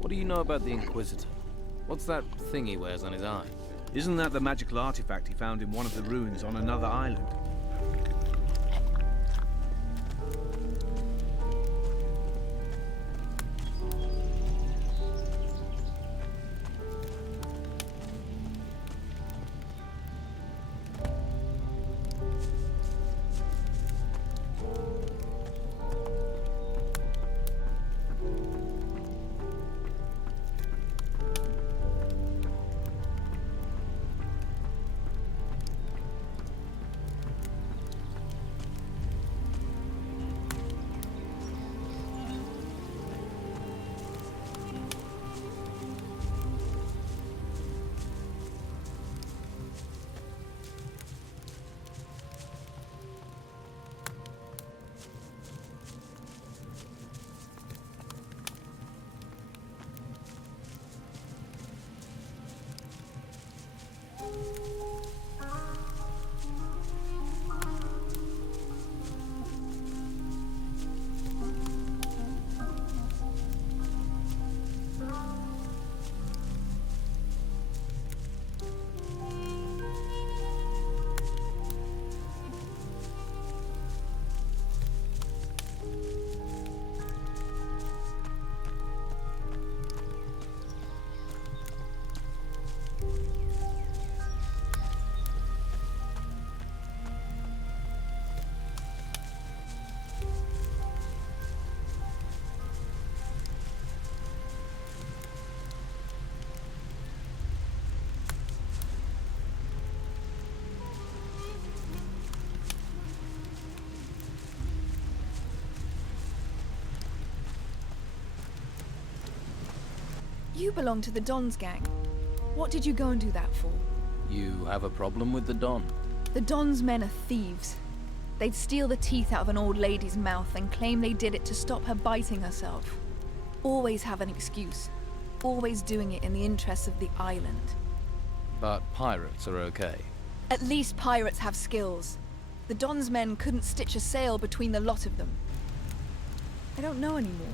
What do you know about the Inquisitor? What's that thing he wears on his eye? Isn't that the magical artifact he found in one of the ruins on another island? You belong to the Don's gang. What did you go and do that for? You have a problem with the Don? The Don's men are thieves. They'd steal the teeth out of an old lady's mouth and claim they did it to stop her biting herself. Always have an excuse. Always doing it in the interests of the island. But pirates are okay. At least pirates have skills. The Don's men couldn't stitch a sail between the lot of them. I don't know anymore.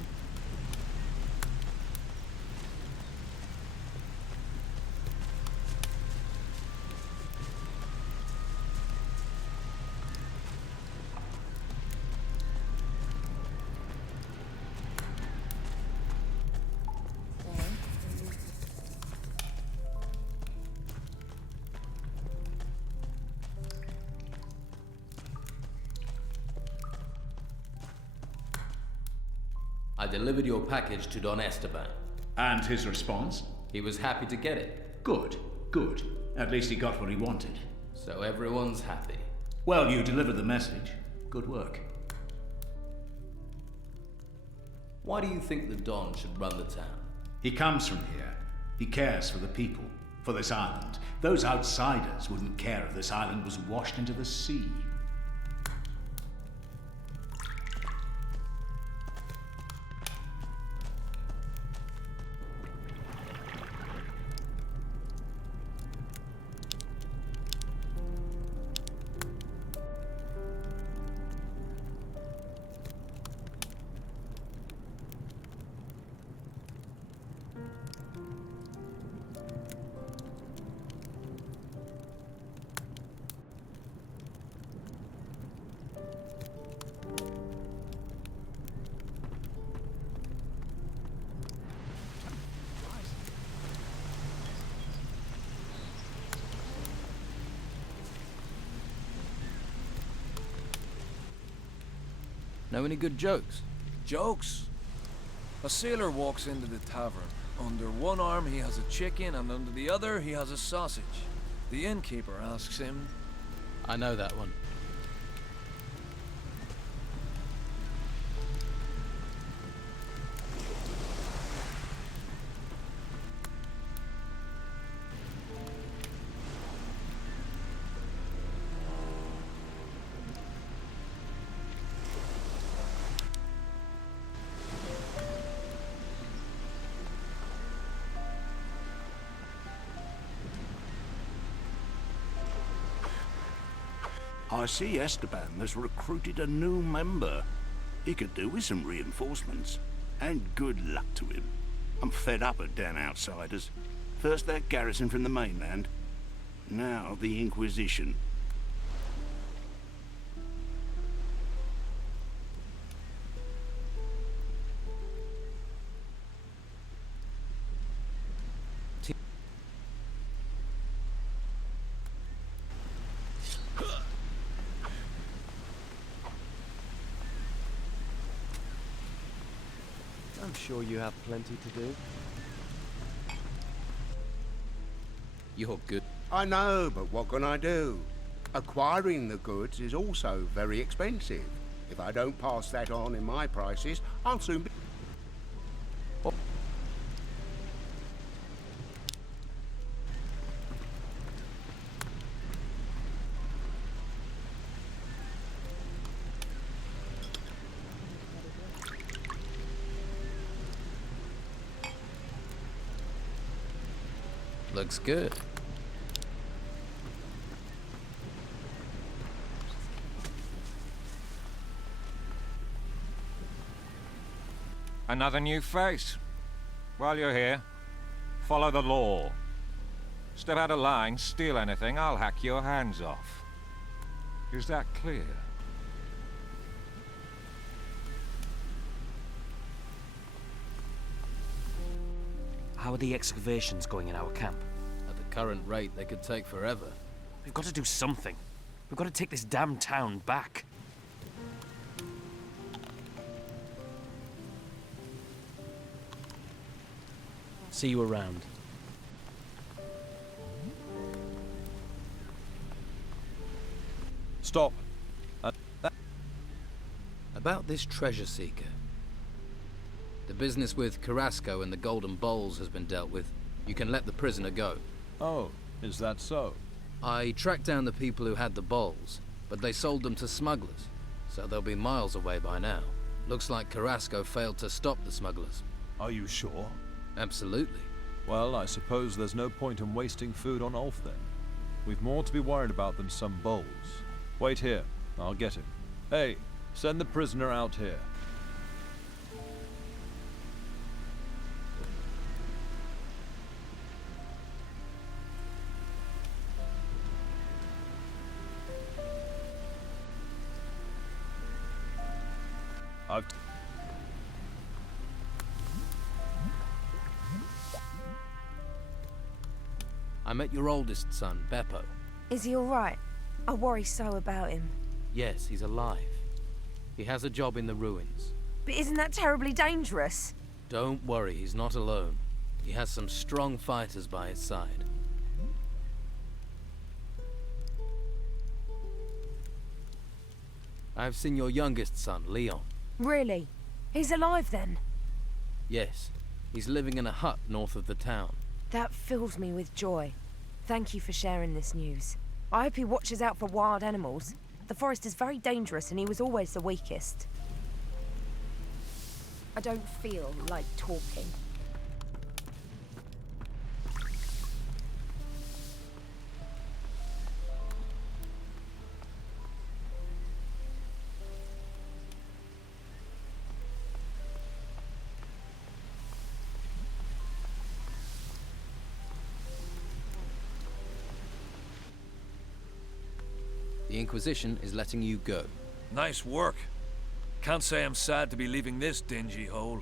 I delivered your package to Don Esteban. And his response? He was happy to get it. Good, good. At least he got what he wanted. So everyone's happy. Well, you delivered the message. Good work. Why do you think the Don should run the town? He comes from here. He cares for the people, for this island. Those outsiders wouldn't care if this island was washed into the sea. Know any good jokes? Jokes? A sailor walks into the tavern. Under one arm he has a chicken and under the other he has a sausage. The innkeeper asks him, I know that one. I see Esteban has recruited a new member. He could do with some reinforcements. And good luck to him. I'm fed up of damn outsiders. First that garrison from the mainland, now the Inquisition. I'm sure you have plenty to do. You're good. I know, but what can I do? Acquiring the goods is also very expensive. If I don't pass that on in my prices, I'll soon be... Looks good. Another new face. While you're here, follow the law. Step out of line, steal anything, I'll hack your hands off. Is that clear? How are the excavations going in our camp? At the current rate, they could take forever. We've got to do something. We've got to take this damn town back. See you around. Stop. About this treasure seeker. The business with Carrasco and the Golden Bowls has been dealt with. You can let the prisoner go. Oh, is that so? I tracked down the people who had the bowls, but they sold them to smugglers, so they'll be miles away by now. Looks like Carrasco failed to stop the smugglers. Are you sure? Absolutely. Well, I suppose there's no point in wasting food on Ulf then. We've more to be worried about than some bowls. Wait here. I'll get him. Hey, send the prisoner out here. I met your oldest son, Beppo. Is he alright? I worry so about him. Yes, he's alive. He has a job in the ruins. But isn't that terribly dangerous? Don't worry, he's not alone. He has some strong fighters by his side. I've seen your youngest son, Leon. Really? He's alive then? Yes, he's living in a hut north of the town. That fills me with joy. Thank you for sharing this news. I hope he watches out for wild animals. The forest is very dangerous and he was always the weakest. I don't feel like talking. The Inquisition is letting you go. Nice work. Can't say I'm sad to be leaving this dingy hole.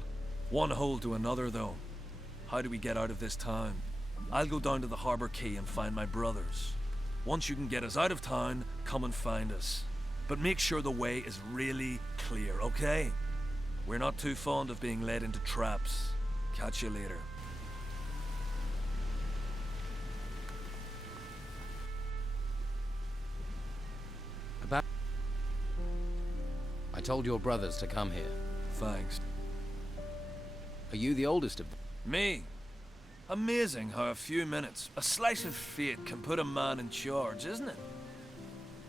One hole to another, though. How do we get out of this town? I'll go down to the harbor quay and find my brothers. Once you can get us out of town, come and find us. But make sure the way is really clear, okay? We're not too fond of being led into traps. Catch you later. I told your brothers to come here. Thanks. Are you the oldest of them? Me? Amazing how a few minutes, a slice of fate can put a man in charge, isn't it?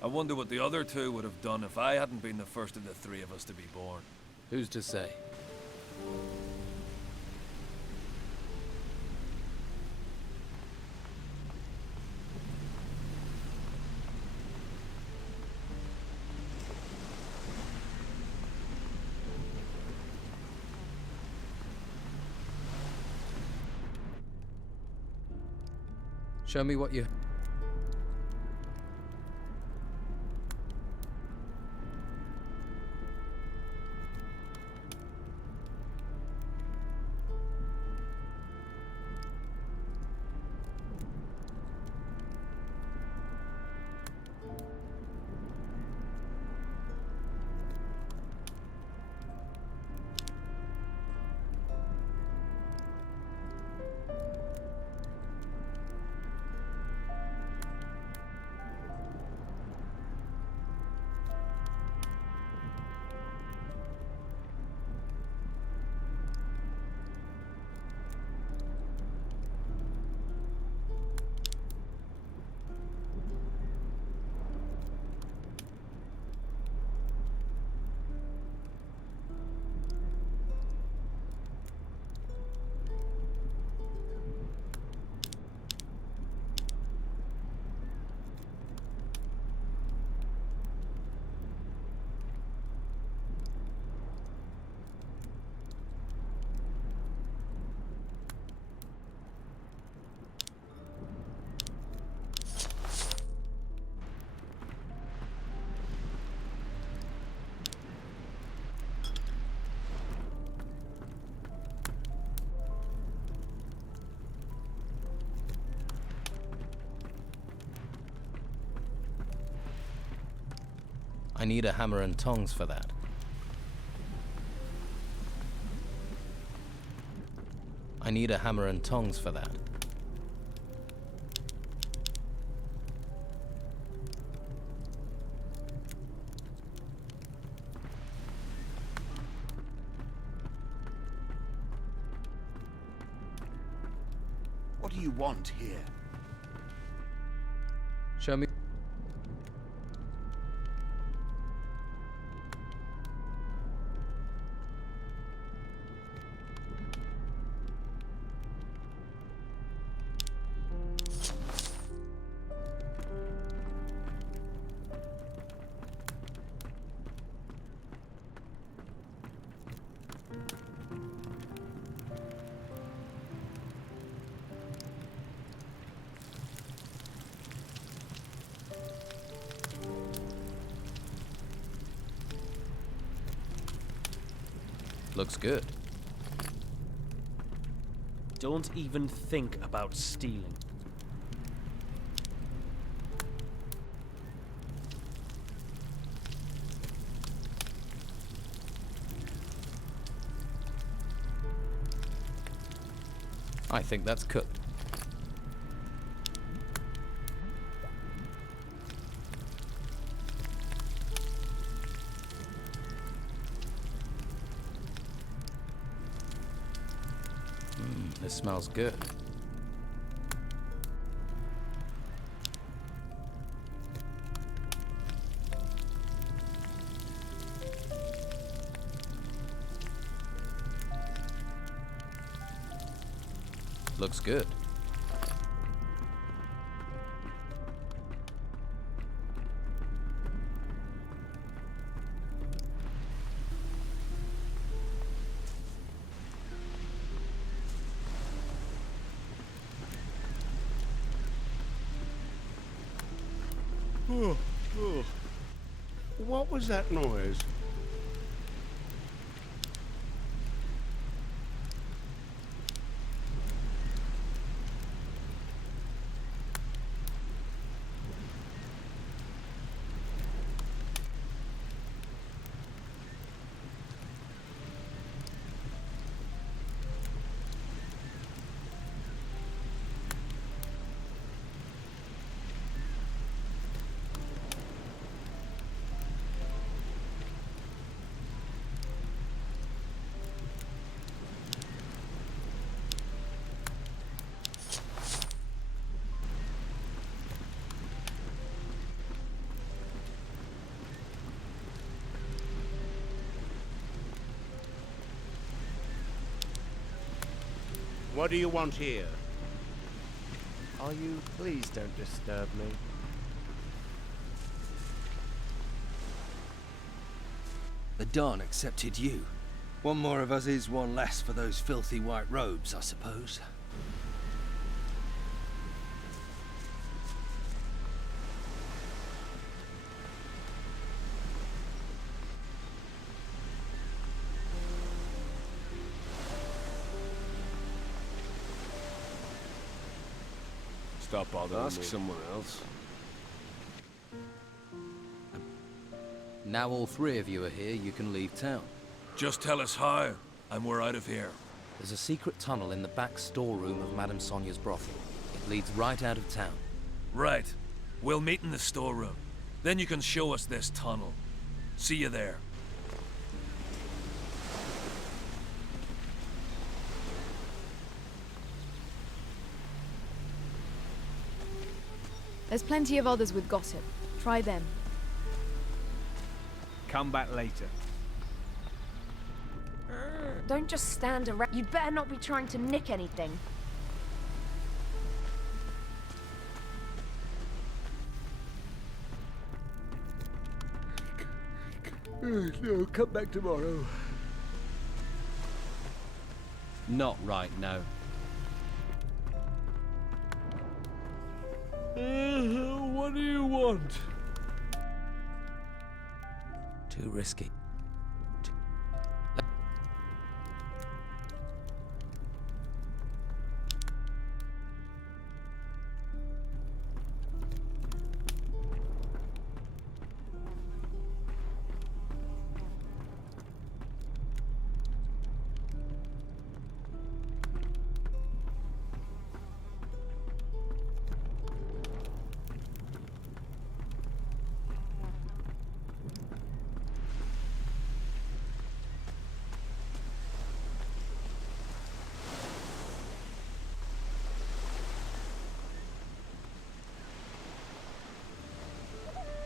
I wonder what the other two would have done if I hadn't been the first of the three of us to be born. Who's to say? Show me what you... I need a hammer and tongs for that. I need a hammer and tongs for that. What do you want here? Show me... Looks good. Don't even think about stealing. I think that's cooked. This smells good. Looks good. What was that noise? What do you want here? Are you? Please don't disturb me. The Don accepted you. One more of us is one less for those filthy white robes, I suppose. Stop bothering me. Ask someone else. Now all three of you are here, you can leave town. Just tell us how, and we're out of here. There's a secret tunnel in the back storeroom of Madame Sonia's brothel. It leads right out of town. Right. We'll meet in the storeroom. Then you can show us this tunnel. See you there. There's plenty of others with gossip. Try them. Come back later. Don't just stand around. You'd better not be trying to nick anything. No, come back tomorrow. Not right now. What do you want? Too risky.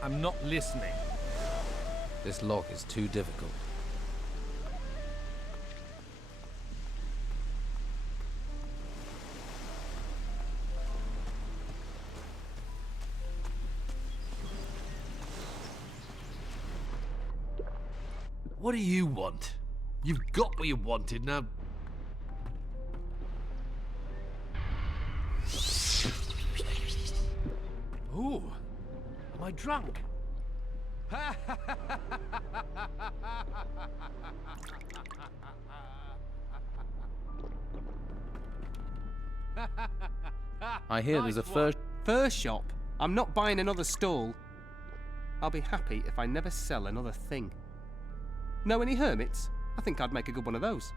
I'm not listening. This lock is too difficult. What do you want? You've got what you wanted, now... Ooh, am I drunk? I hear there's a Fur shop? I'm not buying another stall. I'll be happy if I never sell another thing. Know any hermits? I think I'd make a good one of those.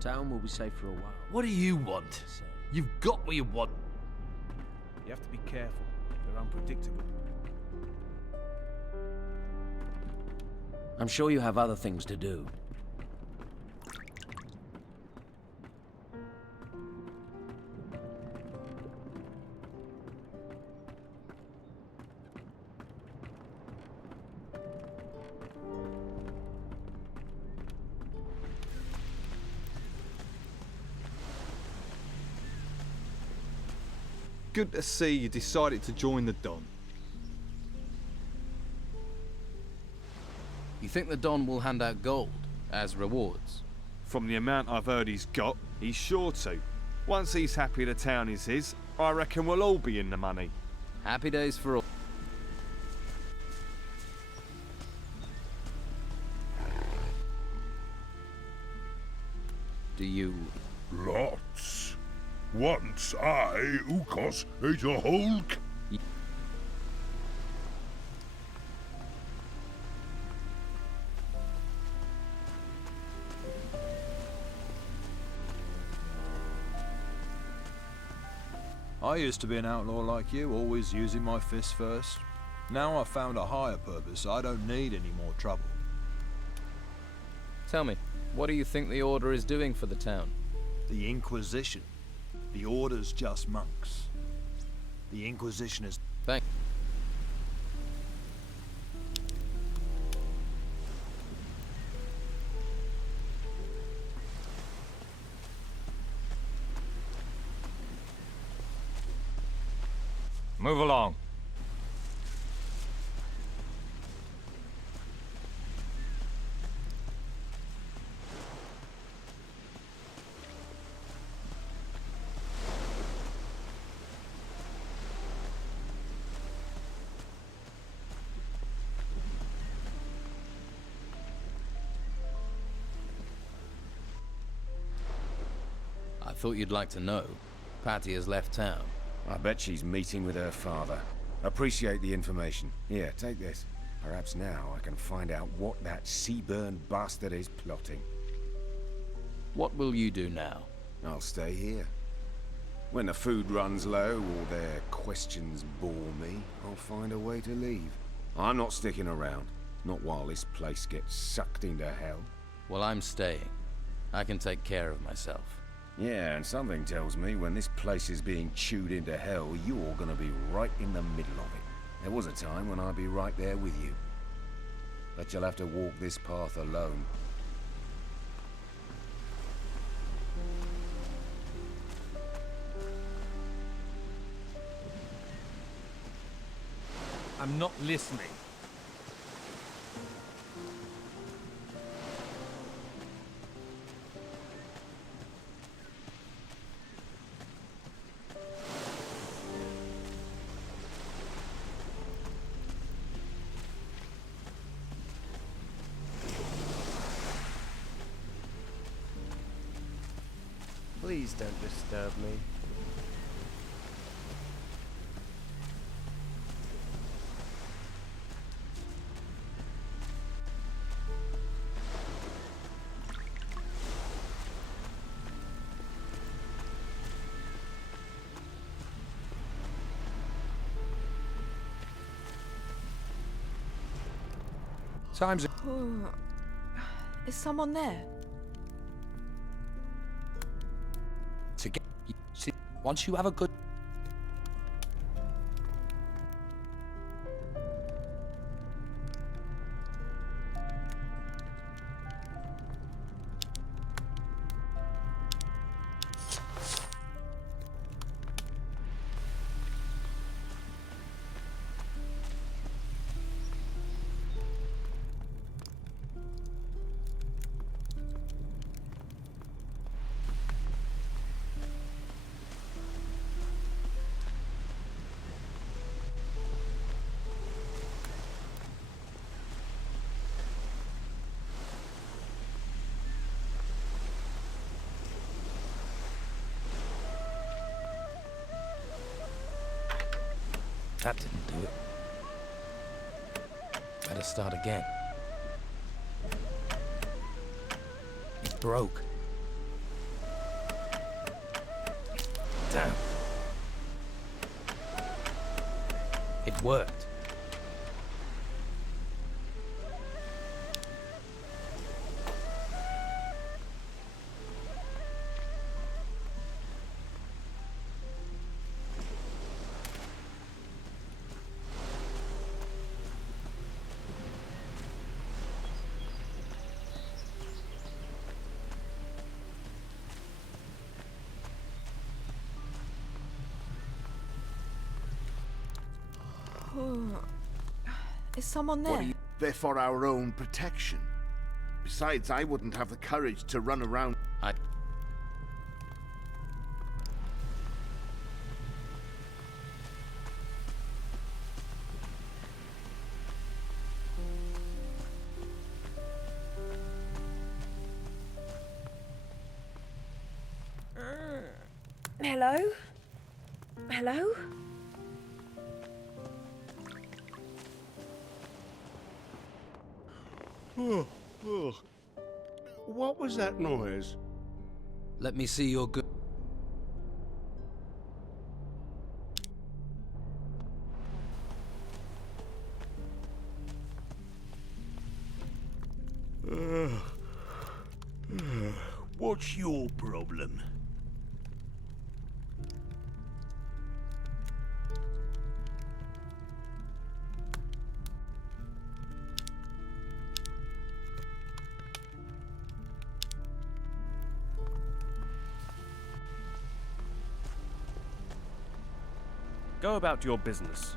Town will be safe for a while. What do you want? You've got what you want. You have to be careful. They're unpredictable. I'm sure you have other things to do. Good to see you decided to join the Don. You think the Don will hand out gold as rewards? From the amount I've heard he's got, he's sure to. Once he's happy the town is his, I reckon we'll all be in the money. Happy days for all. Do you... Lots. Once I, Ukos, ate a whole... I used to be an outlaw like you, always using my fists first. Now I've found a higher purpose, I don't need any more trouble. Tell me, what do you think the Order is doing for the town? The Inquisition. The Order's just monks. The Inquisition is... Thank... Move along. I thought you'd like to know. Patty has left town. I bet she's meeting with her father. Appreciate the information. Here, take this. Perhaps now I can find out what that sea-burned bastard is plotting. What will you do now? I'll stay here. When the food runs low or their questions bore me, I'll find a way to leave. I'm not sticking around. Not while this place gets sucked into hell. Well, I'm staying. I can take care of myself. Yeah, and something tells me when this place is being chewed into hell, you're gonna be right in the middle of it. There was a time when I'd be right there with you. But you'll have to walk this path alone. I'm not listening. Please don't disturb me. Time's... Is someone there? To get... See, once you have a good... That didn't do it. Better start again. It broke. Damn. It worked. Is someone there? They're for our own protection. Besides, I wouldn't have the courage to run around. Hello? Hello? What was that noise? Let me see your good... What's your problem? Go about your business.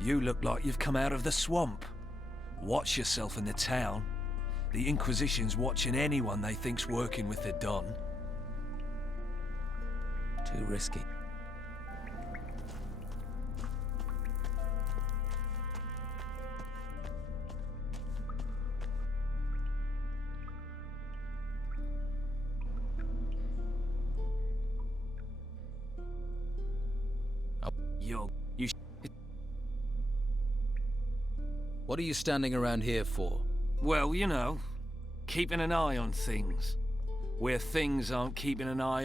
You look like you've come out of the swamp. Watch yourself in the town. The Inquisition's watching anyone they think's working with the Don. Too risky. You What are you standing around here for? Well, you know, keeping an eye on things. Where things aren't keeping an eye.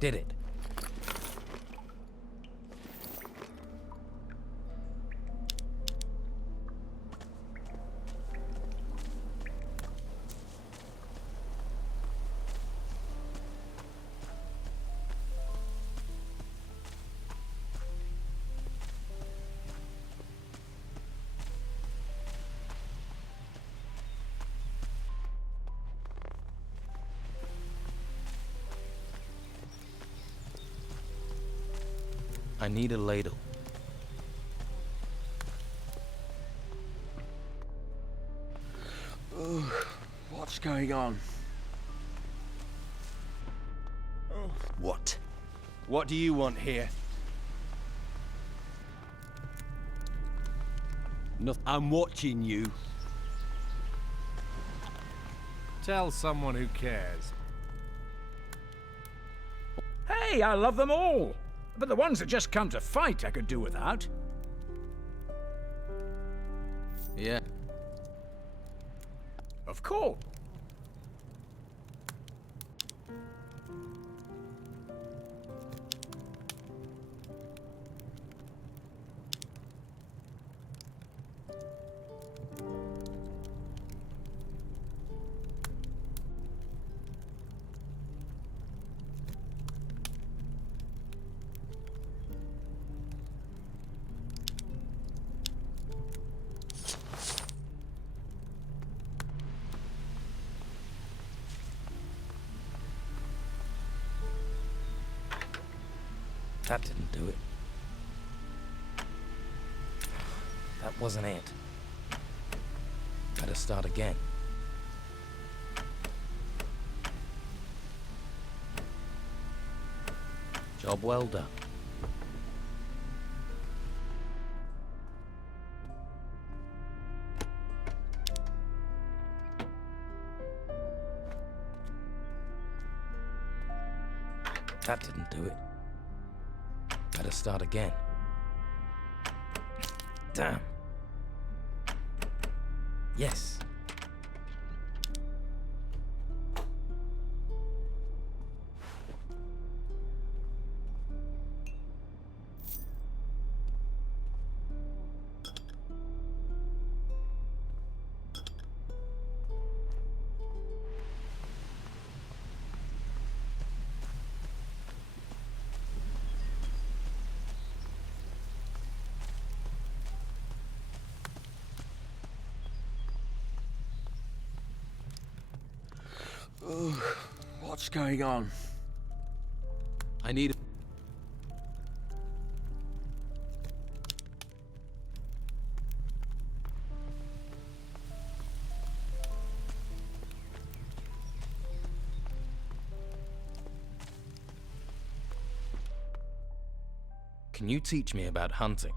Did it? I need a ladle. What's going on? What? What do you want here? I'm watching you. Tell someone who cares. Hey, I love them all. But the ones that just come to fight I could do without. Yeah. Of course. That didn't do it. That wasn't it. Better start again. Job well done. That didn't do it. Better start again. Damn. Yes. What's going on? I need... Can you teach me about hunting?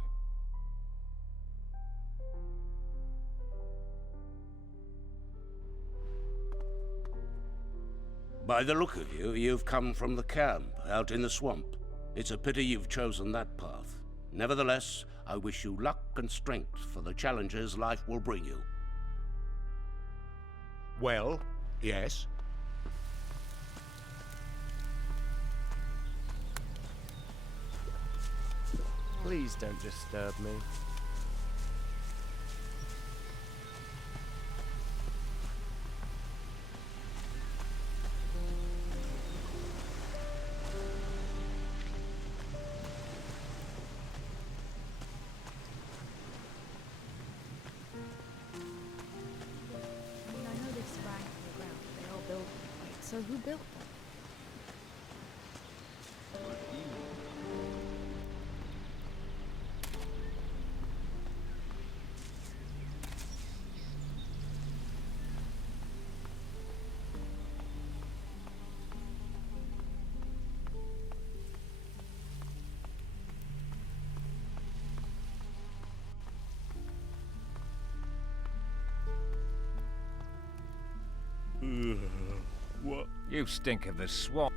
By the look of you, you've come from the camp, out in the swamp. It's a pity you've chosen that path. Nevertheless, I wish you luck and strength for the challenges life will bring you. Well, yes? Please don't disturb me. So who built them? What? You stink of the swamp.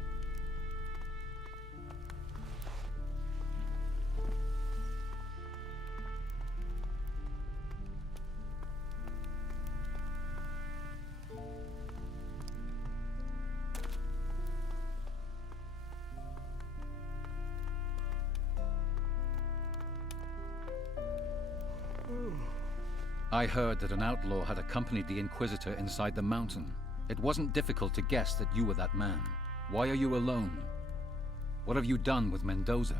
I heard that an outlaw had accompanied the Inquisitor inside the mountain. It wasn't difficult to guess that you were that man. Why are you alone? What have you done with Mendoza?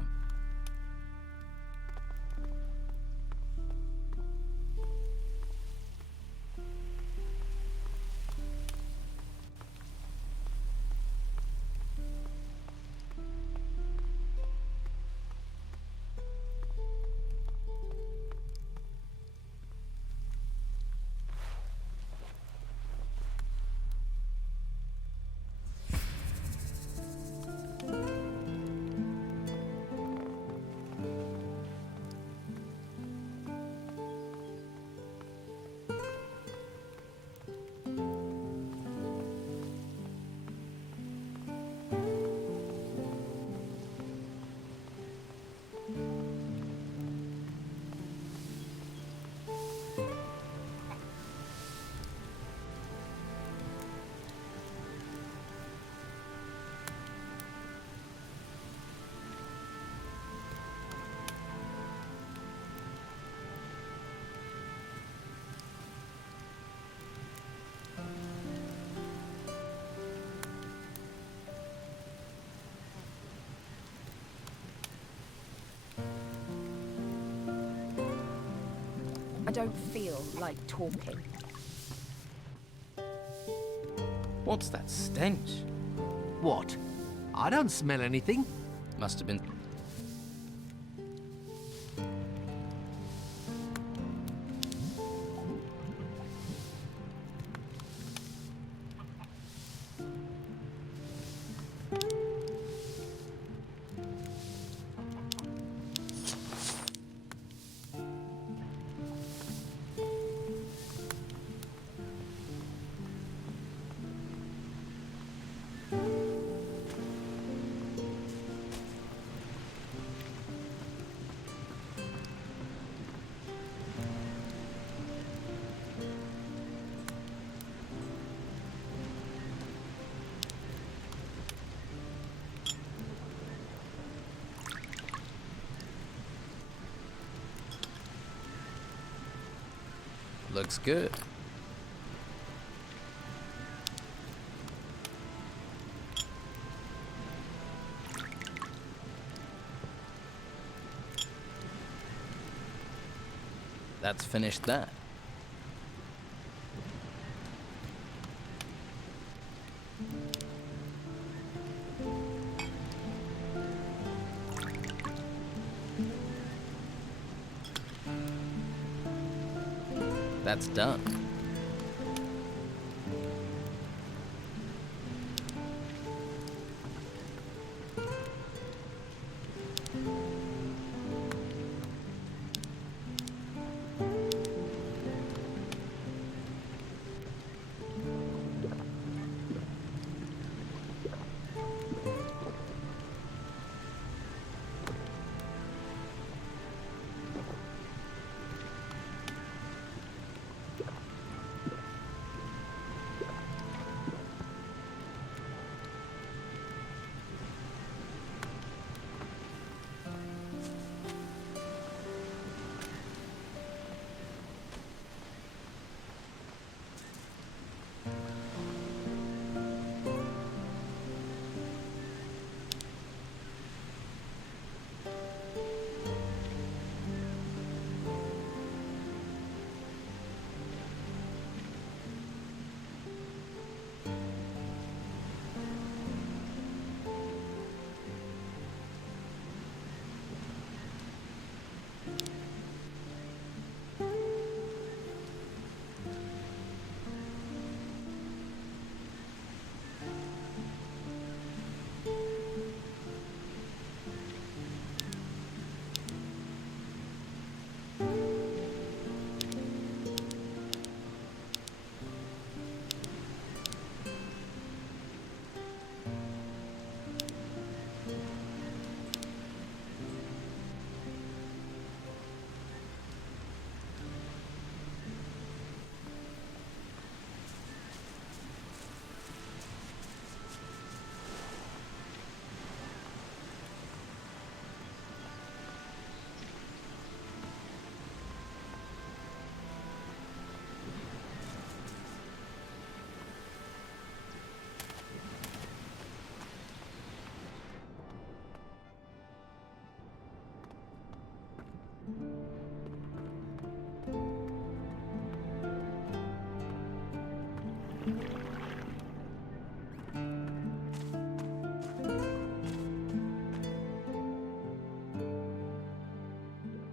I don't feel like talking. What's that stench? What? I don't smell anything. Must have been... Looks good. That's finished that. That's done.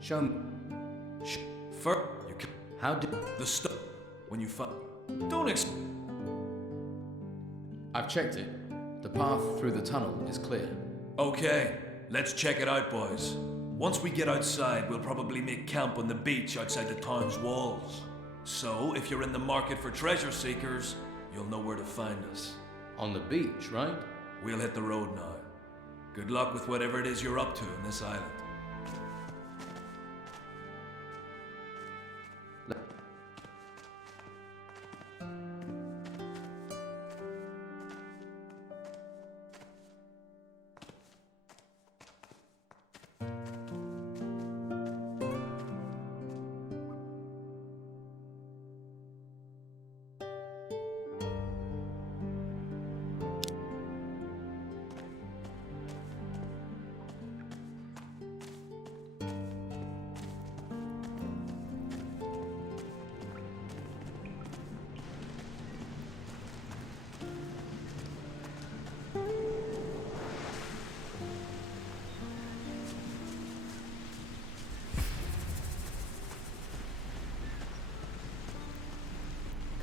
Show me. You can. How did... The stuff. When you find. Don't I've checked it. The path through the tunnel is clear. Okay, let's check it out, boys. Once we get outside, we'll probably make camp on the beach outside the town's walls. So, if you're in the market for treasure seekers, you'll know where to find us. On the beach, right? We'll hit the road now. Good luck with whatever it is you're up to in this island.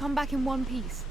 Come back in one piece.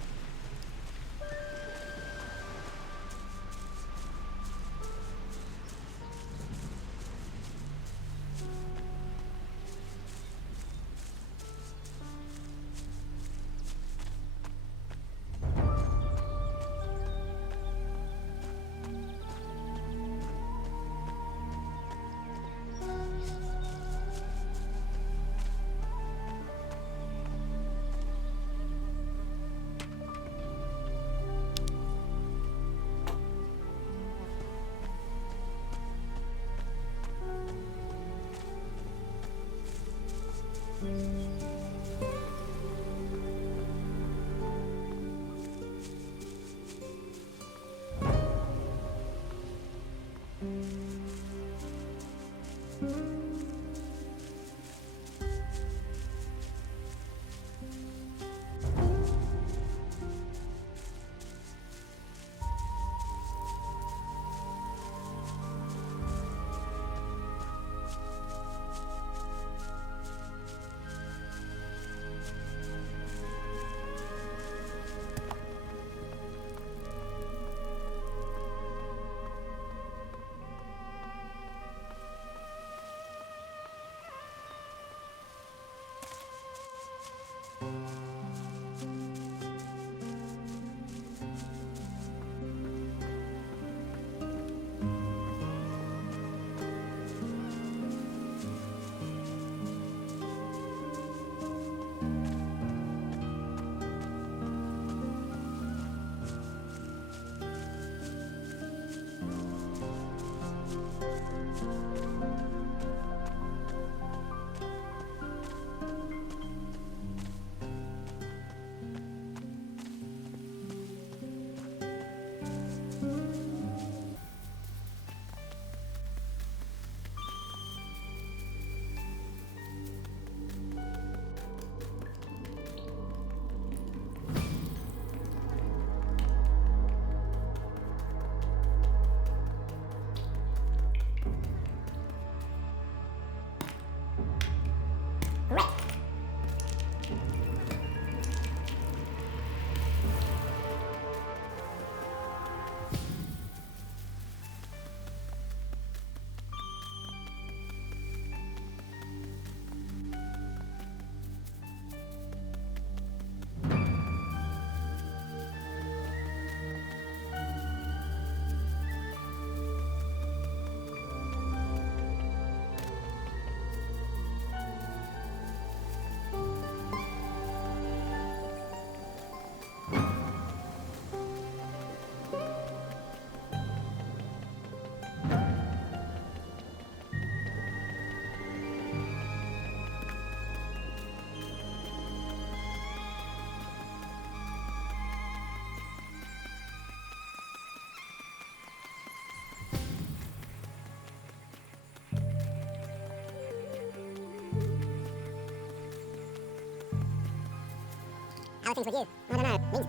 How are things with you? I don't know. Me?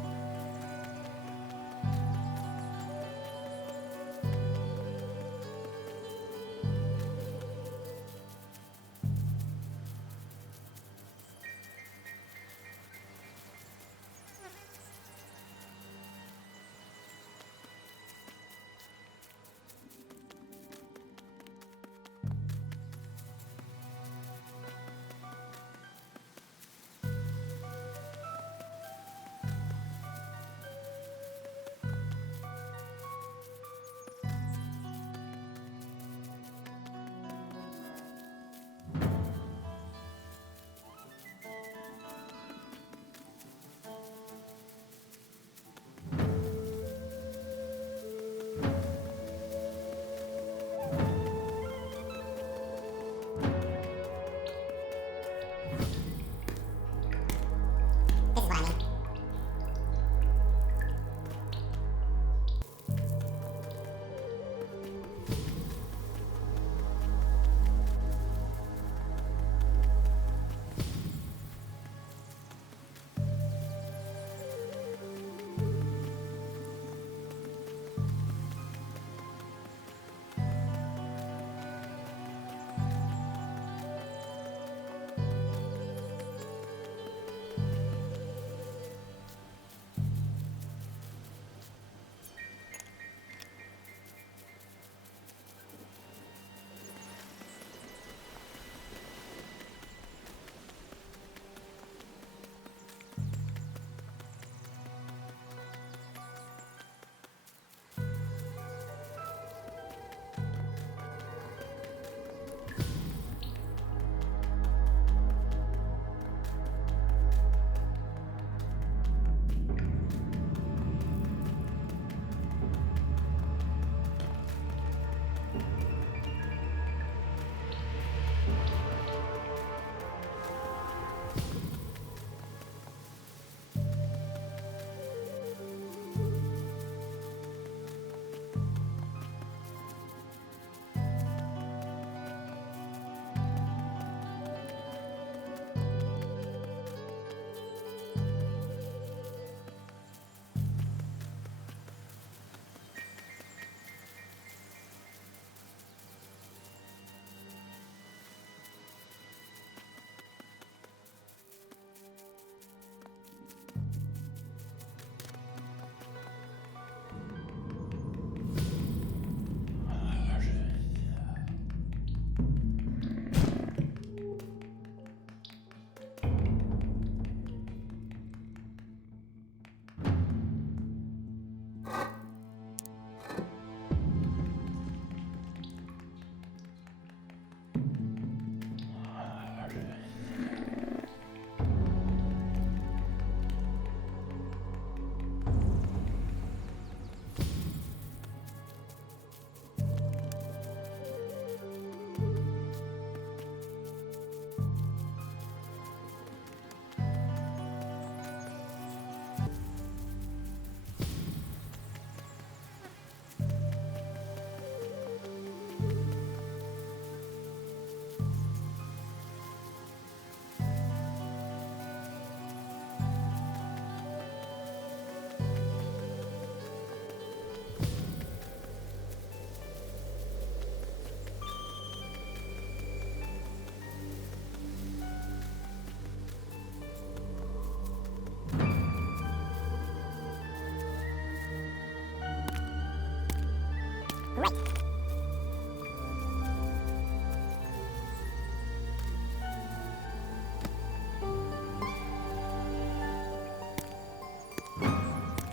Great.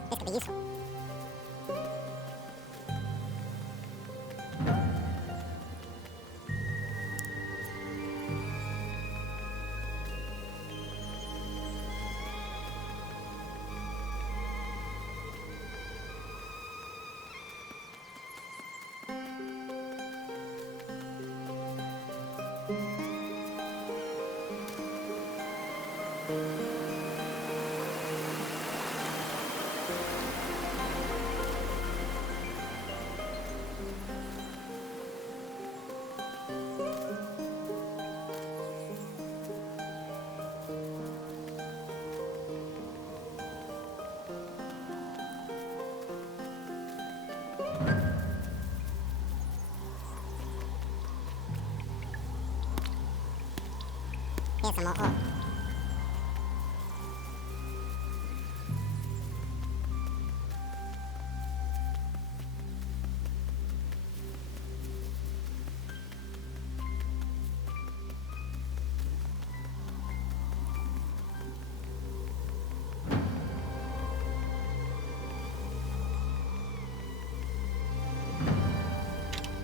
This could be useful. Here's some more ore.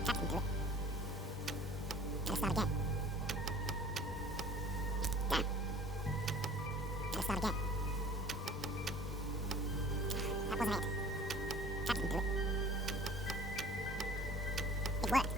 That can do it. Let's start again. Damn. Let's start again. That wasn't it. That didn't do it. It worked.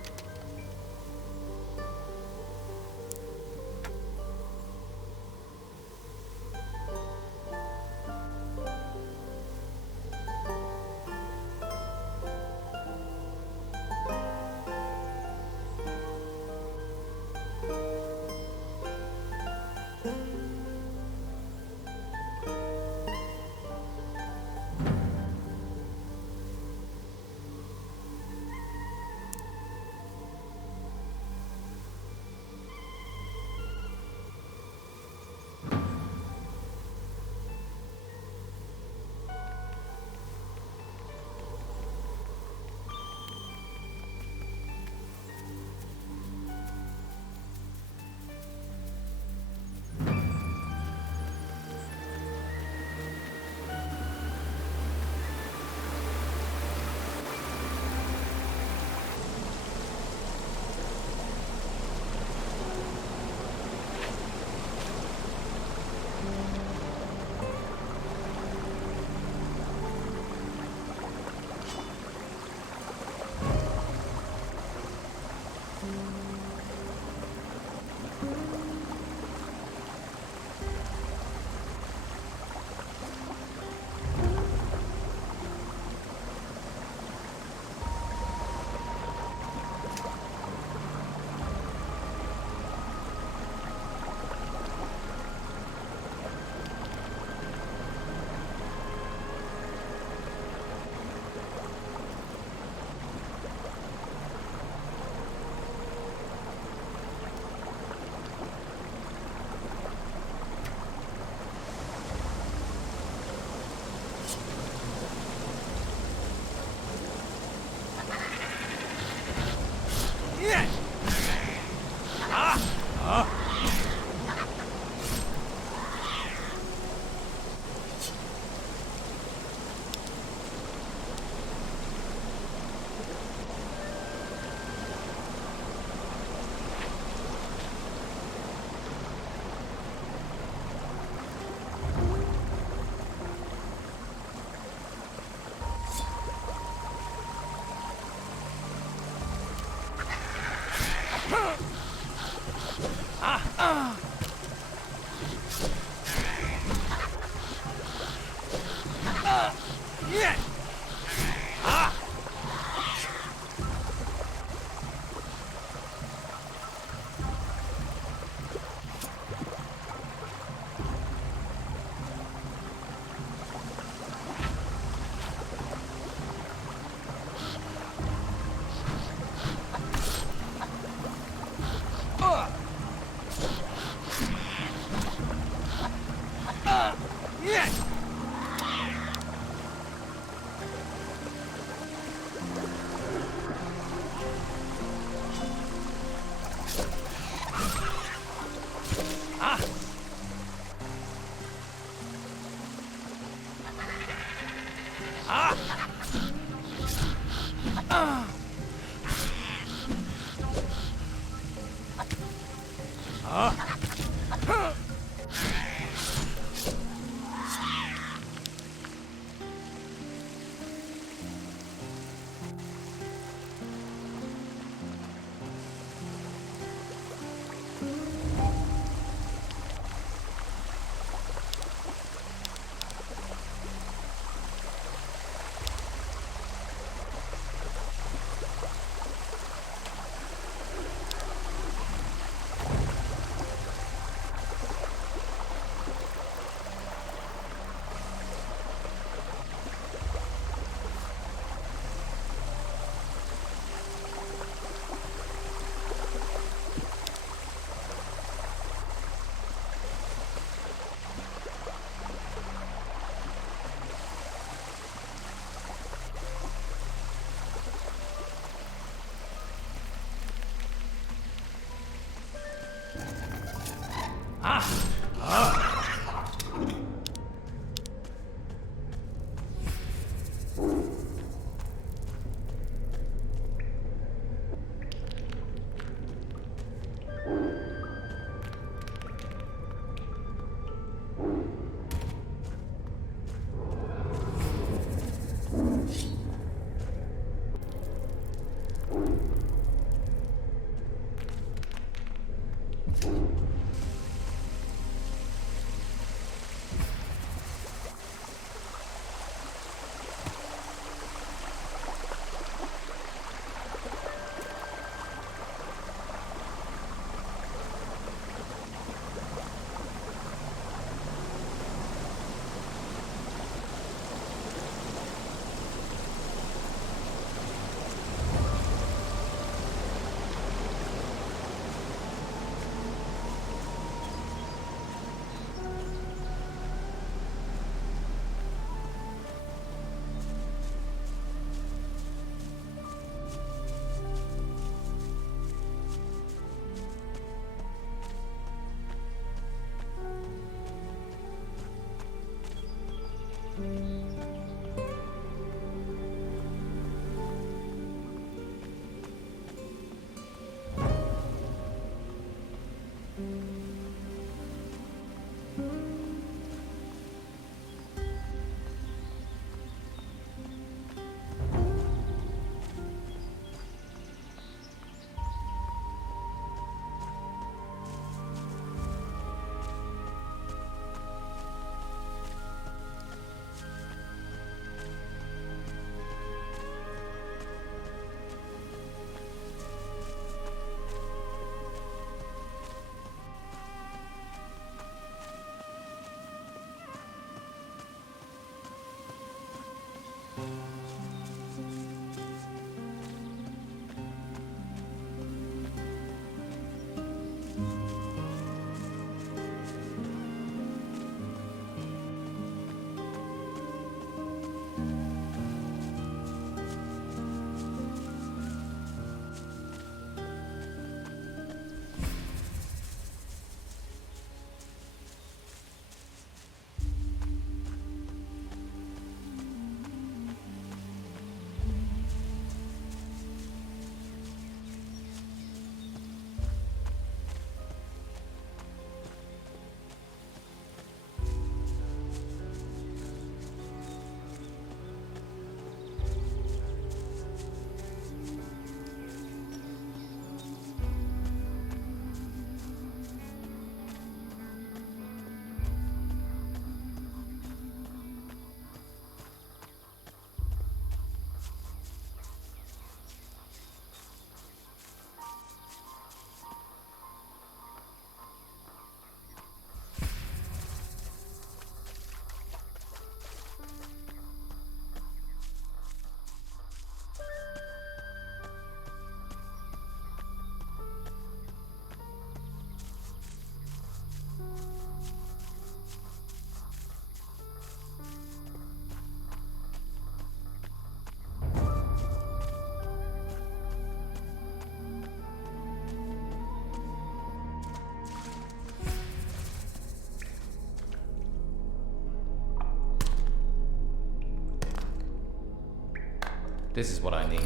This is what I need.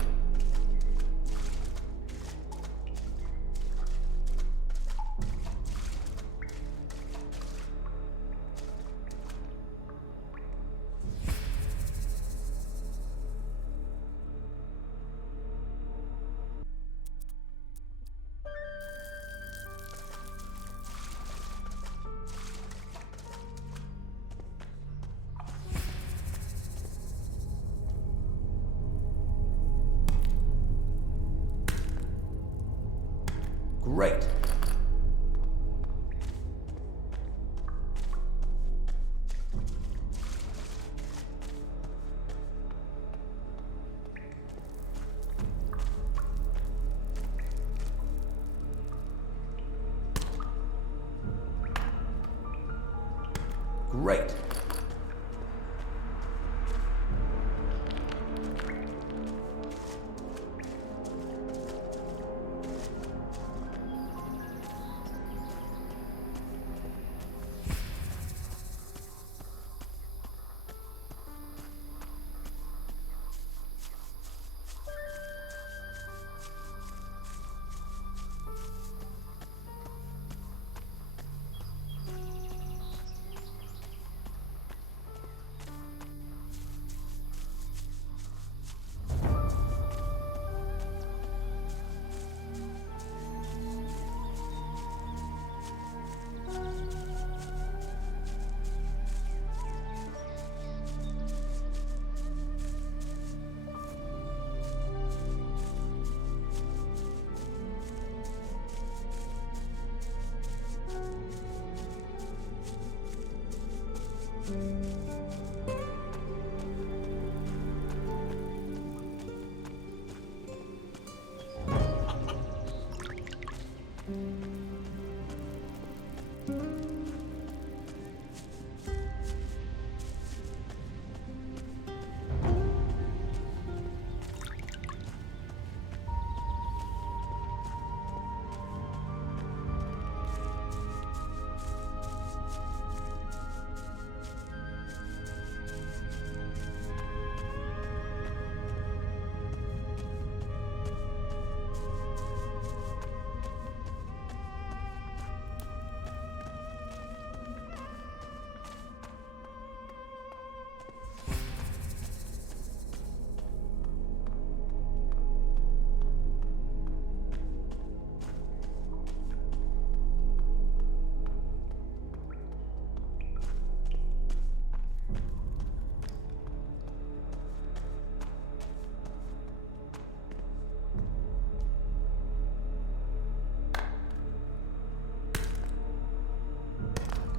Great. Great.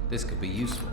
This could be useful.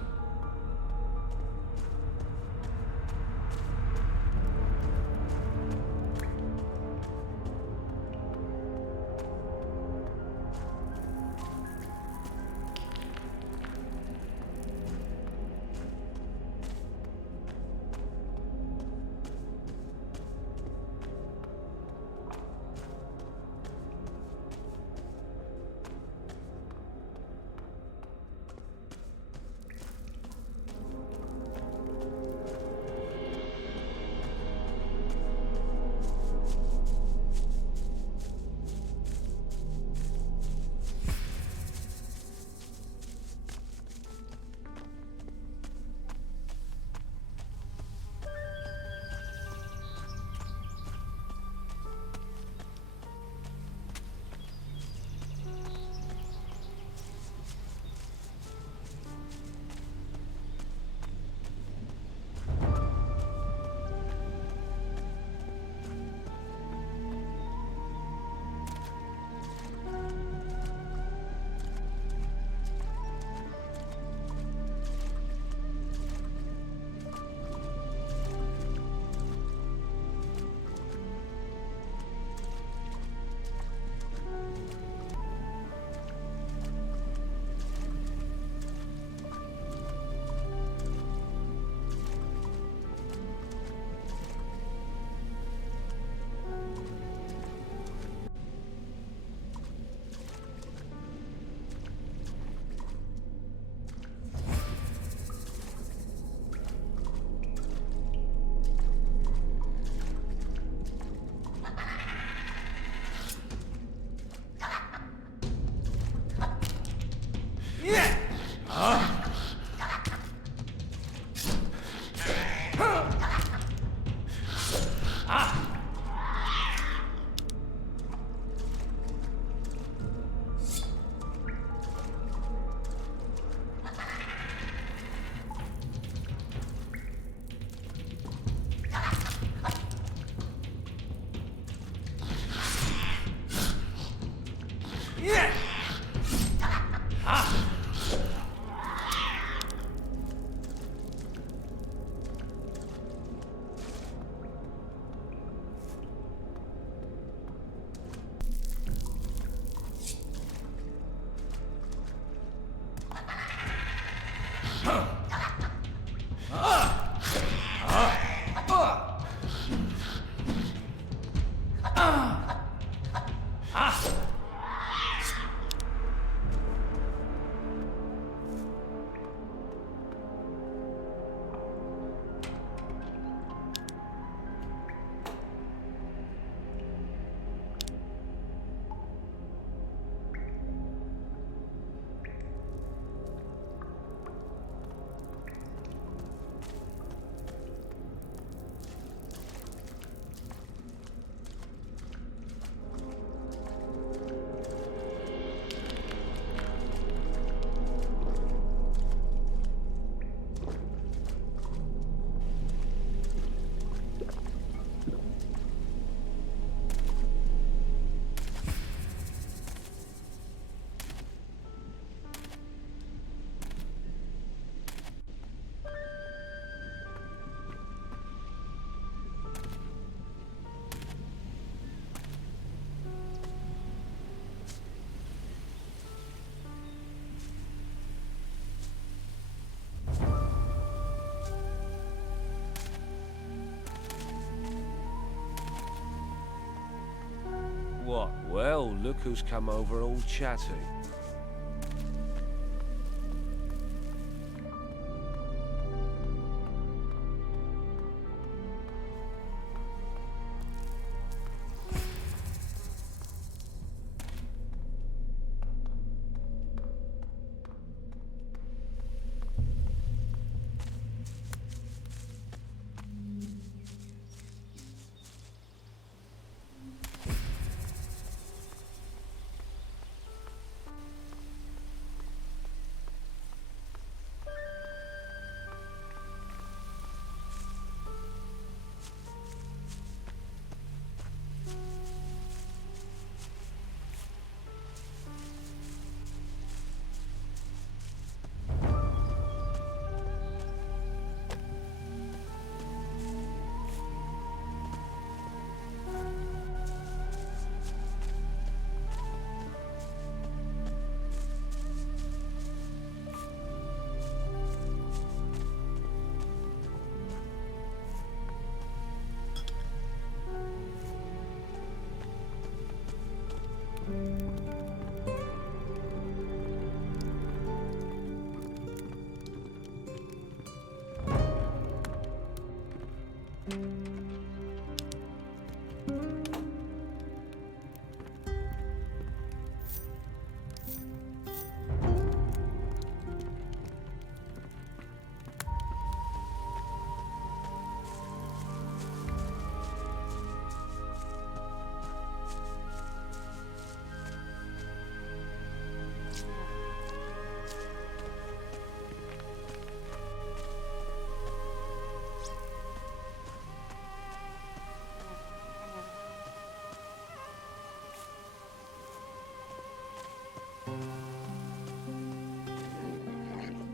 What? Well, look who's come over all chatty.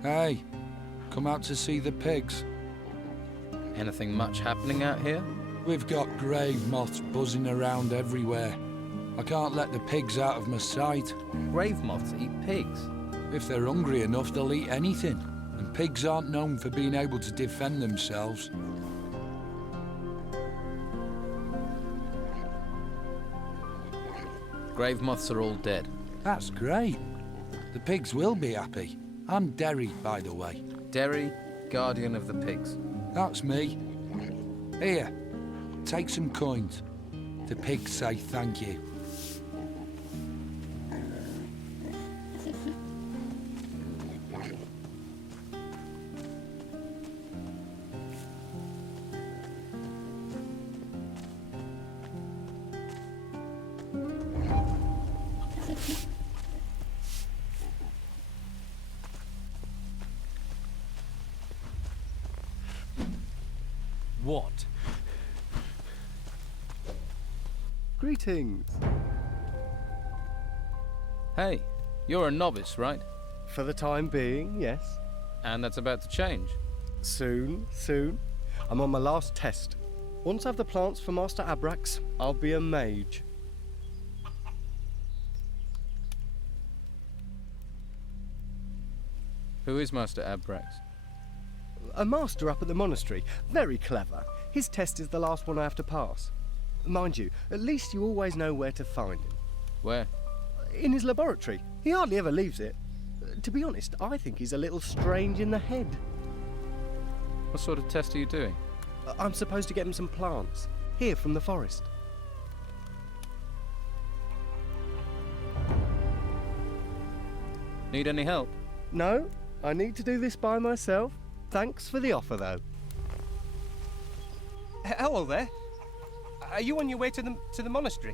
Hey, come out to see the pigs. Anything much happening out here? We've got grave moths buzzing around everywhere. I can't let the pigs out of my sight. Grave moths eat pigs? If they're hungry enough, they'll eat anything. And pigs aren't known for being able to defend themselves. Grave moths are all dead. That's great. The pigs will be happy. I'm Derry, by the way. Derry, guardian of the pigs. That's me. Here, take some coins. The pigs say thank you. What? Greetings. Hey, you're a novice, right? For the time being, yes. And that's about to change. Soon, soon. I'm on my last test. Once I have the plants for Master Abrax, I'll be a mage. Who is Master Abrax? A master up at the monastery. Very clever. His test is the last one I have to pass. Mind you, at least you always know where to find him. Where? In his laboratory. He hardly ever leaves it. To be honest, I think he's a little strange in the head. What sort of test are you doing? I'm supposed to get him some plants. Here from the forest. Need any help? No, I need to do this by myself. Thanks for the offer, though. Hello there. Are you on your way to the monastery?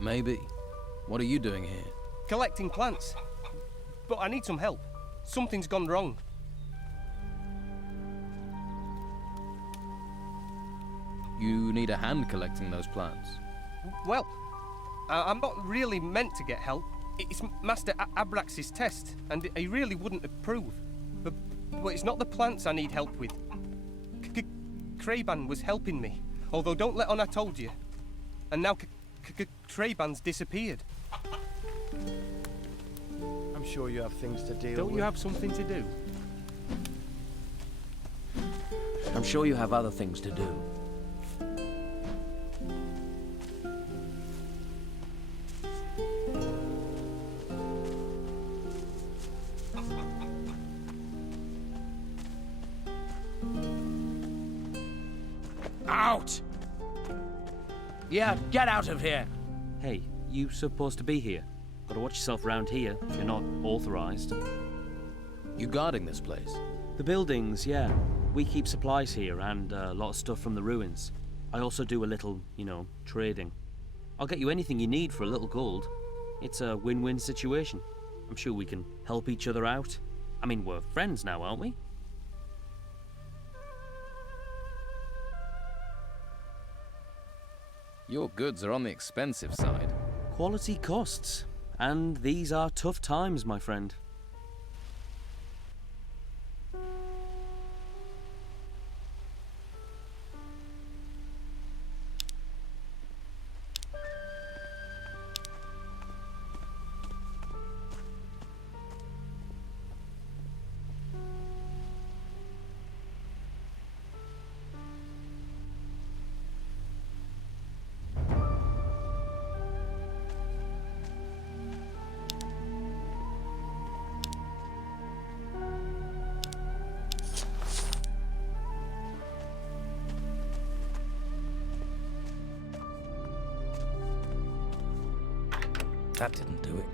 Maybe. What are you doing here? Collecting plants. But I need some help. Something's gone wrong. You need a hand collecting those plants. Well, I'm not really meant to get help. It's Master Abrax's test, and he really wouldn't approve. But it's not the plants I need help with. Kraban was helping me, although don't let on I told you. And now Kraban's disappeared. I'm sure you have things to deal with. Don't you have something to do? I'm sure you have other things to do. Out! Yeah, get out of here! Hey, you supposed to be here. Gotta watch yourself round here if you're not authorized. You guarding this place? The buildings, yeah. We keep supplies here and a lot of stuff from the ruins. I also do a little, trading. I'll get you anything you need for a little gold. It's a win-win situation. I'm sure we can help each other out. I mean, we're friends now, aren't we? Your goods are on the expensive side. Quality costs. And these are tough times, my friend. That didn't do it.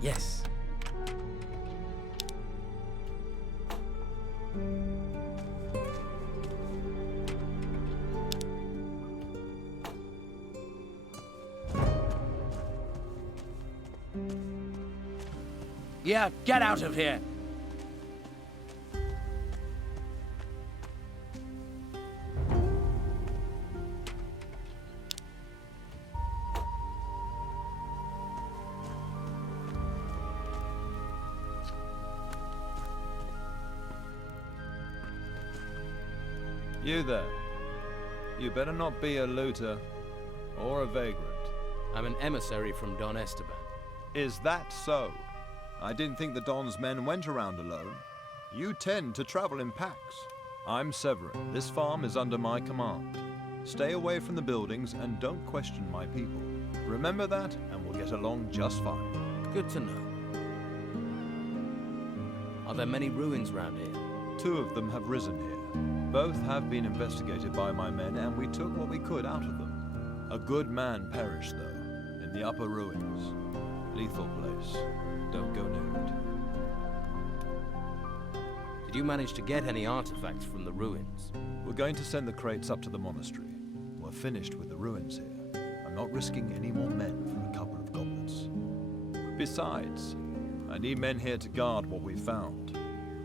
Yes. Yeah, get out of here! You there. You better not be a looter or a vagrant. I'm an emissary from Don Esteban. Is that so? I didn't think the Don's men went around alone. You tend to travel in packs. I'm Severin. This farm is under my command. Stay away from the buildings and don't question my people. Remember that, and we'll get along just fine. Good to know. Are there many ruins round here? 2 of them have risen here. Both have been investigated by my men, and we took what we could out of them. A good man perished, though, in the upper ruins. Lethal place. Don't go near it. Did you manage to get any artifacts from the ruins? We're going to send the crates up to the monastery. We're finished with the ruins here. I'm not risking any more men for a couple of goblets. Besides, I need men here to guard what we found.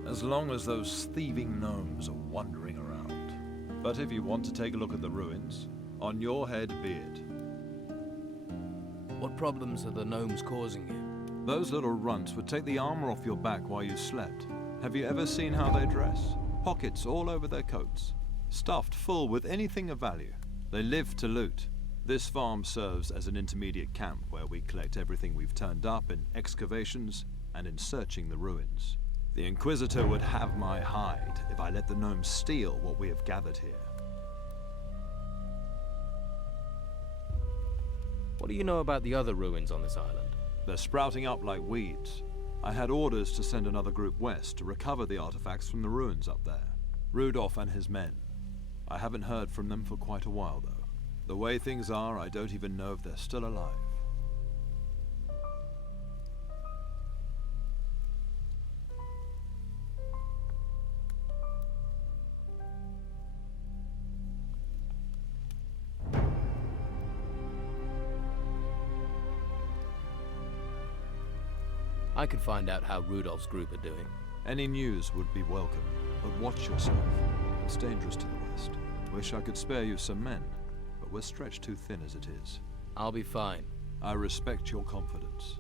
As long as those thieving gnomes are wandering around. But if you want to take a look at the ruins, on your head be it. What problems are the gnomes causing you? Those little runts would take the armor off your back while you slept. Have you ever seen how they dress? Pockets all over their coats, stuffed full with anything of value. They live to loot. This farm serves as an intermediate camp where we collect everything we've turned up in excavations and in searching the ruins. The Inquisitor would have my hide if I let the gnomes steal what we have gathered here. What do you know about the other ruins on this island? They're sprouting up like weeds. I had orders to send another group west to recover the artifacts from the ruins up there. Rudolph and his men. I haven't heard from them for quite a while, though. The way things are, I don't even know if they're still alive. I could find out how Rudolph's group are doing. Any news would be welcome, but watch yourself. It's dangerous to the west. Wish I could spare you some men, but we're stretched too thin as it is. I'll be fine. I respect your confidence.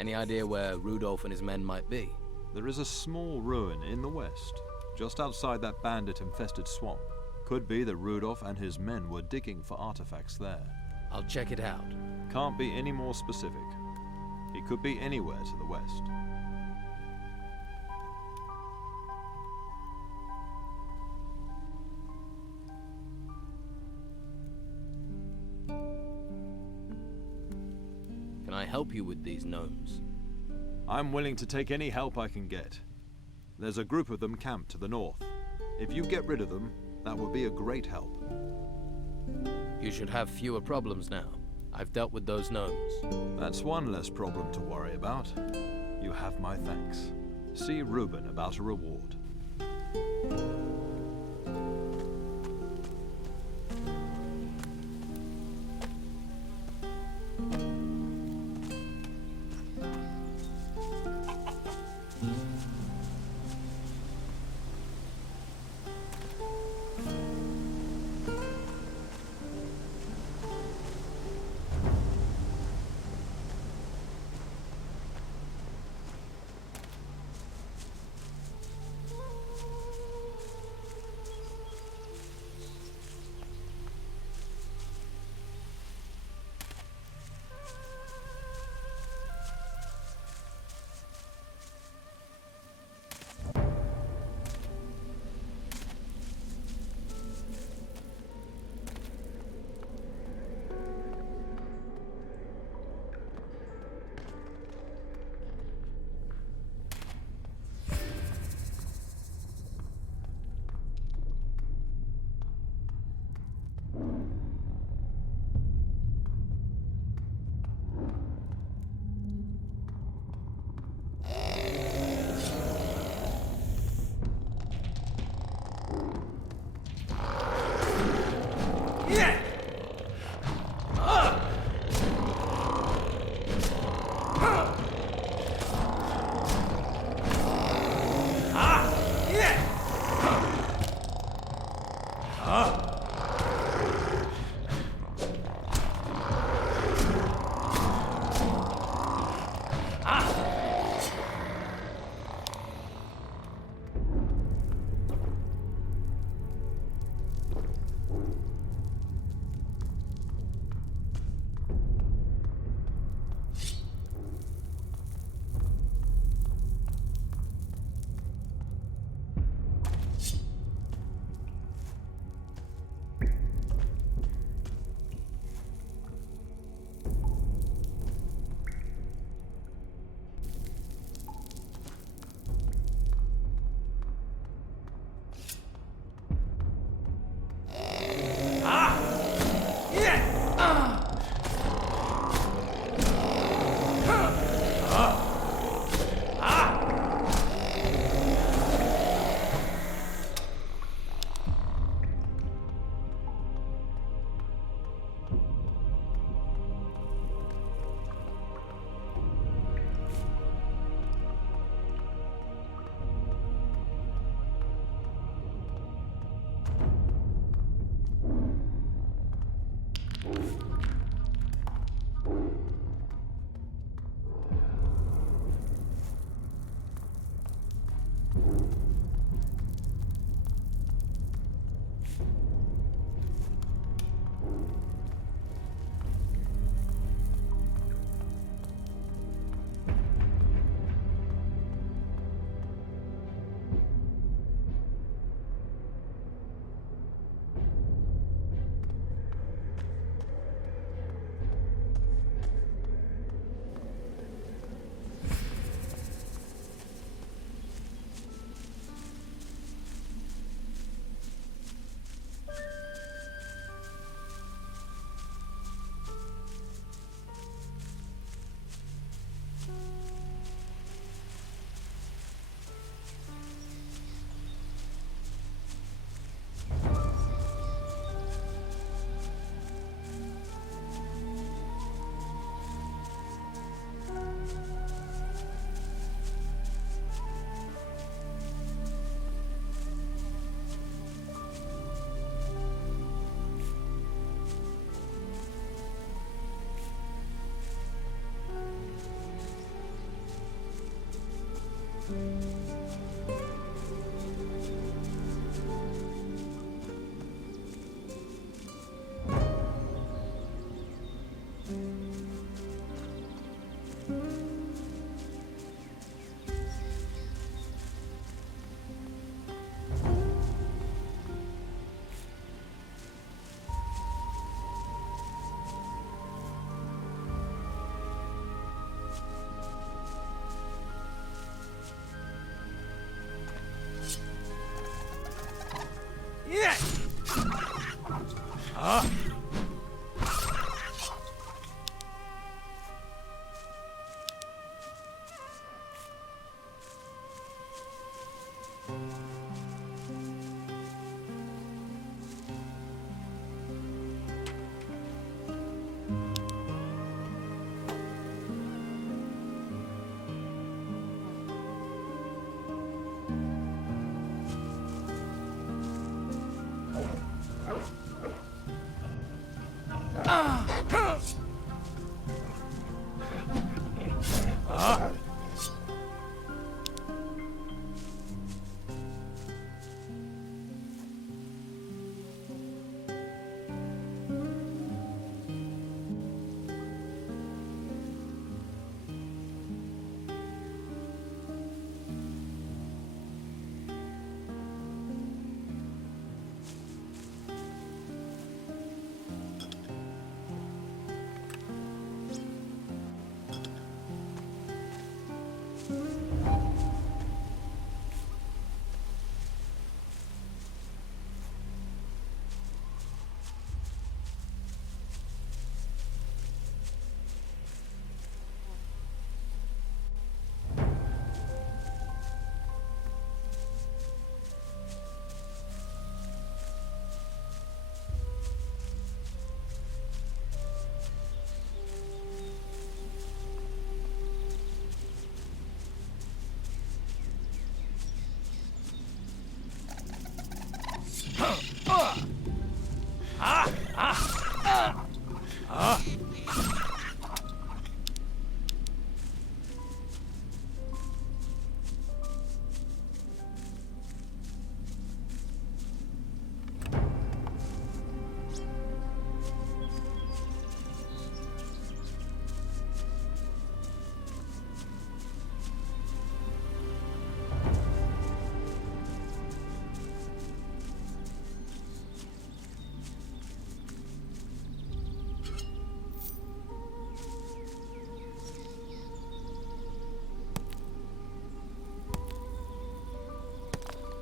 Any idea where Rudolph and his men might be? There is a small ruin in the west, just outside that bandit-infested swamp. Could be that Rudolph and his men were digging for artifacts there. I'll check it out. Can't be any more specific. He could be anywhere to the west. Can I help you with these gnomes? I'm willing to take any help I can get. There's a group of them camped to the north. If you get rid of them, that would be a great help. You should have fewer problems now. I've dealt with those gnomes. That's one less problem to worry about. You have my thanks. See Reuben about a reward.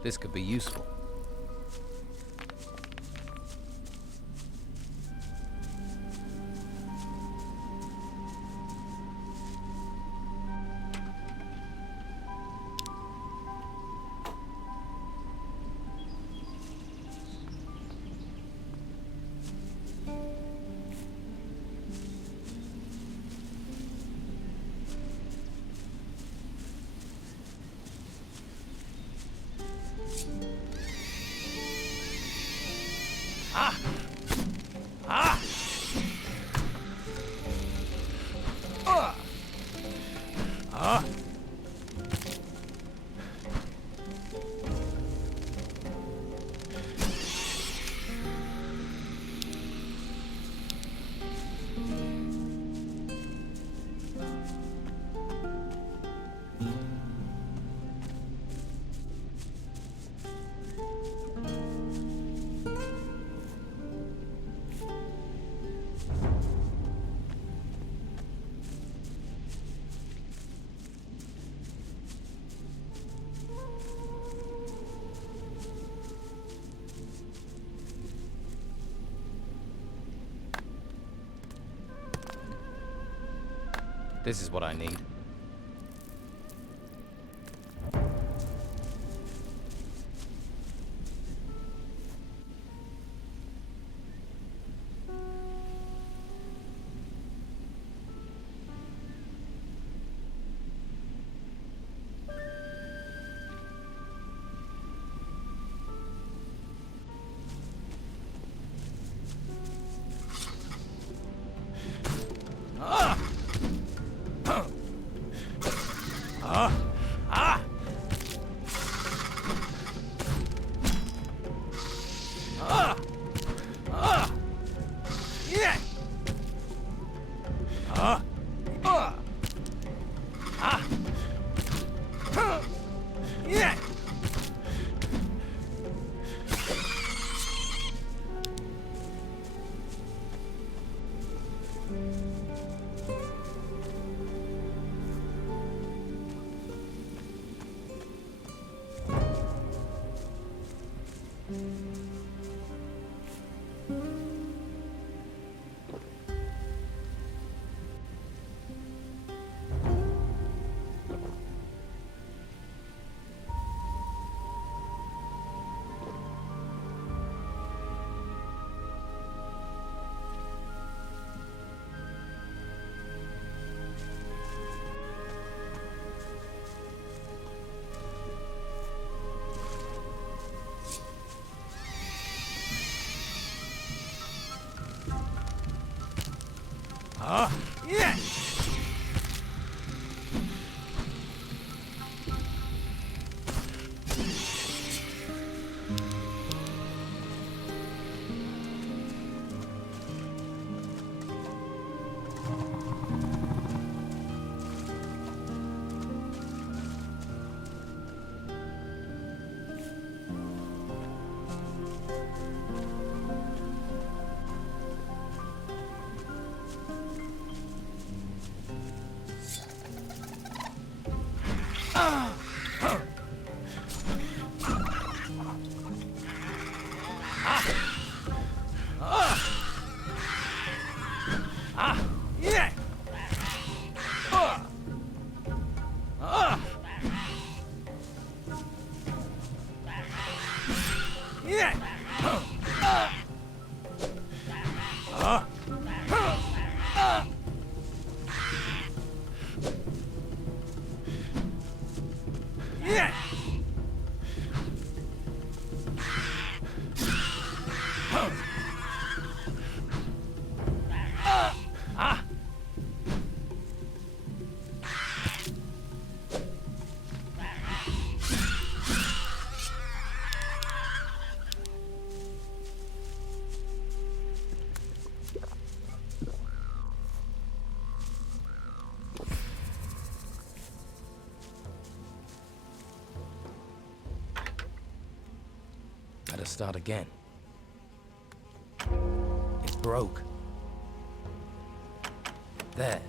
This could be useful. This is what I need. Yeah! Better start again. It broke. There.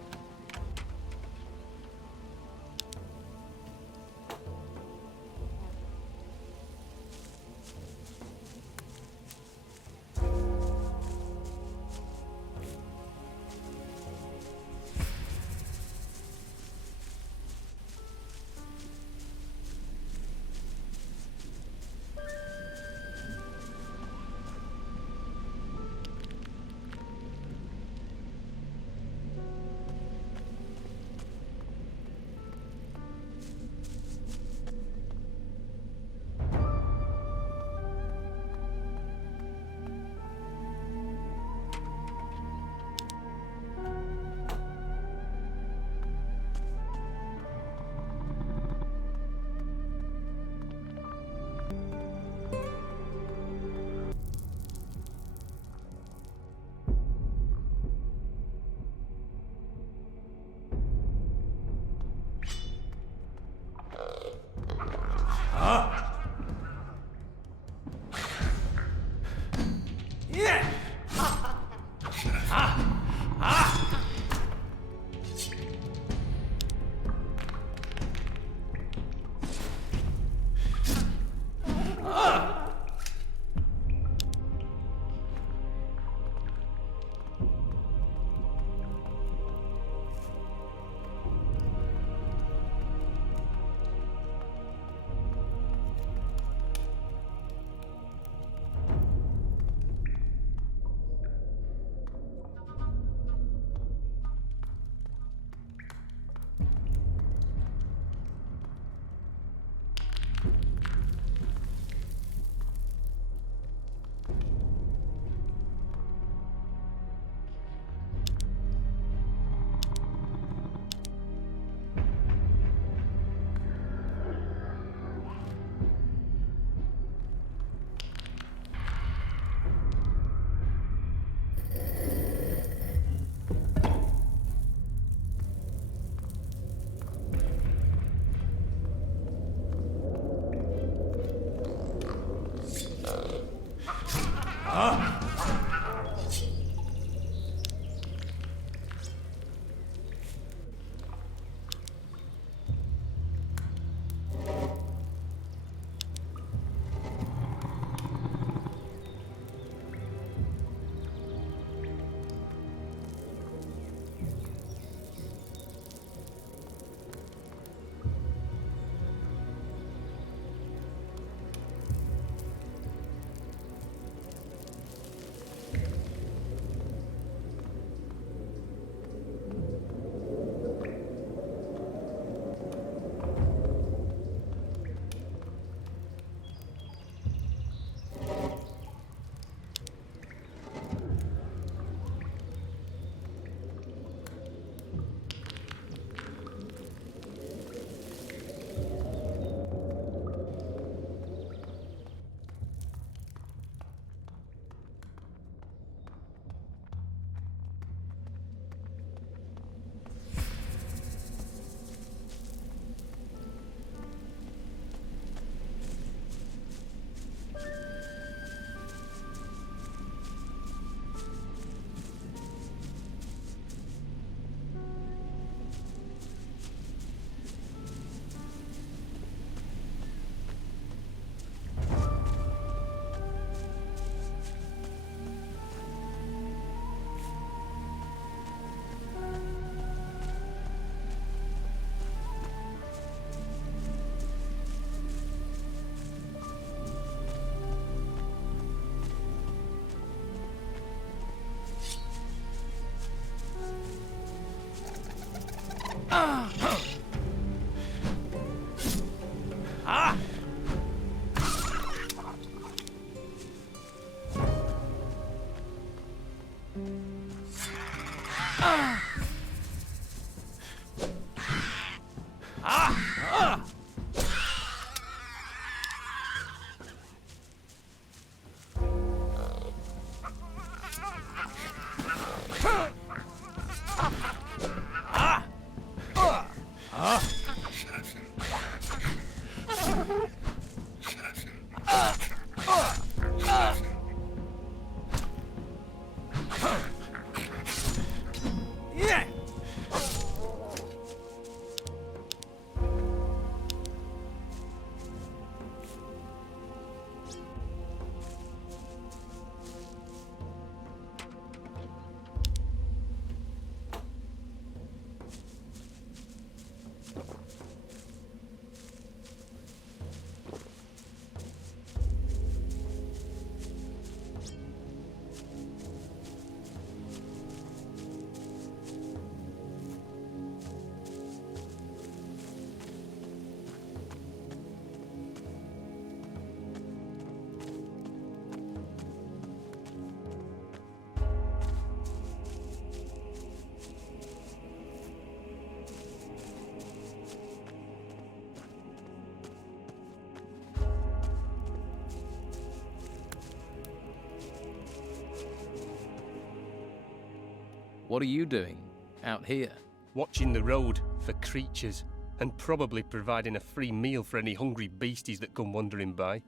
What are you doing out here? Watching the road for creatures, and probably providing a free meal for any hungry beasties that come wandering by.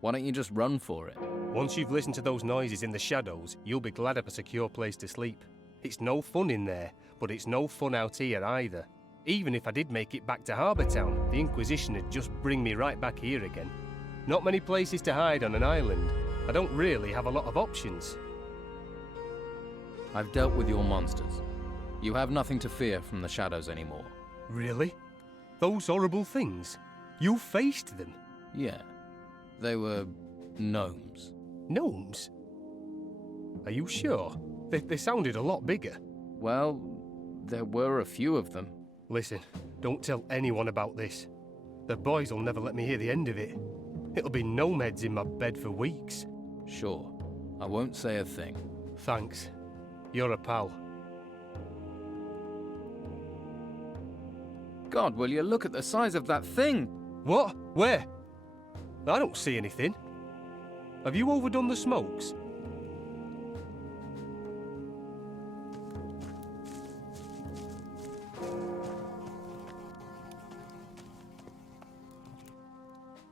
Why don't you just run for it? Once you've listened to those noises in the shadows, you'll be glad of a secure place to sleep. It's no fun in there, but it's no fun out here either. Even if I did make it back to Harbour Town, the Inquisition would just bring me right back here again. Not many places to hide on an island. I don't really have a lot of options. I've dealt with your monsters. You have nothing to fear from the shadows anymore. Really? Those horrible things? You faced them? Yeah. They were gnomes. Gnomes? Are you sure? They sounded a lot bigger. Well, there were a few of them. Listen, don't tell anyone about this. The boys will never let me hear the end of it. It'll be nomads in my bed for weeks. Sure. I won't say a thing. Thanks. You're a pal. God, will you look at the size of that thing? What? Where? I don't see anything. Have you overdone the smokes?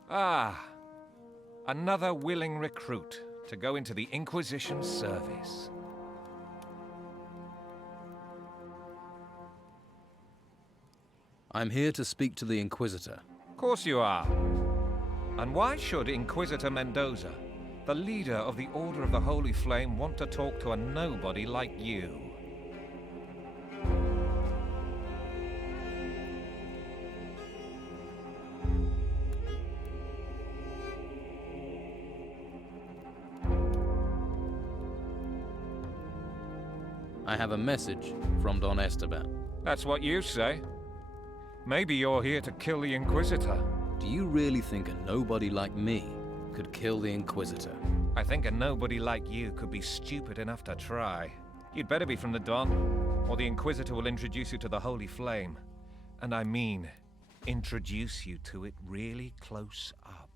Ah, another willing recruit to go into the Inquisition service. I'm here to speak to the Inquisitor. Of course you are. And why should Inquisitor Mendoza, the leader of the Order of the Holy Flame, want to talk to a nobody like you? I have a message from Don Esteban. That's what you say. Maybe you're here to kill the Inquisitor. Do you really think a nobody like me could kill the Inquisitor? I think a nobody like you could be stupid enough to try. You'd better be from the Don, or the Inquisitor will introduce you to the Holy Flame. And I mean, introduce you to it really close up.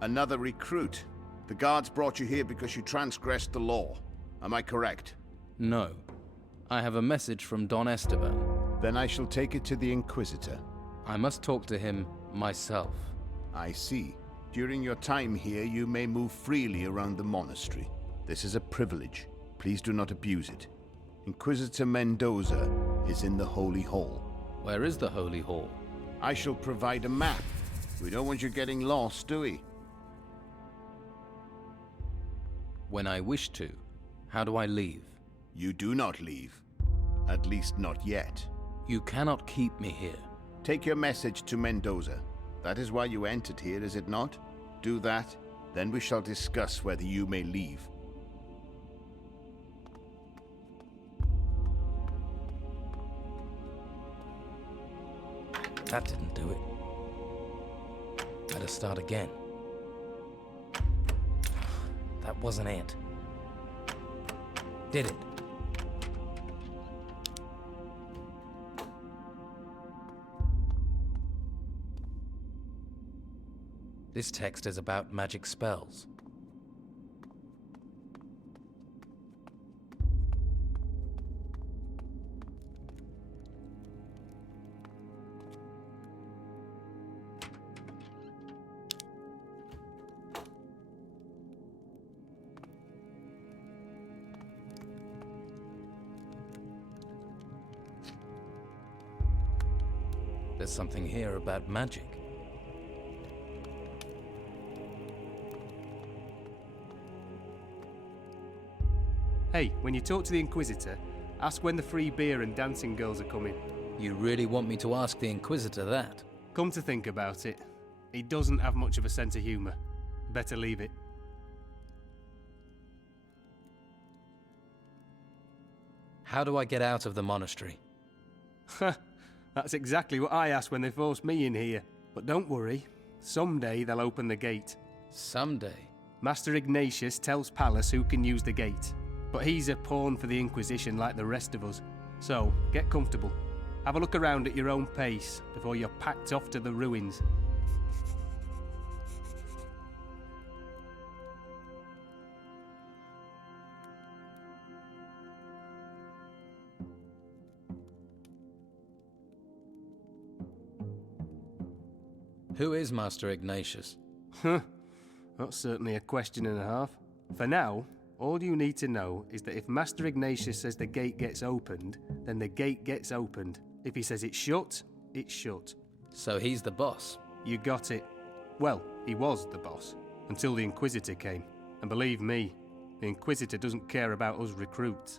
Another recruit. The guards brought you here because you transgressed the law. Am I correct? No. I have a message from Don Esteban. Then I shall take it to the Inquisitor. I must talk to him myself. I see. During your time here, you may move freely around the monastery. This is a privilege. Please do not abuse it. Inquisitor Mendoza is in the Holy Hall. Where is the Holy Hall? I shall provide a map. We don't want you getting lost, do we? When I wish to, how do I leave? You do not leave. At least not yet. You cannot keep me here. Take your message to Mendoza. That is why you entered here, is it not? Do that, Then we shall discuss whether you may leave. That didn't do it. Better start again. That wasn't it. Did it? This text is about magic spells. There's something here about magic. Hey, when you talk to the Inquisitor, ask when the free beer and dancing girls are coming. You really want me to ask the Inquisitor that? Come to think about it, he doesn't have much of a sense of humour. Better leave it. How do I get out of the monastery? That's exactly what I asked when they forced me in here. But don't worry, someday they'll open the gate. Someday? Master Ignatius tells Pallas who can use the gate. But he's a pawn for the Inquisition like the rest of us. So, get comfortable. Have a look around at your own pace before you're packed off to the ruins. Who is Master Ignatius? Huh. That's certainly a question and a half. For now, all you need to know is that if Master Ignatius says the gate gets opened, then the gate gets opened. If he says it's shut, it's shut. So he's the boss? You got it. Well, he was the boss, until the Inquisitor came. And believe me, the Inquisitor doesn't care about us recruits.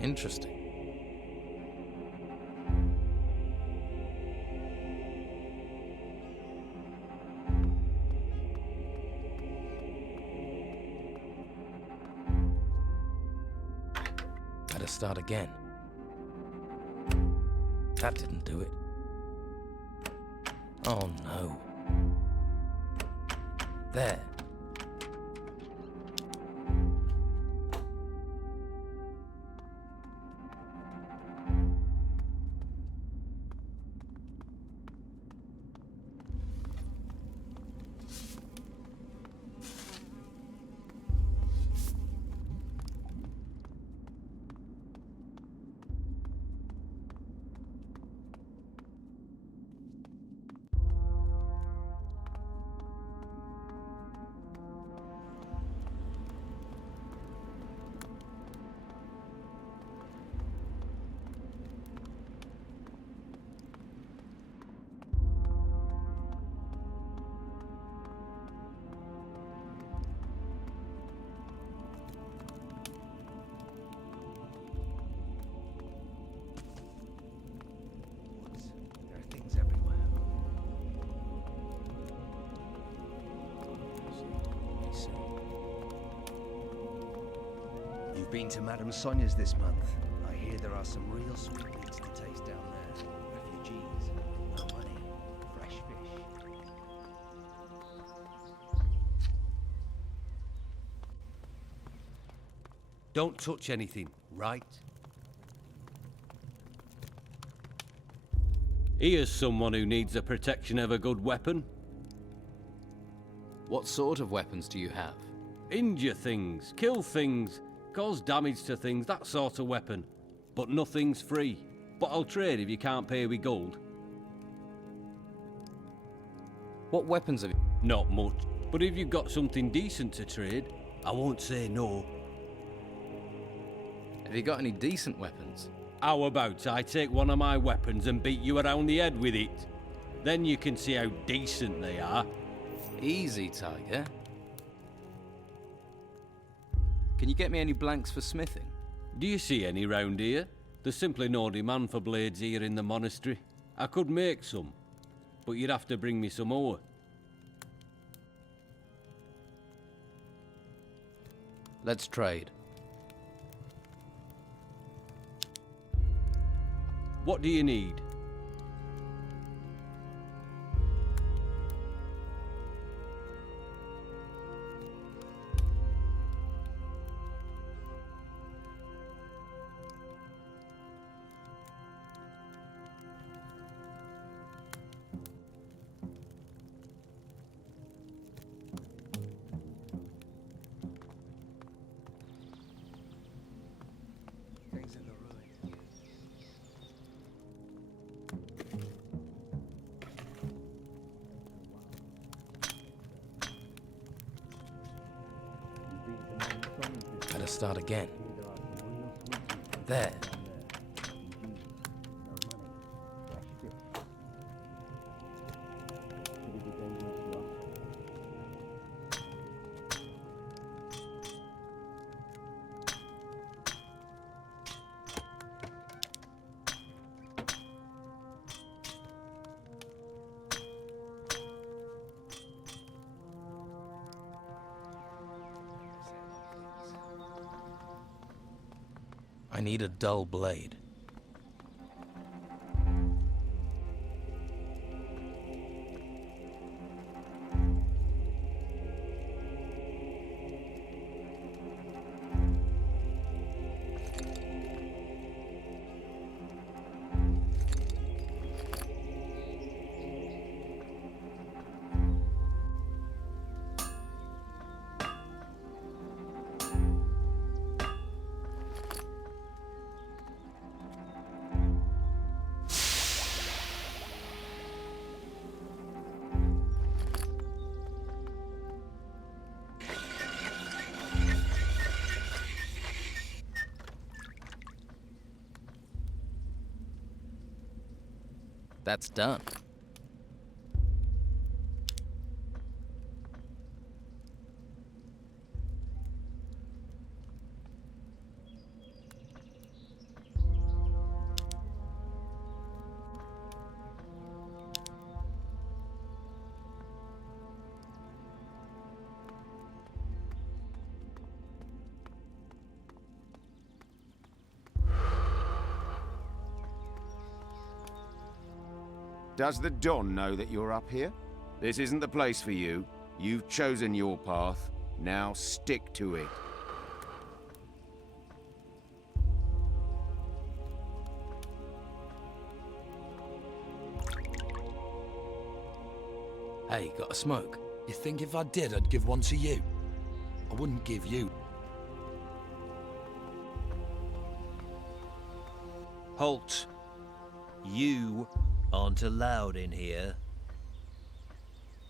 Interesting. Better start again. That didn't do it. Oh no. There. You've been to Madame Sonia's this month. I hear there are some real sweet things to taste down there. Refugees, no money, fresh fish. Don't touch anything, right? Here's someone who needs the protection of a good weapon. What sort of weapons do you have? Injure things, kill things, cause damage to things, that sort of weapon. But nothing's free. But I'll trade if you can't pay with gold. What weapons have you... Not much, but if you've got something decent to trade, I won't say no. Have you got any decent weapons? How about I take one of my weapons and beat you around the head with it? Then you can see how decent they are. Easy, Tiger. Can you get me any blanks for smithing? Do you see any round here? There's simply no demand for blades here in the monastery. I could make some, but you'd have to bring me some more. Let's trade. What do you need? Better start again. There. I need a dull blade. That's done. Does the Don know that you're up here? This isn't the place for you. You've chosen your path. Now stick to it. Hey, got a smoke? You think if I did, I'd give one to you? I wouldn't give you. Halt. You aren't allowed in here.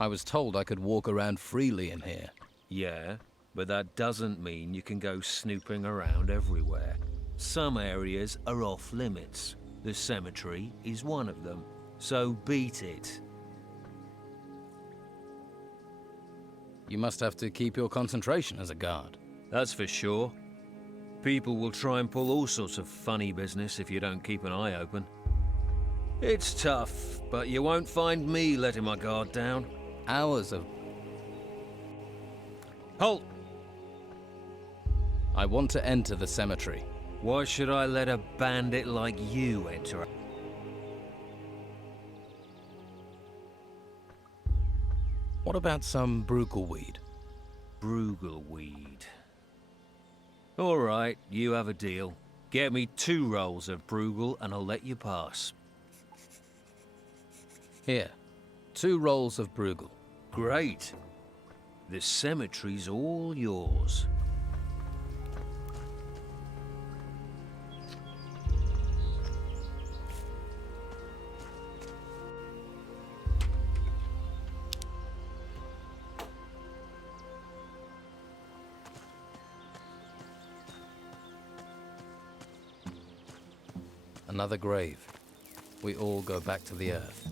I was told I could walk around freely in here. Yeah, but that doesn't mean you can go snooping around everywhere. Some areas are off limits. The cemetery is one of them. So beat it. You must have to keep your concentration as a guard. That's for sure. People will try and pull all sorts of funny business if you don't keep an eye open. It's tough, but you won't find me letting my guard down. Hours of... Halt! I want to enter the cemetery. Why should I let a bandit like you enter? What about some brugelweed? Brugelweed. All right, you have a deal. Get me 2 rolls of Bruegel and I'll let you pass. Here, 2 rolls of Bruegel. Great. The cemetery's all yours. another grave. We all go back to the earth.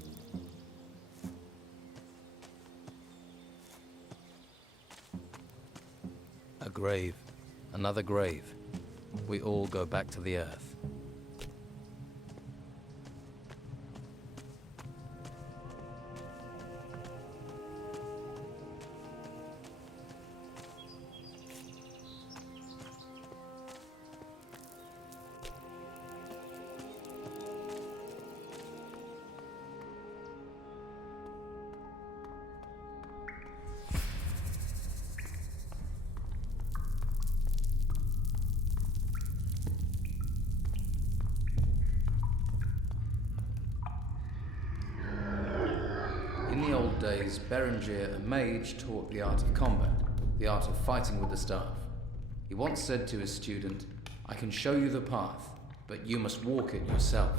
A grave, another grave. We all go back to the earth. In the old days, Berengier, a mage, taught the art of combat, the art of fighting with the staff. He once said to his student, "I can show you the path, but you must walk it yourself."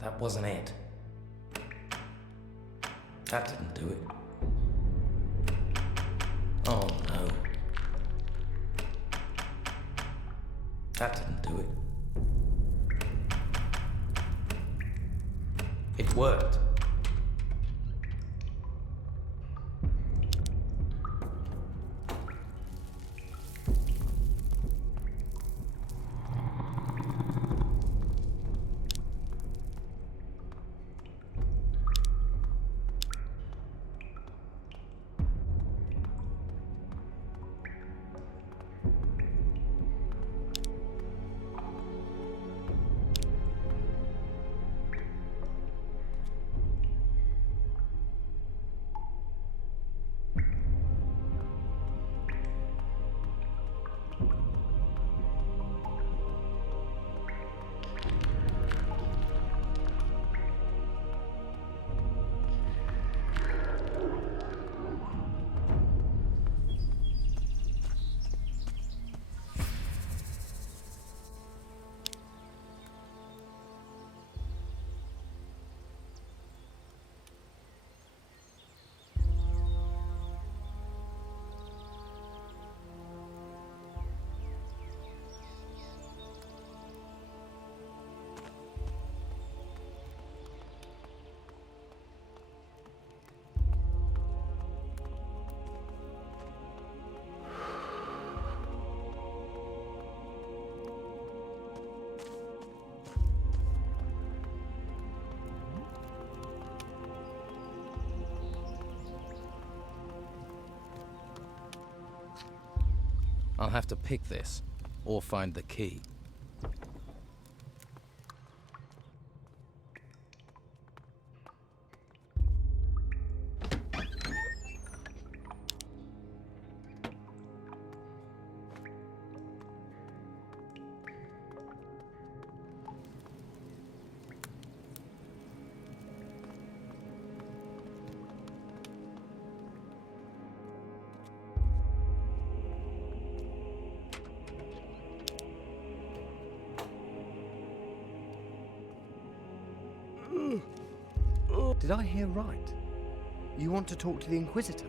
That wasn't it. That didn't do it. Oh no. That didn't do it. It worked. I'll have to pick this, or find the key. Did I hear right? You want to talk to the Inquisitor?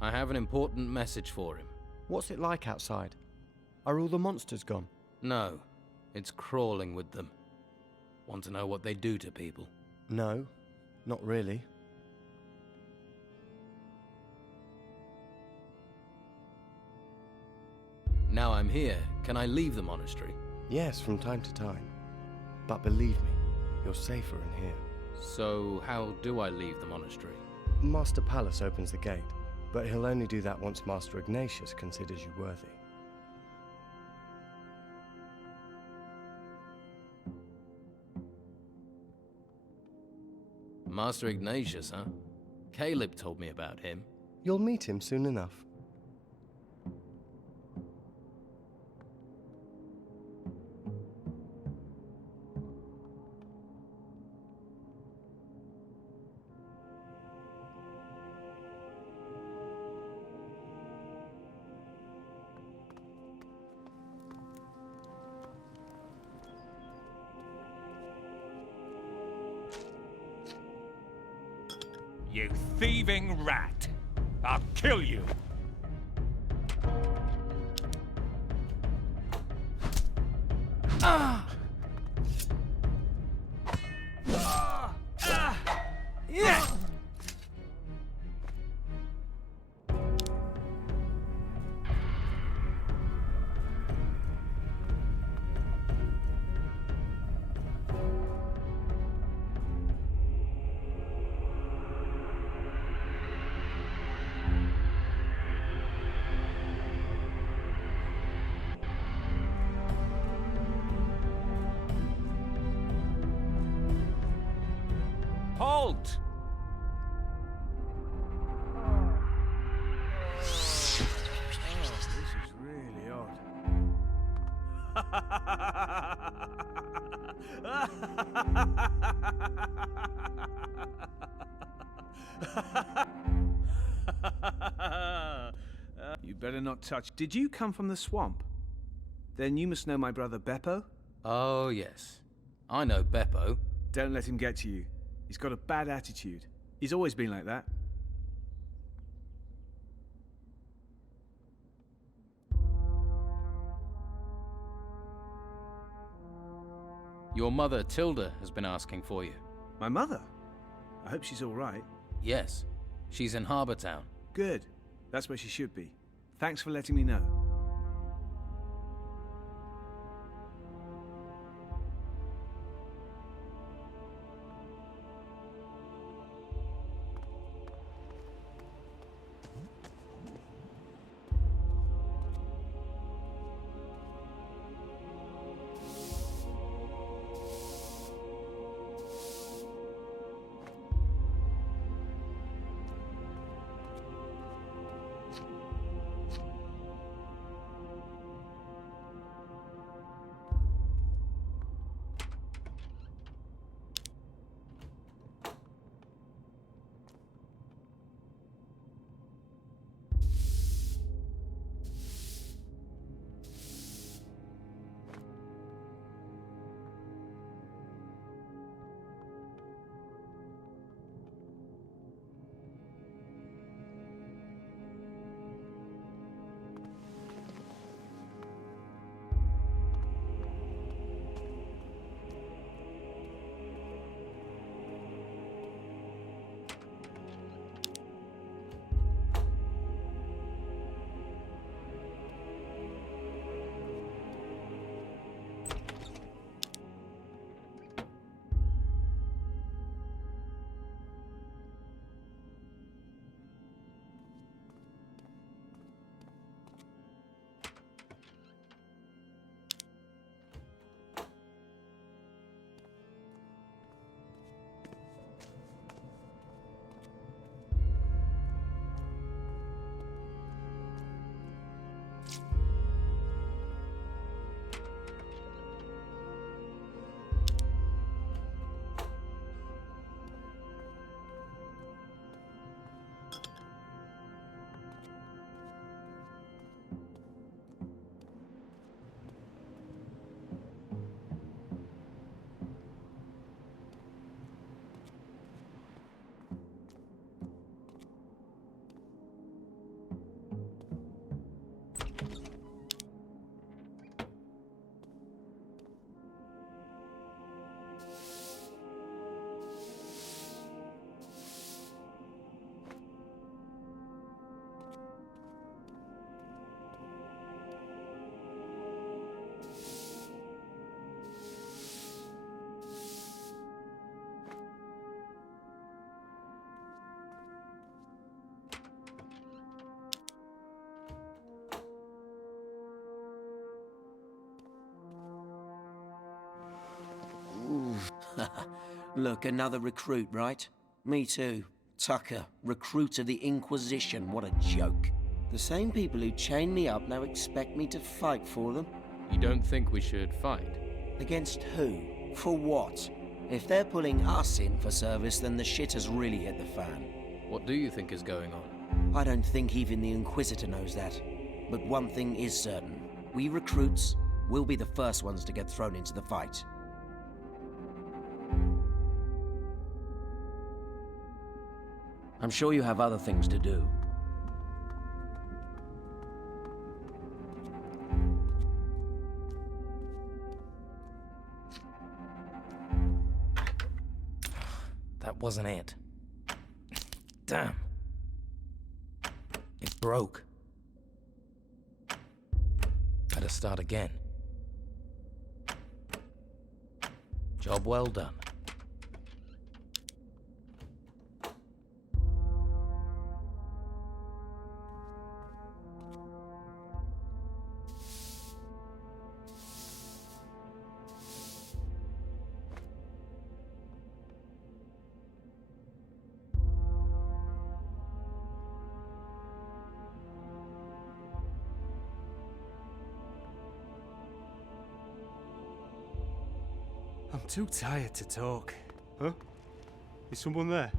I have an important message for him. What's it like outside? Are all the monsters gone? No, it's crawling with them. Want to know what they do to people? No, not really. Now I'm here, can I leave the monastery? Yes, from time to time. But believe me, you're safer in here. So how do I leave the monastery? Master Pallas opens the gate, but he'll only do that once Master Ignatius considers you worthy. Master Ignatius, huh? Caleb told me about him. You'll meet him soon enough. You thieving rat! I'll kill you! Ah! Yeah! Halt! This is really odd. You'd better not touch. Did you come from the swamp? Then you must know my brother Beppo? Oh, yes. I know Beppo. Don't let him get to you. He's got a bad attitude. He's always been like that. Your mother, Tilda, has been asking for you. My mother? I hope she's all right. Yes. She's in Harbour Town. Good. That's where she should be. Thanks for letting me know. Look, another recruit, right? Me too. Tucker, recruit of the Inquisition. What a joke. The same people who chained me up now expect me to fight for them. You don't think we should fight? Against who? For what? If they're pulling us in for service, then the shit has really hit the fan. What do you think is going on? I don't think even the Inquisitor knows that. But one thing is certain. We recruits will be the first ones to get thrown into the fight. I'm sure you have other things to do. That wasn't it. Damn. It broke. Better start again. Job well done. I'm too tired to talk. Huh? Is someone there?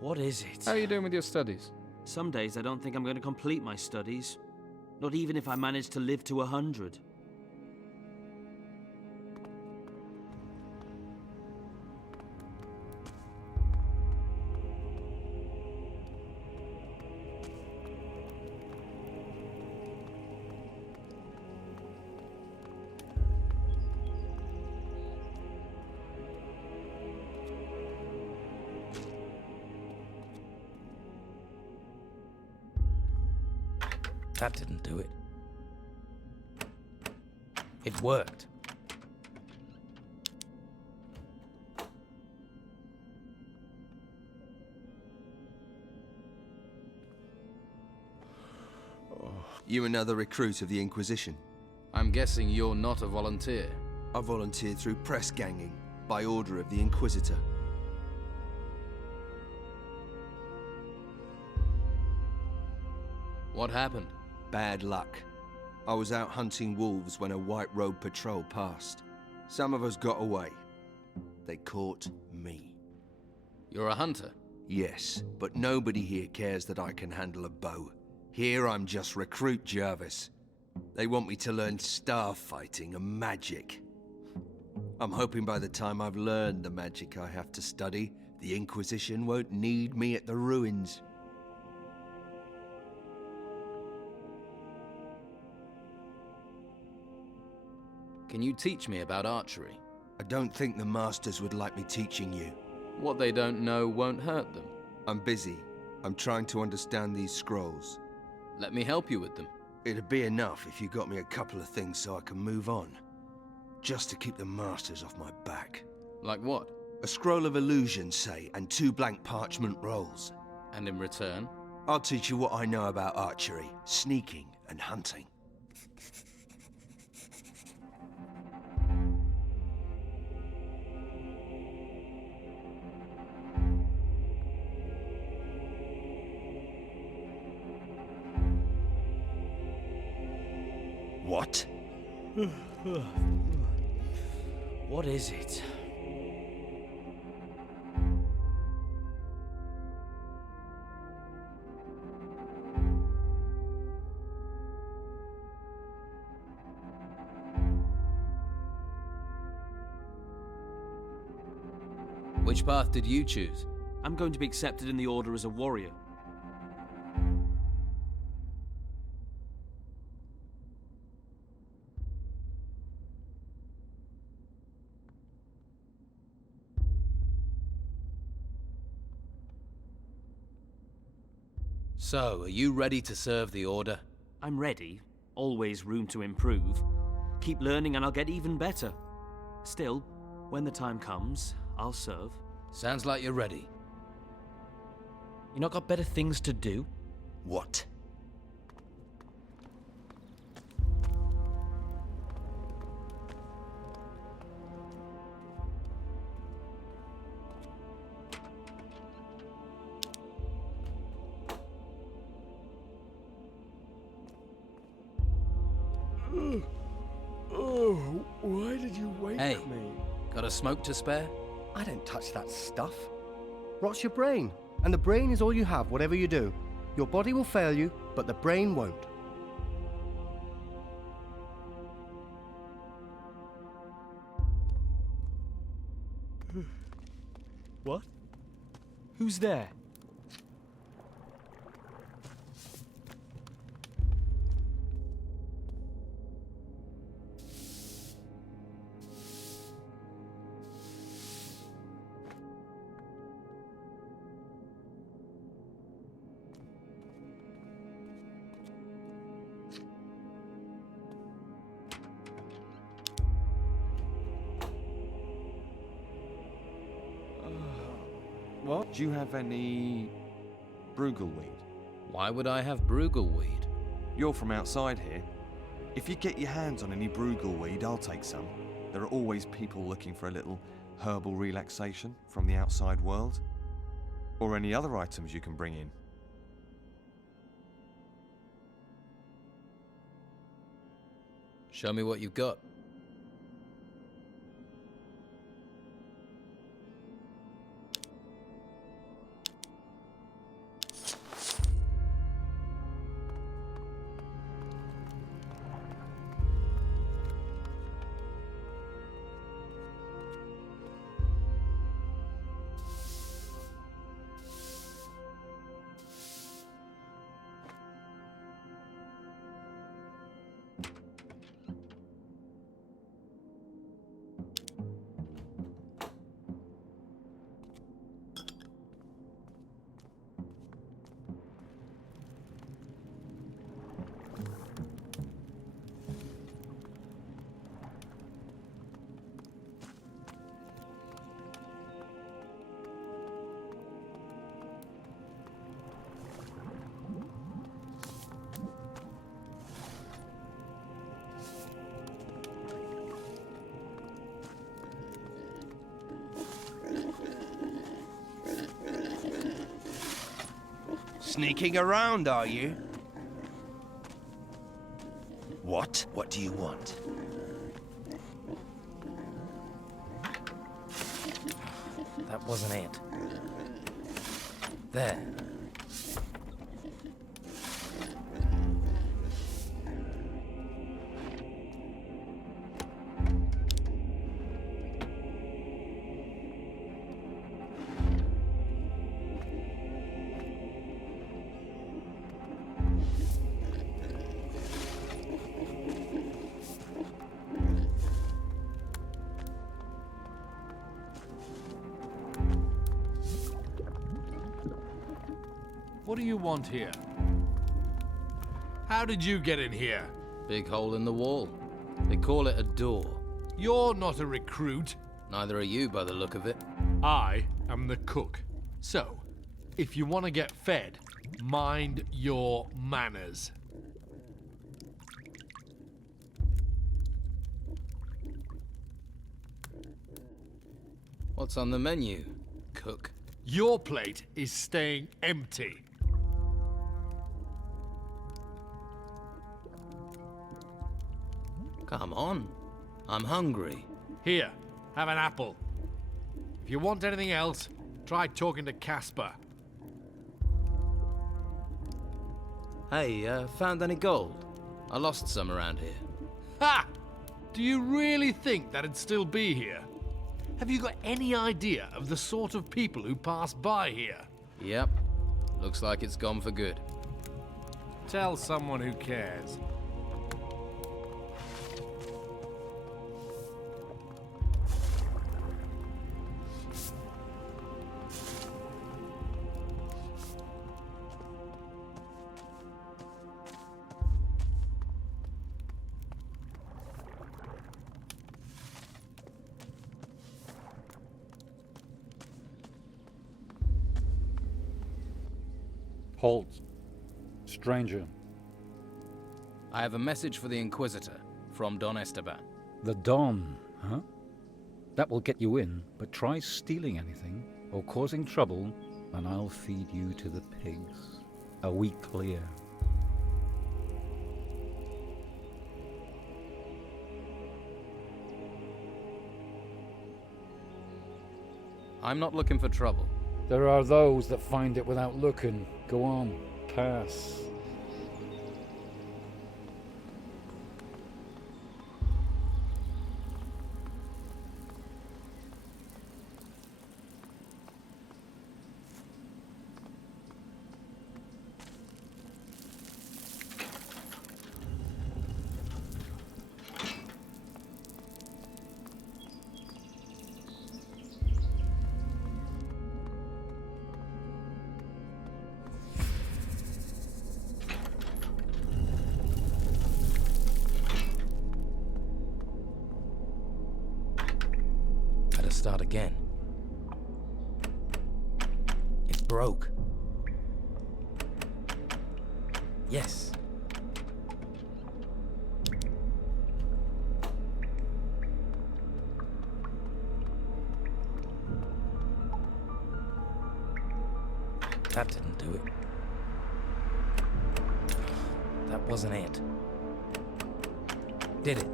What is it? How are you doing with your studies? Some days I don't think I'm going to complete my studies. Not even if I manage to live to 100. That didn't do it. It worked. You another recruit of the Inquisition? I'm guessing you're not a volunteer. I volunteered through press ganging, by order of the Inquisitor. What happened? Bad luck. I was out hunting wolves when a white road patrol passed. Some of us got away. They caught me. You're a hunter? Yes, but nobody here cares that I can handle a bow. Here I'm just Recruit Jervis. They want me to learn star fighting and magic. I'm hoping by the time I've learned the magic I have to study, the Inquisition won't need me at the ruins. Can you teach me about archery? I don't think the Masters would like me teaching you. What they don't know won't hurt them. I'm busy. I'm trying to understand these scrolls. Let me help you with them. It'd be enough if you got me a couple of things so I can move on. Just to keep the Masters off my back. Like what? A scroll of illusion, say, and 2 blank parchment rolls. And in return? I'll teach you what I know about archery, sneaking, and hunting. What? What is it? Which path did you choose? I'm going to be accepted in the Order as a warrior. So, are you ready to serve the Order? I'm ready. Always room to improve. Keep learning and I'll get even better. Still, when the time comes, I'll serve. Sounds like you're ready. You not got better things to do? What? Oh, why did you wake Hey, me? got a smoke to spare? I don't touch that stuff. Rots your brain, and the brain is all you have, whatever you do. Your body will fail you, but the brain won't. What? Who's there? What? Do you have any brugelweed? Why would I have brugelweed? You're from outside here. If you get your hands on any brugelweed, I'll take some. There are always people looking for a little herbal relaxation from the outside world. Or any other items you can bring in. Show me what you've got. Sneaking around, are you? What? What do you want? That wasn't it. There. What do you want here? How did you get in here? Big hole in the wall. They call it a door. You're not a recruit. Neither are you by the look of it. I am the cook. So, if you want to get fed, mind your manners. What's on the menu, cook? Your plate is staying empty. Come on. I'm hungry. Here, have an apple. If you want anything else, try talking to Casper. Hey, found any gold? I lost some around here. Ha! Do you really think that'd still be here? Have you got any idea of the sort of people who pass by here? Yep. Looks like it's gone for good. Tell someone who cares. Halt. Stranger. I have a message for the Inquisitor from Don Esteban. The Don, huh? That will get you in, but try stealing anything or causing trouble, and I'll feed you to the pigs. Are we clear? I'm not looking for trouble. There are those that find it without looking. Go on, pass. Start again. It broke. Yes. That didn't do it. That wasn't it. Did it?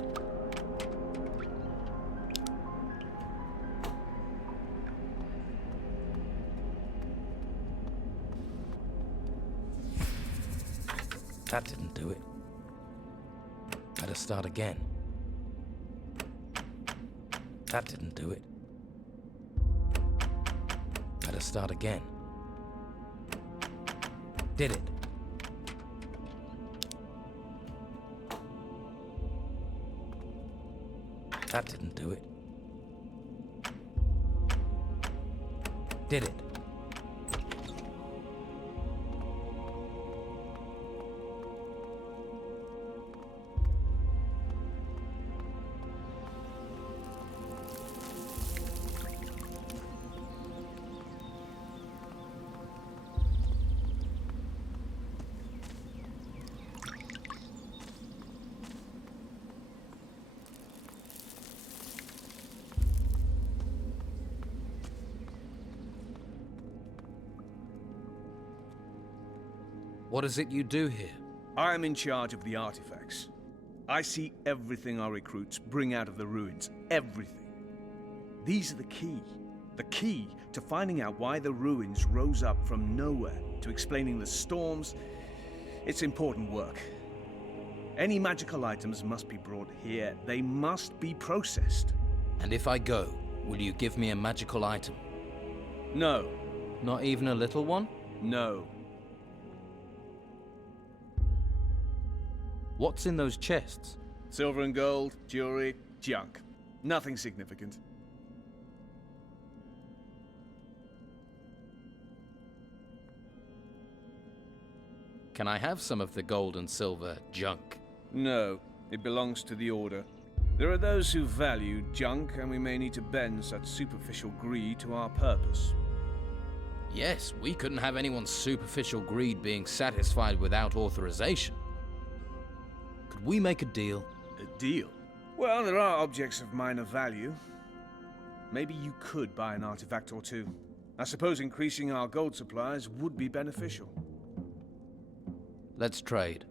That didn't do it. Better start again. That didn't do it. Better start again. Did it? That didn't do it. Did it? What is it you do here? I am in charge of the artifacts. I see everything our recruits bring out of the ruins. Everything. These are the key. The key to finding out why the ruins rose up from nowhere, to explaining the storms. It's important work. Any magical items must be brought here. They must be processed. And if I go, will you give me a magical item? No. Not even a little one? No. What's in those chests? Silver and gold, jewelry, junk. Nothing significant. Can I have some of the gold and silver junk? No, it belongs to the Order. There are those who value junk, and we may need to bend such superficial greed to our purpose. Yes, we couldn't have anyone's superficial greed being satisfied without authorization. Could we make a deal? A deal? Well, there are objects of minor value. Maybe you could buy an artifact or two. I suppose increasing our gold supplies would be beneficial. Let's trade.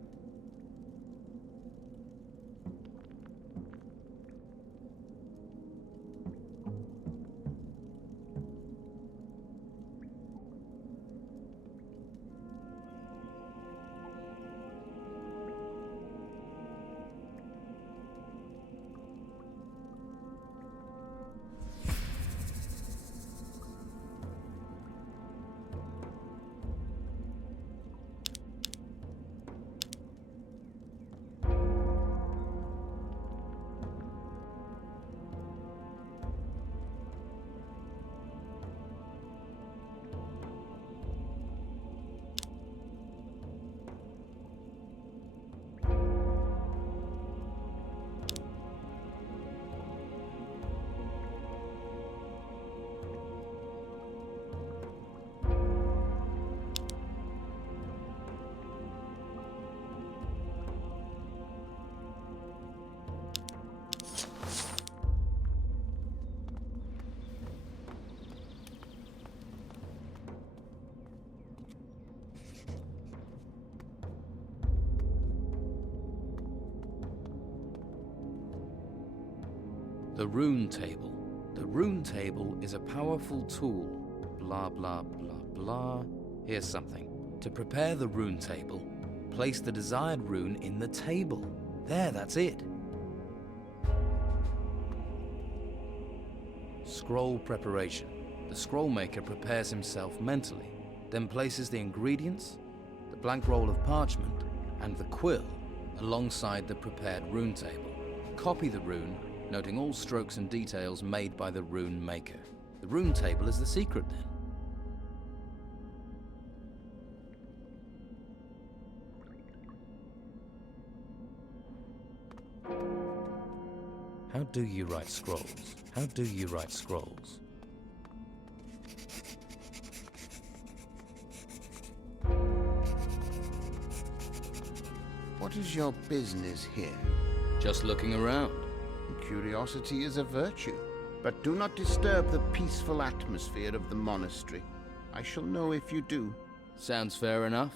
The rune table. The rune table is a powerful tool. Blah, blah, blah, blah. Here's something. To prepare the rune table, place the desired rune in the table. There, that's it. Scroll preparation. The scroll maker prepares himself mentally, then places the ingredients, the blank roll of parchment, and the quill alongside the prepared rune table. Copy the rune, noting all strokes and details made by the rune maker. The rune table is the secret then. How do you write scrolls? How do you write scrolls? What is your business here? Just looking around. Curiosity is a virtue, but do not disturb the peaceful atmosphere of the monastery. I shall know if you do. Sounds fair enough.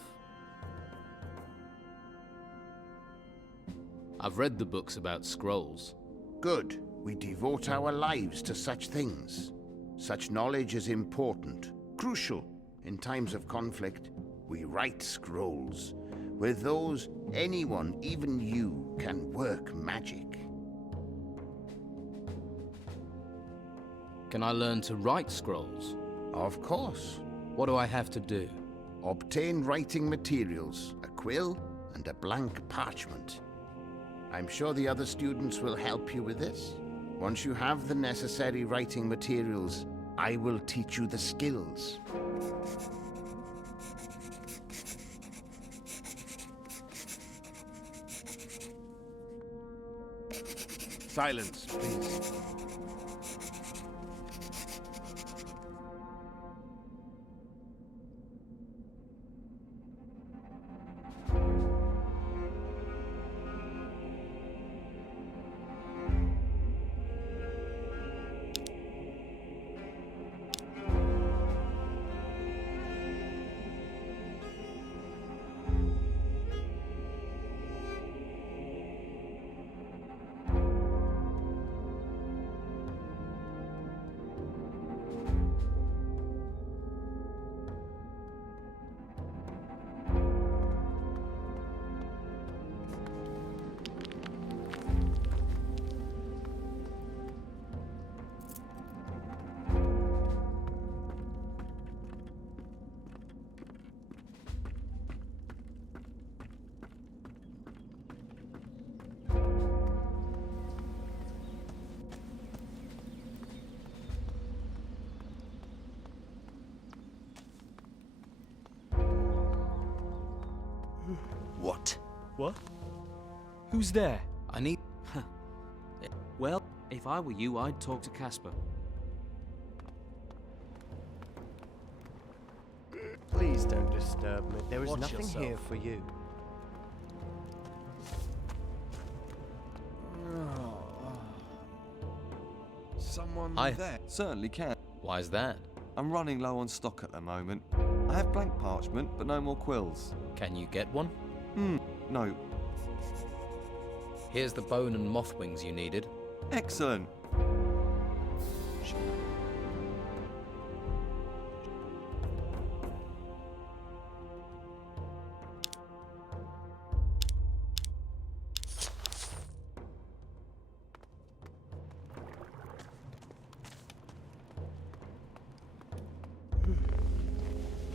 I've read the books about scrolls. Good. We devote our lives to such things. Such knowledge is important, crucial. In times of conflict, we write scrolls. With those, anyone, even you, can work magic. Can I learn to write scrolls? Of course. What do I have to do? Obtain writing materials, a quill, and a blank parchment. I'm sure the other students will help you with this. Once you have the necessary writing materials, I will teach you the skills. Silence, please. What? What? Who's there? I need... Well, if I were you, I'd talk to Casper. Please don't disturb me. There is Watch nothing yourself. here for you. Someone Hi. there? Certainly can. Why's that? I'm running low on stock at the moment. I have blank parchment, but no more quills. Can you get one? No. Here's the bone and moth wings you needed. Excellent.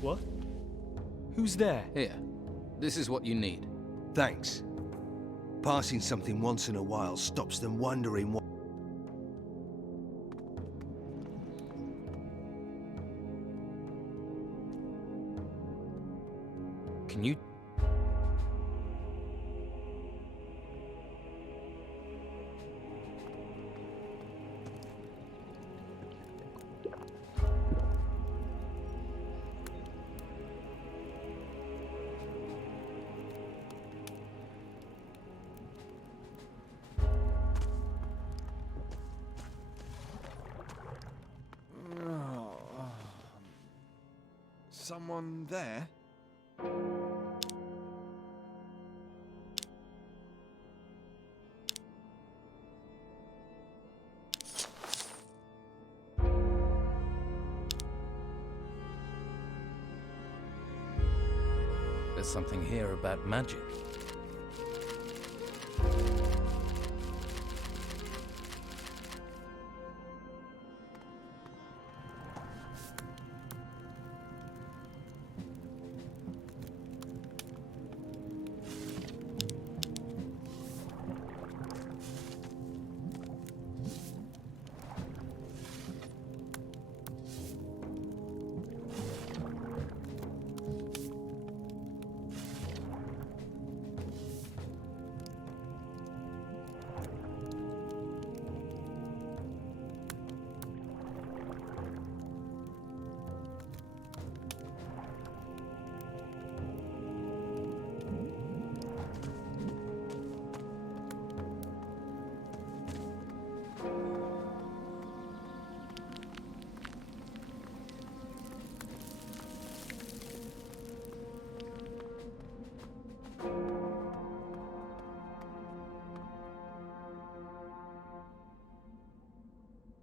What? Who's there? Here. This is what you need. Thanks. Passing something once in a while stops them wondering what... Can you... Someone there? something here about magic.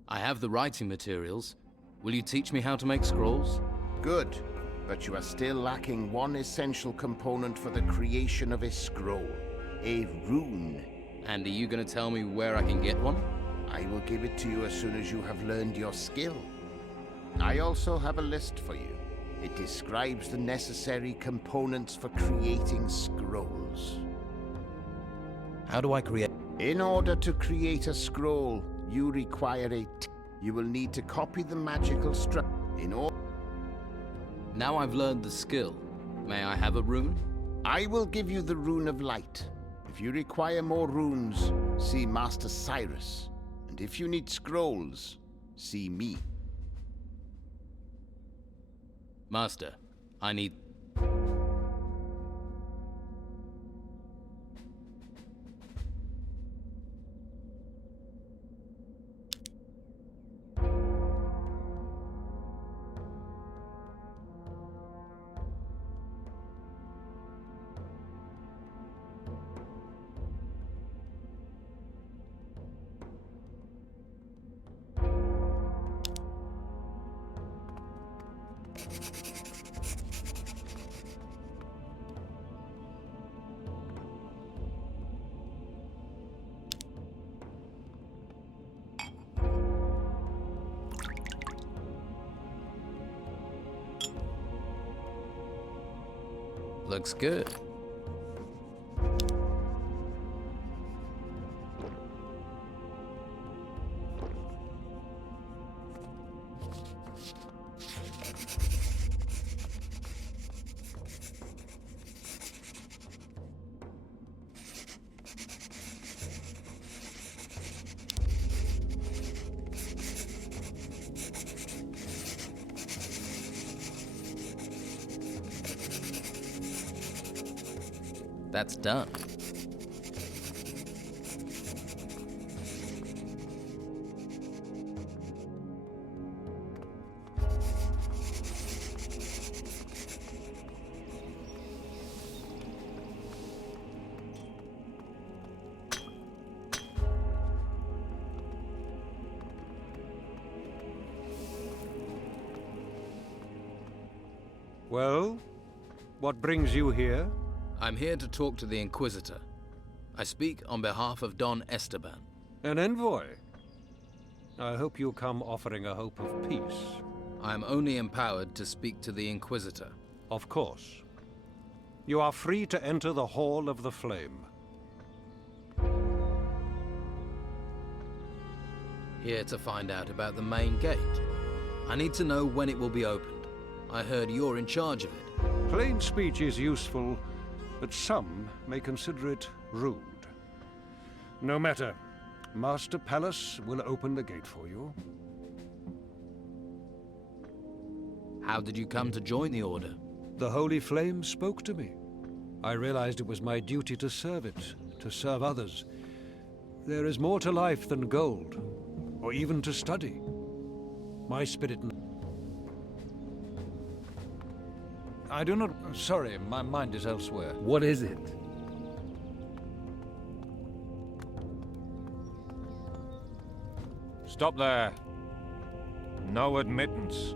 I have the writing materials. Will you teach me how to make scrolls? Good, but you are still lacking one essential component for the creation of a scroll. A rune. And are you going to tell me where I can get one? I will give it to you as soon as you have learned your skill. I also have a list for you. It describes the necessary components for creating scrolls. How do I create? In order to create a scroll, you require you will need to copy the magical structure in order. Now I've learned the skill. May I have a rune? I will give you the rune of light. If you require more runes, see Master Cyrus. And if you need scrolls, see me. Master, I need... Looks good. That's done. Well, what brings you here? I'm here to talk to the Inquisitor. I speak on behalf of Don Esteban. An envoy? I hope you come offering a hope of peace. I am only empowered to speak to the Inquisitor. Of course. You are free to enter the Hall of the Flame. Here to find out about the main gate. I need to know when it will be opened. I heard you're in charge of it. Plain speech is useful, but some may consider it rude. No matter. Master Palace will open the gate for you. How did you come to join the Order? The Holy Flame spoke to me. I realized it was my duty to serve it, to serve others. There is more to life than gold, or even to study. My spirit... I do not... Sorry, my mind is elsewhere. What is it? Stop there. No admittance.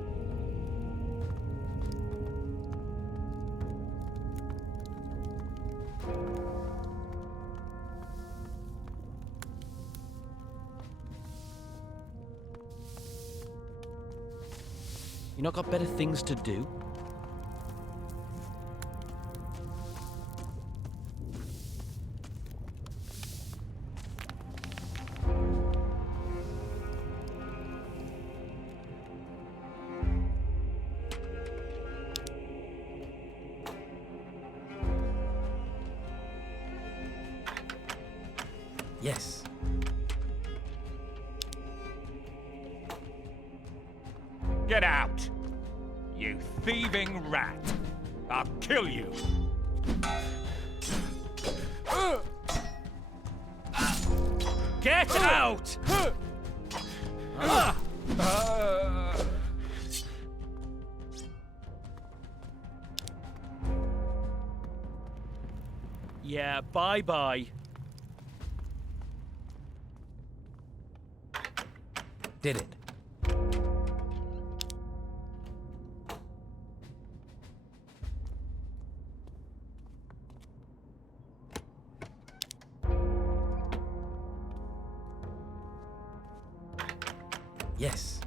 You not got better things to do? Yes. Get out! You thieving rat! I'll kill you! Get out! Yeah, bye-bye. Did it. Yes.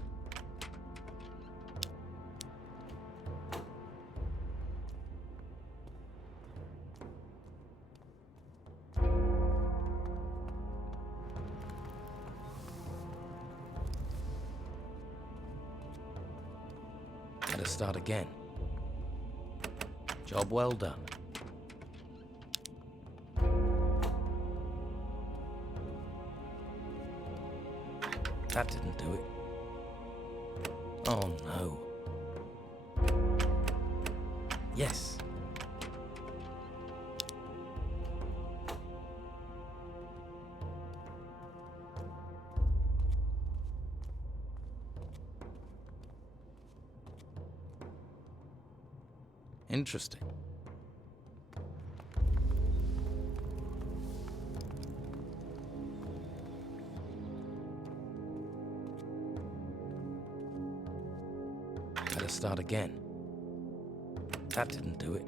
Gotta start again. Job well done. That didn't do it. Oh no. Yes. Interesting. Gotta start again. That didn't do it.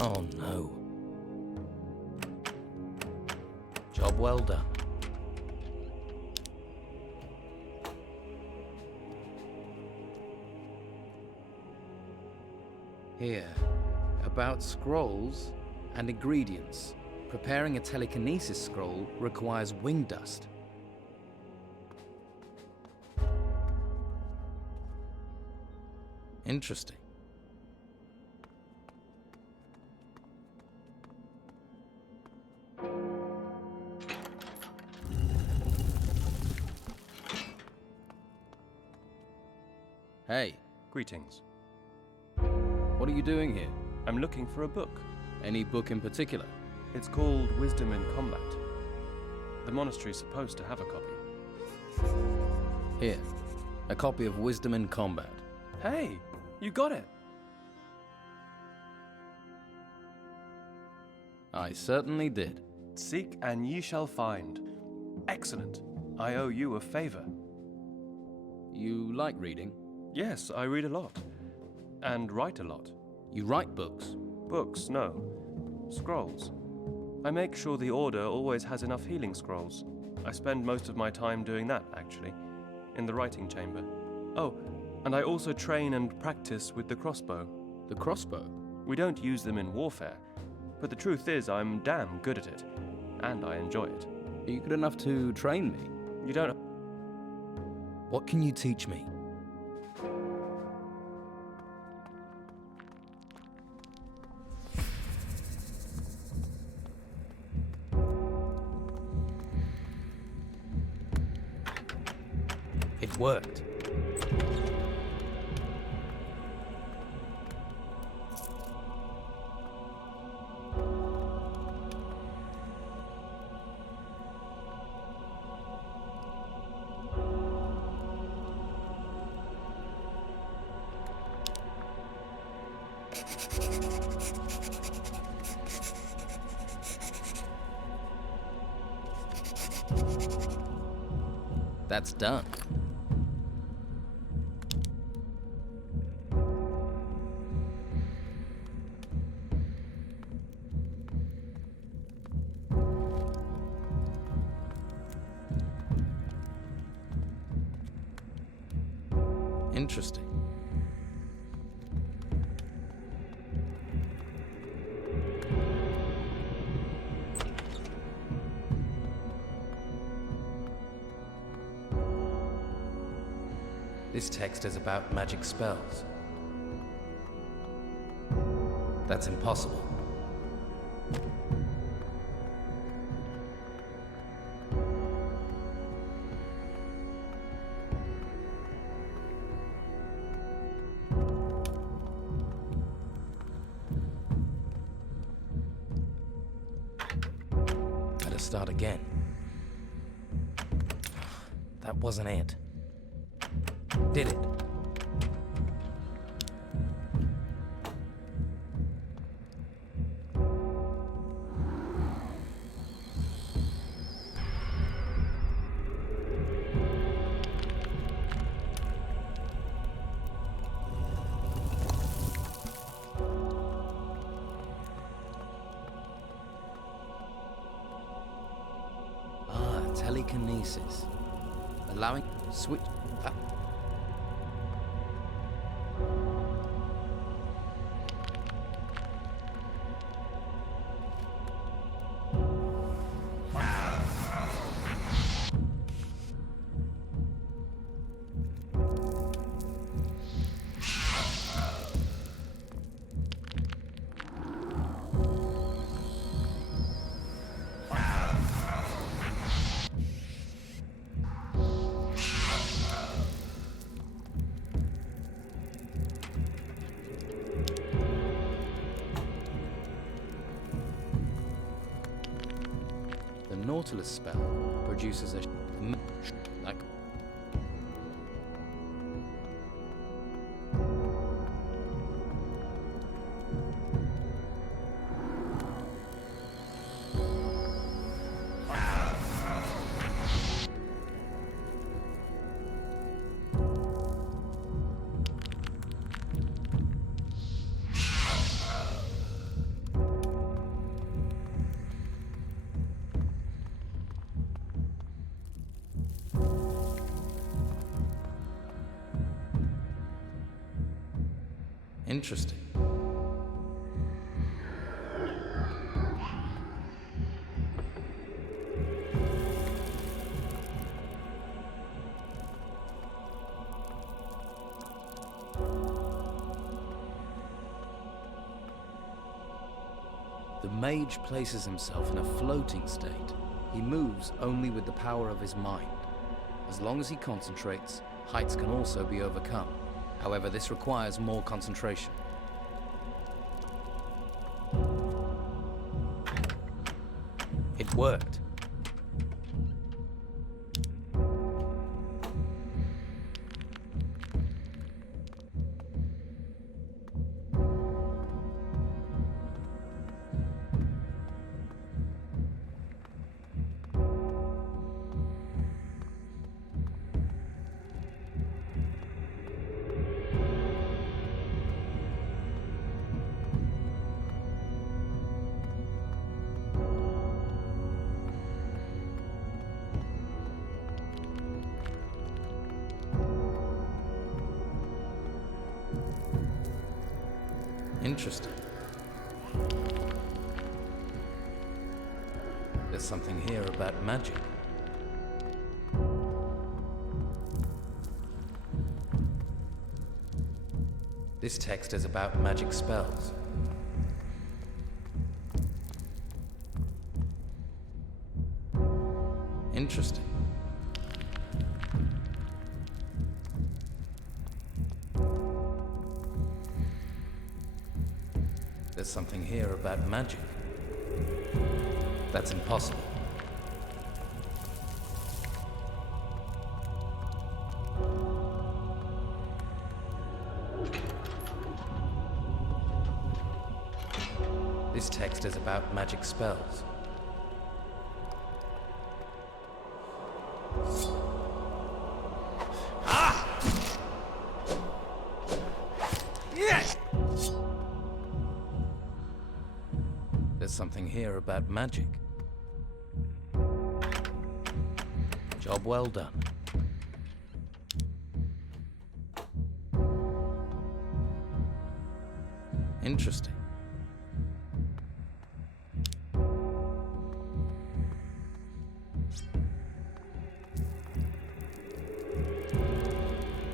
Oh no. Job well done. Here, about scrolls and ingredients. Preparing a telekinesis scroll requires wing dust. Interesting. Hey. Greetings. What are you doing here? I'm looking for a book. Any book in particular? It's called Wisdom in Combat. The monastery's supposed to have a copy. Here, a copy of Wisdom in Combat. Hey, you got it. I certainly did. Seek and ye shall find. Excellent. I owe you a favor. You like reading? Yes, I read a lot. And write a lot. You write books? Books, no. Scrolls. I make sure the Order always has enough healing scrolls. I spend most of my time doing that, actually. In the writing chamber. Oh, and I also train and practice with the crossbow. The crossbow? We don't use them in warfare. But the truth is, I'm damn good at it. And I enjoy it. Are you good enough to train me? You don't... What can you teach me? It worked. That's done. Interesting. This text is about magic spells. That's impossible. Better start again. That wasn't it. Did it? Telekinesis. Allowing switch. The Nautilus spell produces a like interesting. The mage places himself in a floating state. He moves only with the power of his mind. As long as he concentrates, heights can also be overcome. However, this requires more concentration. It worked. Interesting. There's something here about magic. This text is about magic spells. Interesting. There's something here about magic. That's impossible. This text is about magic spells. There's something here about magic. Job well done. Interesting.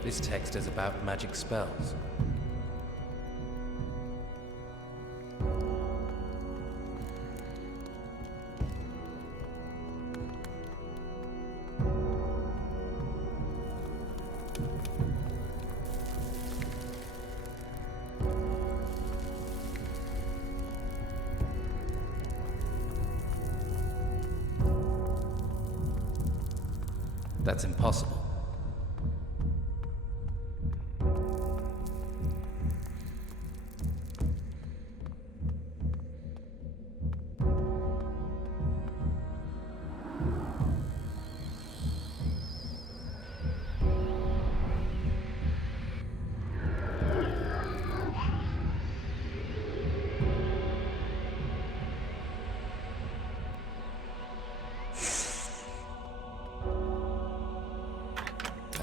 This text is about magic spells. That's impossible.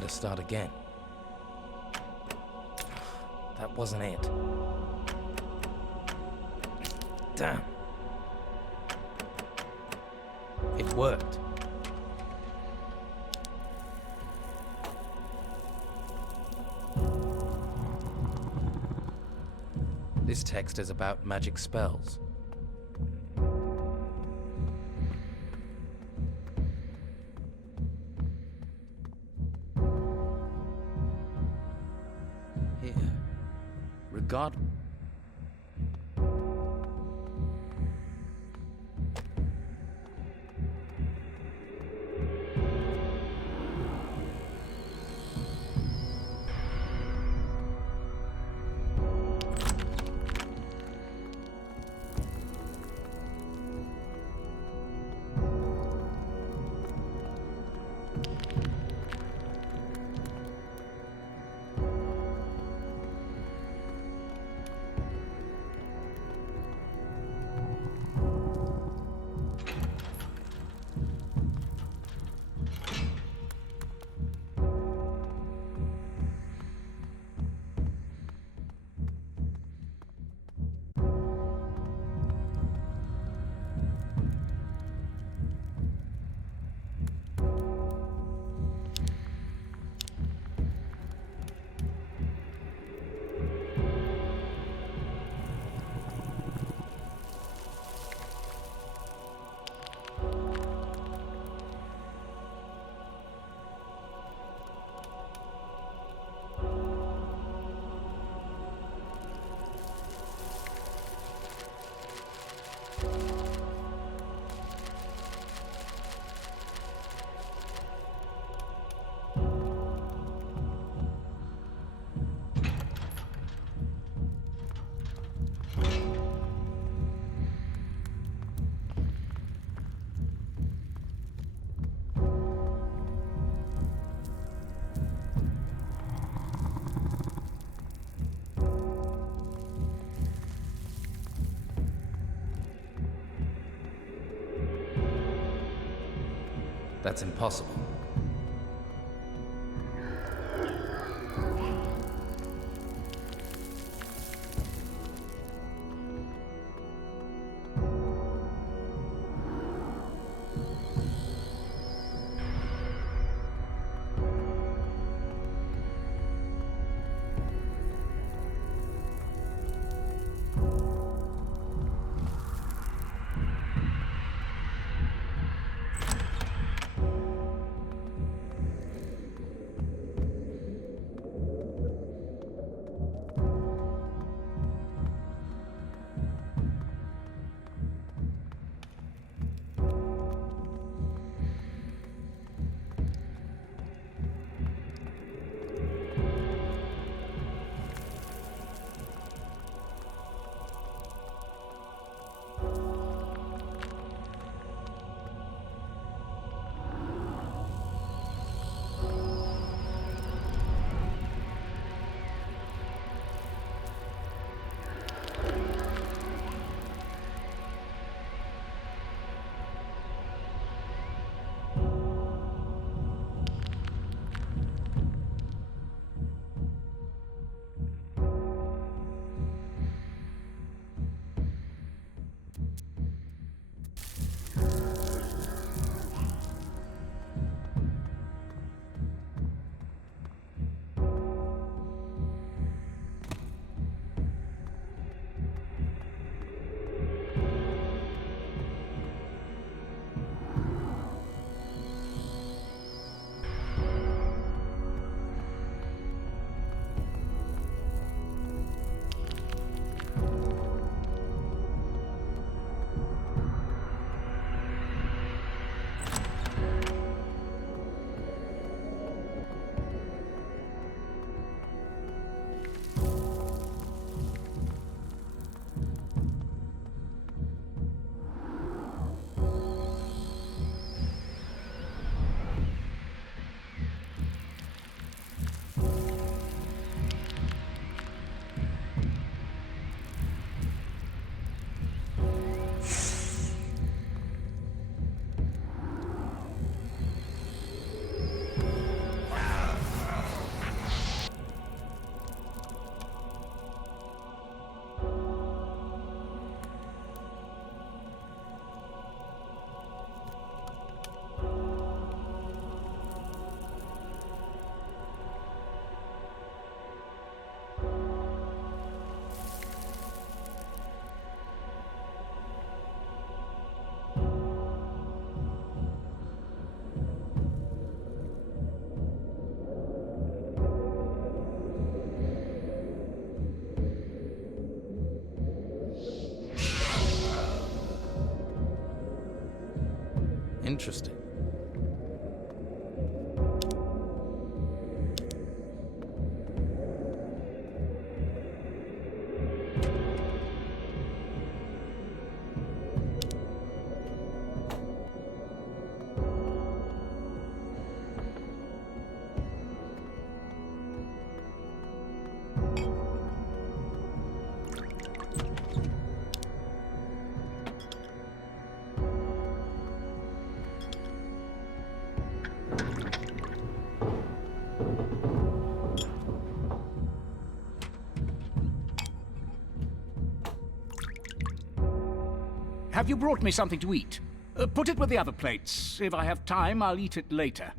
Start again. That wasn't it. Damn. It worked. This text is about magic spells. God. That's impossible. Interesting. Have you brought me something to eat? Put it with the other plates. If I have time, I'll eat it later.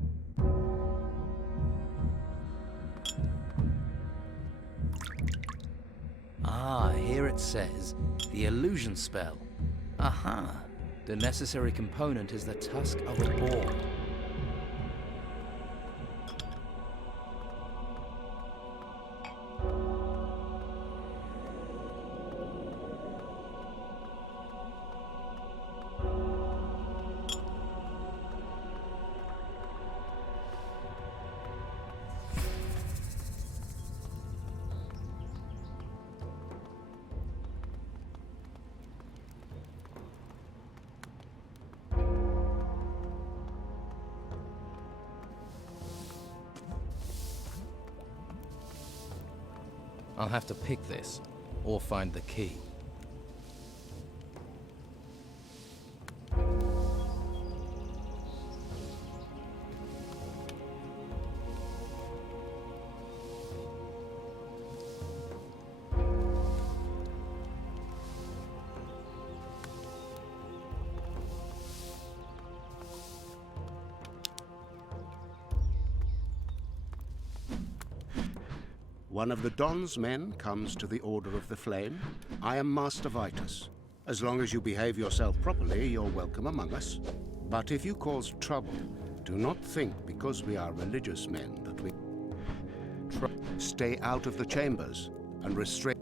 Ah, here it says, the illusion spell. Aha! The necessary component is the tusk of a boar. I'll have to pick this, or find the key. One of the Don's men comes to the Order of the Flame. I am Master Vitus. As long as you behave yourself properly, you're welcome among us. But if you cause trouble, do not think because we are religious men that we... Stay out of the chambers and restrain...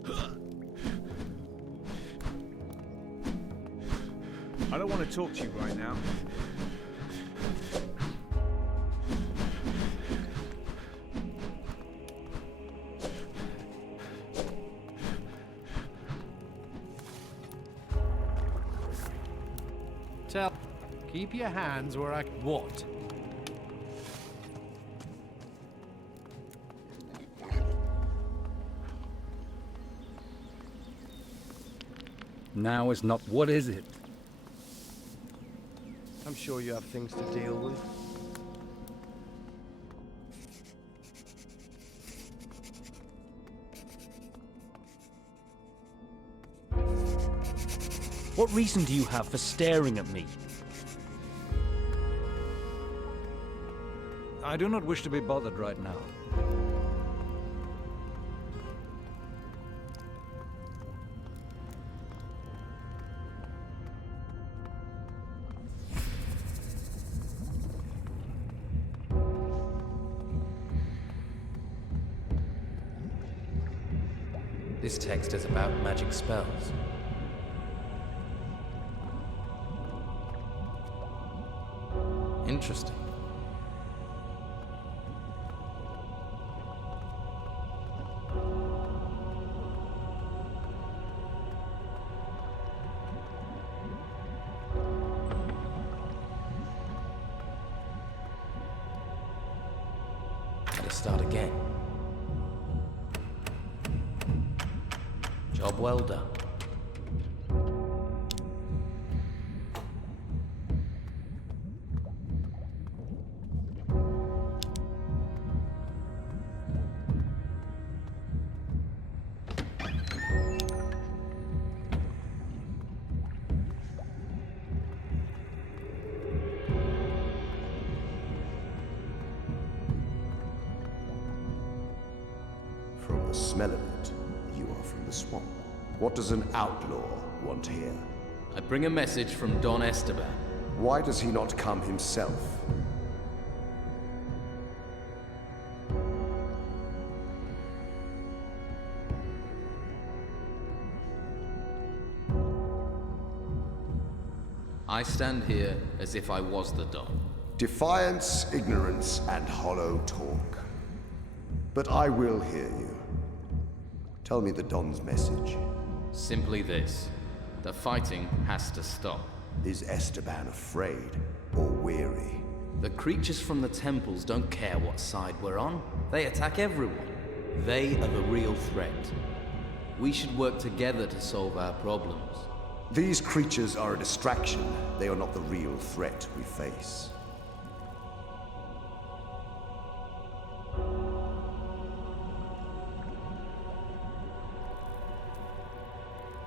I don't want to talk to you right now. Keep your hands where I... What? Now is not. What is it? I'm sure you have things to deal with. What reason do you have for staring at me? I do not wish to be bothered right now. This text is about magic spells. Interesting. Let's start again. Job well done. From the smell of it, you are from the swamp. What does an outlaw want here? I bring a message from Don Esteban. Why does he not come himself? I stand here as if I was the Don. Defiance, ignorance, and hollow talk. But I will hear you. Tell me the Don's message. Simply this. The fighting has to stop. Is Esteban afraid or weary? The creatures from the temples don't care what side we're on. They attack everyone. They are the real threat. We should work together to solve our problems. These creatures are a distraction. They are not the real threat we face.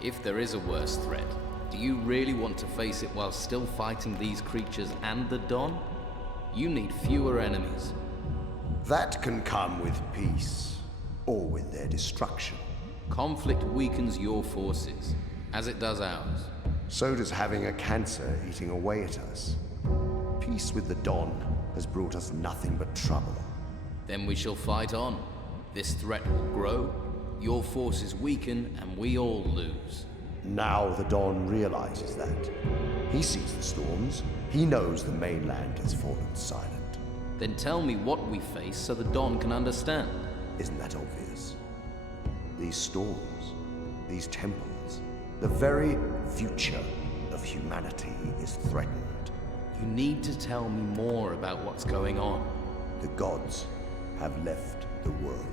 If there is a worse threat, do you really want to face it while still fighting these creatures and the Don? You need fewer enemies. That can come with peace, or with their destruction. Conflict weakens your forces, as it does ours. So does having a cancer eating away at us. Peace with the Don has brought us nothing but trouble. Then we shall fight on. This threat will grow, your forces weaken, and we all lose. Now the Don realizes that. He sees the storms. He knows the mainland has fallen silent. Then tell me what we face so the Don can understand. Isn't that obvious? These storms, these temples, the very future of humanity is threatened. You need to tell me more about what's going on. The gods have left the world.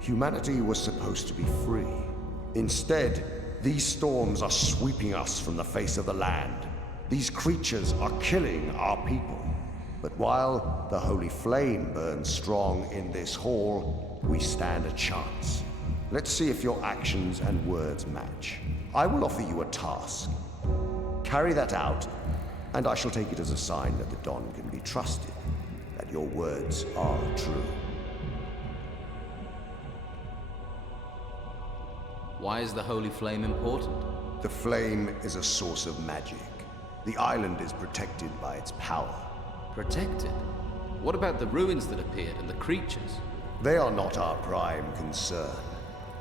Humanity was supposed to be free. Instead, these storms are sweeping us from the face of the land. These creatures are killing our people. But while the holy flame burns strong in this hall, we stand a chance. Let's see if your actions and words match. I will offer you a task. Carry that out, and I shall take it as a sign that the Don can be trusted, that your words are true. Why is the holy flame important? The flame is a source of magic. The island is protected by its power. Protected? What about the ruins that appeared and the creatures? They are not our prime concern.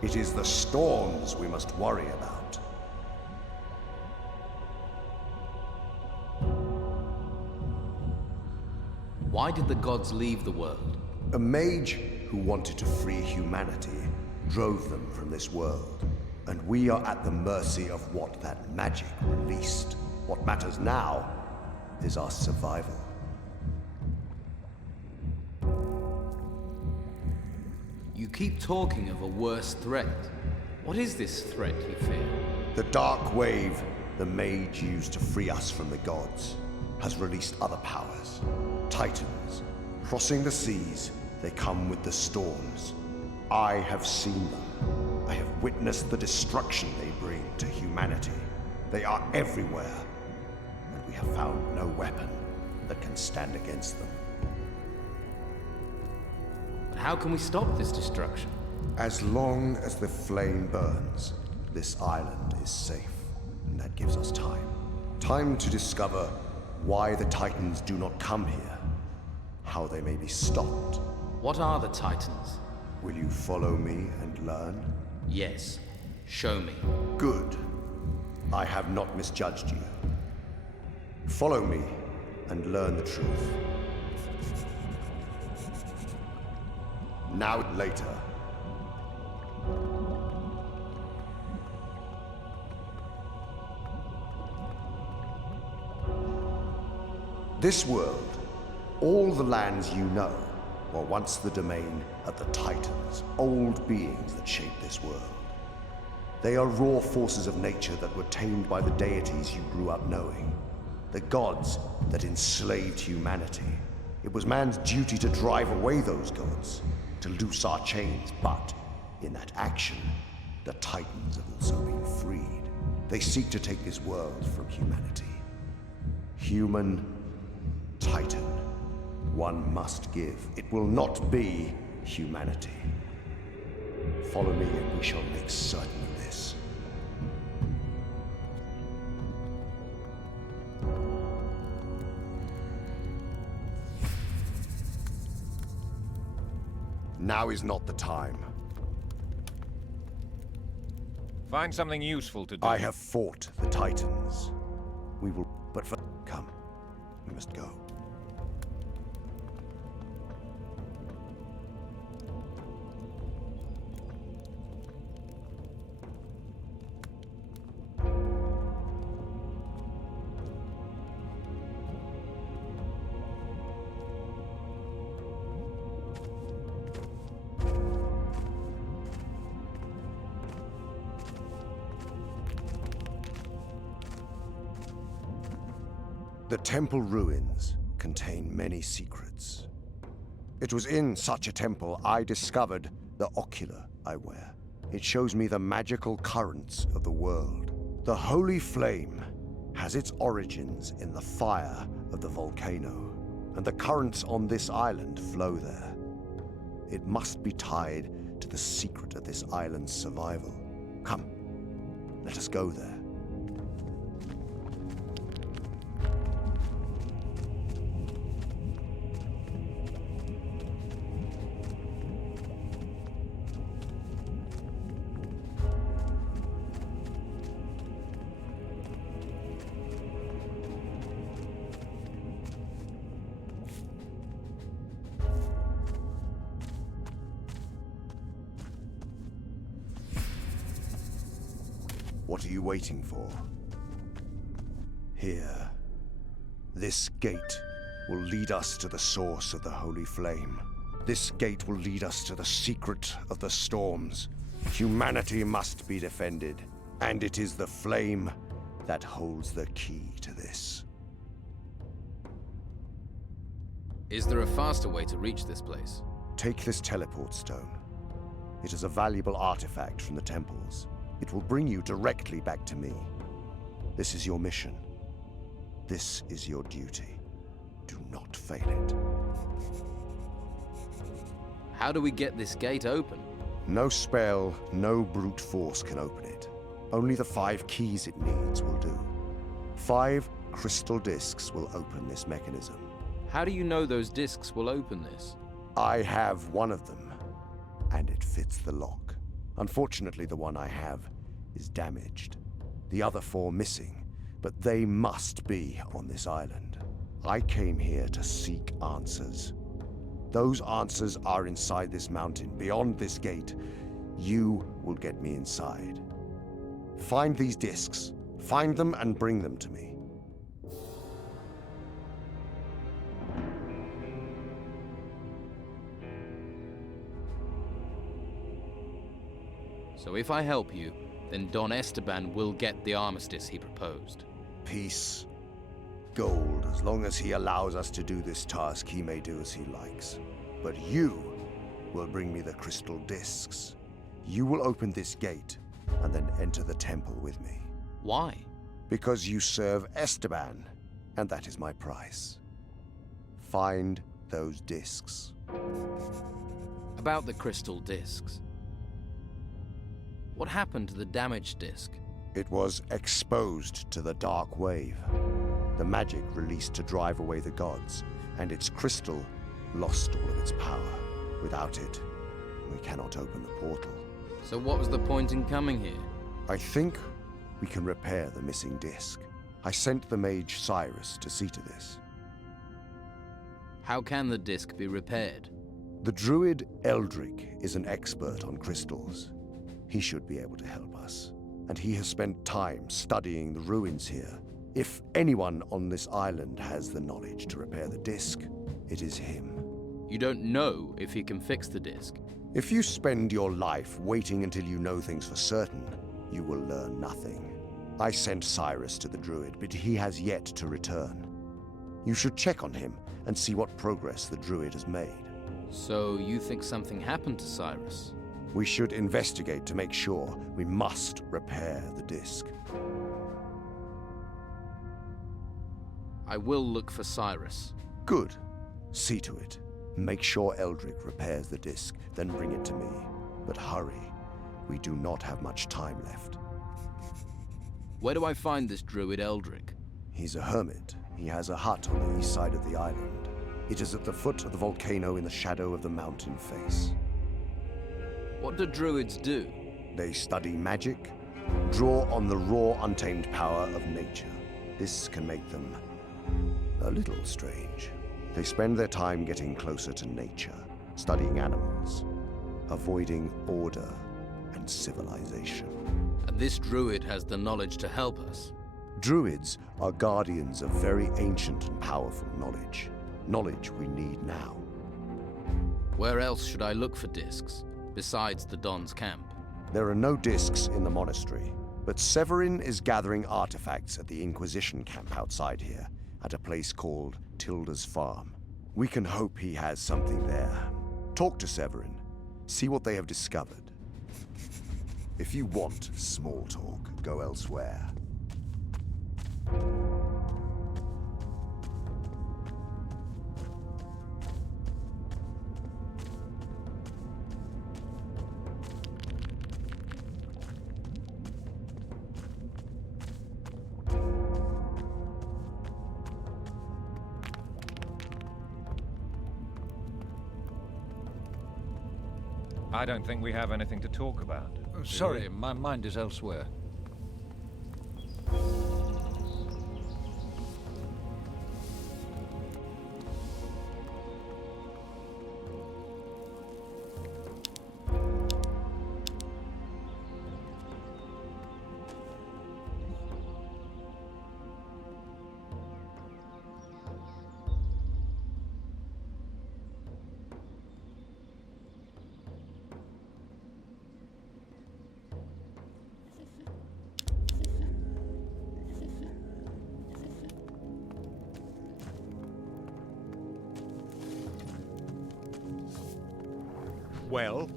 It is the storms we must worry about. Why did the gods leave the world? A mage who wanted to free humanity drove them from this world. And we are at the mercy of what that magic released. What matters now is our survival. You keep talking of a worse threat. What is this threat you fear? The dark wave the Mage used to free us from the gods has released other powers. Titans. Crossing the seas, they come with the storms. I have seen them. I have witnessed the destruction they bring to humanity. They are everywhere, and we have found no weapon that can stand against them. But how can we stop this destruction? As long as the flame burns, this island is safe, and that gives us time. Time to discover why the Titans do not come here, how they may be stopped. What are the Titans? Will you follow me and learn? Yes. Show me. Good. I have not misjudged you. Follow me and learn the truth. Now later. This world, all the lands you know, were once the domain of the Titans, old beings that shaped this world. They are raw forces of nature that were tamed by the deities you grew up knowing. The gods that enslaved humanity. It was man's duty to drive away those gods, to loose our chains, but in that action, the Titans have also been freed. They seek to take this world from humanity. Human, Titan. One must give. It will not be humanity. Follow me and we shall make certain of this. Now is not the time. Find something useful to do. I have fought the Titans. We will... But for... Come. We must go. The temple ruins contain many secrets. It was in such a temple I discovered the ocular I wear. It shows me the magical currents of the world. The holy flame has its origins in the fire of the volcano, and the currents on this island flow there. It must be tied to the secret of this island's survival. Come, let us go there. What are you waiting for? Here. This gate will lead us to the source of the holy flame. This gate will lead us to the secret of the storms. Humanity must be defended, and it is the flame that holds the key to this. Is there a faster way to reach this place? Take this teleport stone. It is a valuable artifact from the temples. It will bring you directly back to me. This is your mission. This is your duty. Do not fail it. How do we get this gate open? No spell, no brute force can open it. Only the 5 keys it needs will do. 5 crystal discs will open this mechanism. How do you know those discs will open this? I have one of them, and it fits the lock. Unfortunately, the one I have is damaged. The other 4 missing, but they must be on this island. I came here to seek answers. Those answers are inside this mountain, beyond this gate. You will get me inside. Find these discs. Find them and bring them to me. So if I help you, then Don Esteban will get the armistice he proposed. Peace. Gold. As long as he allows us to do this task, he may do as he likes. But you will bring me the crystal discs. You will open this gate, and then enter the temple with me. Why? Because you serve Esteban, and that is my price. Find those discs. About the crystal discs. What happened to the damaged disc? It was exposed to the dark wave. The magic released to drive away the gods, and its crystal lost all of its power. Without it, we cannot open the portal. So what was the point in coming here? I think we can repair the missing disc. I sent the mage Cyrus to see to this. How can the disc be repaired? The druid Eldrick is an expert on crystals. He should be able to help us. And he has spent time studying the ruins here. If anyone on this island has the knowledge to repair the disc, it is him. You don't know if he can fix the disc. If you spend your life waiting until you know things for certain, you will learn nothing. I sent Cyrus to the druid, but he has yet to return. You should check on him and see what progress the druid has made. So you think something happened to Cyrus? We should investigate to make sure. We must repair the disc. I will look for Cyrus. Good. See to it. Make sure Eldrick repairs the disc, then bring it to me. But hurry. We do not have much time left. Where do I find this druid Eldrick? He's a hermit. He has a hut on the east side of the island. It is at the foot of the volcano in the shadow of the mountain face. What do druids do? They study magic, draw on the raw, untamed power of nature. This can make them a little strange. They spend their time getting closer to nature, studying animals, avoiding order and civilization. And this druid has the knowledge to help us. Druids are guardians of very ancient and powerful knowledge. Knowledge we need now. Where else should I look for discs, besides the Don's camp? There are no discs in the monastery, but Severin is gathering artifacts at the Inquisition camp outside here, at a place called Tilda's Farm. We can hope he has something there. Talk to Severin, see what they have discovered. If you want small talk, go elsewhere. I don't think we have anything to talk about. Sorry, my mind is elsewhere. Well?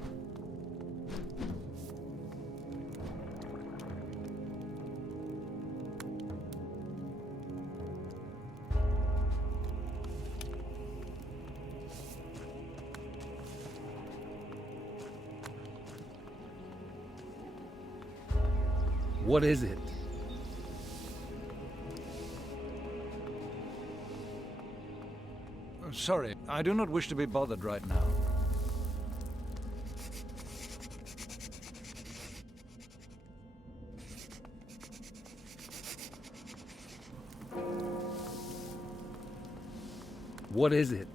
What is it? Sorry, I do not wish to be bothered right now. What is it?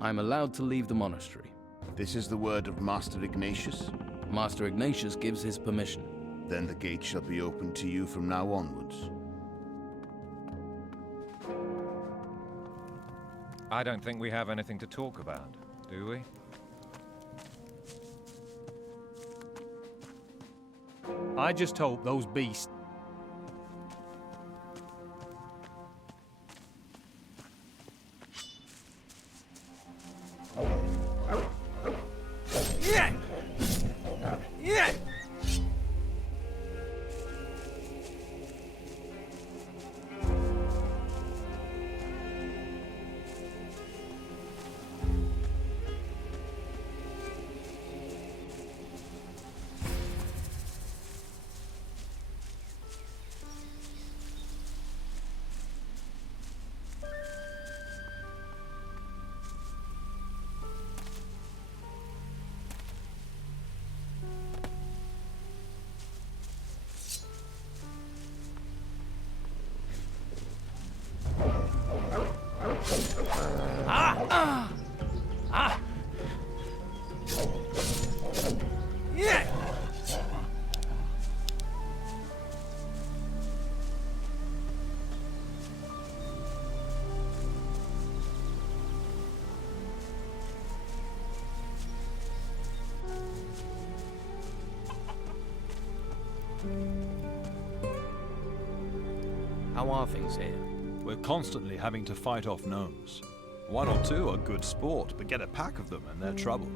I'm allowed to leave the monastery. This is the word of Master Ignatius? Master Ignatius gives his permission. Then the gate shall be open to you from now onwards. I don't think we have anything to talk about, do we? I just hope those beasts... How are things here? We're constantly having to fight off gnomes. One or two are good sport, but get a pack of them and they're trouble.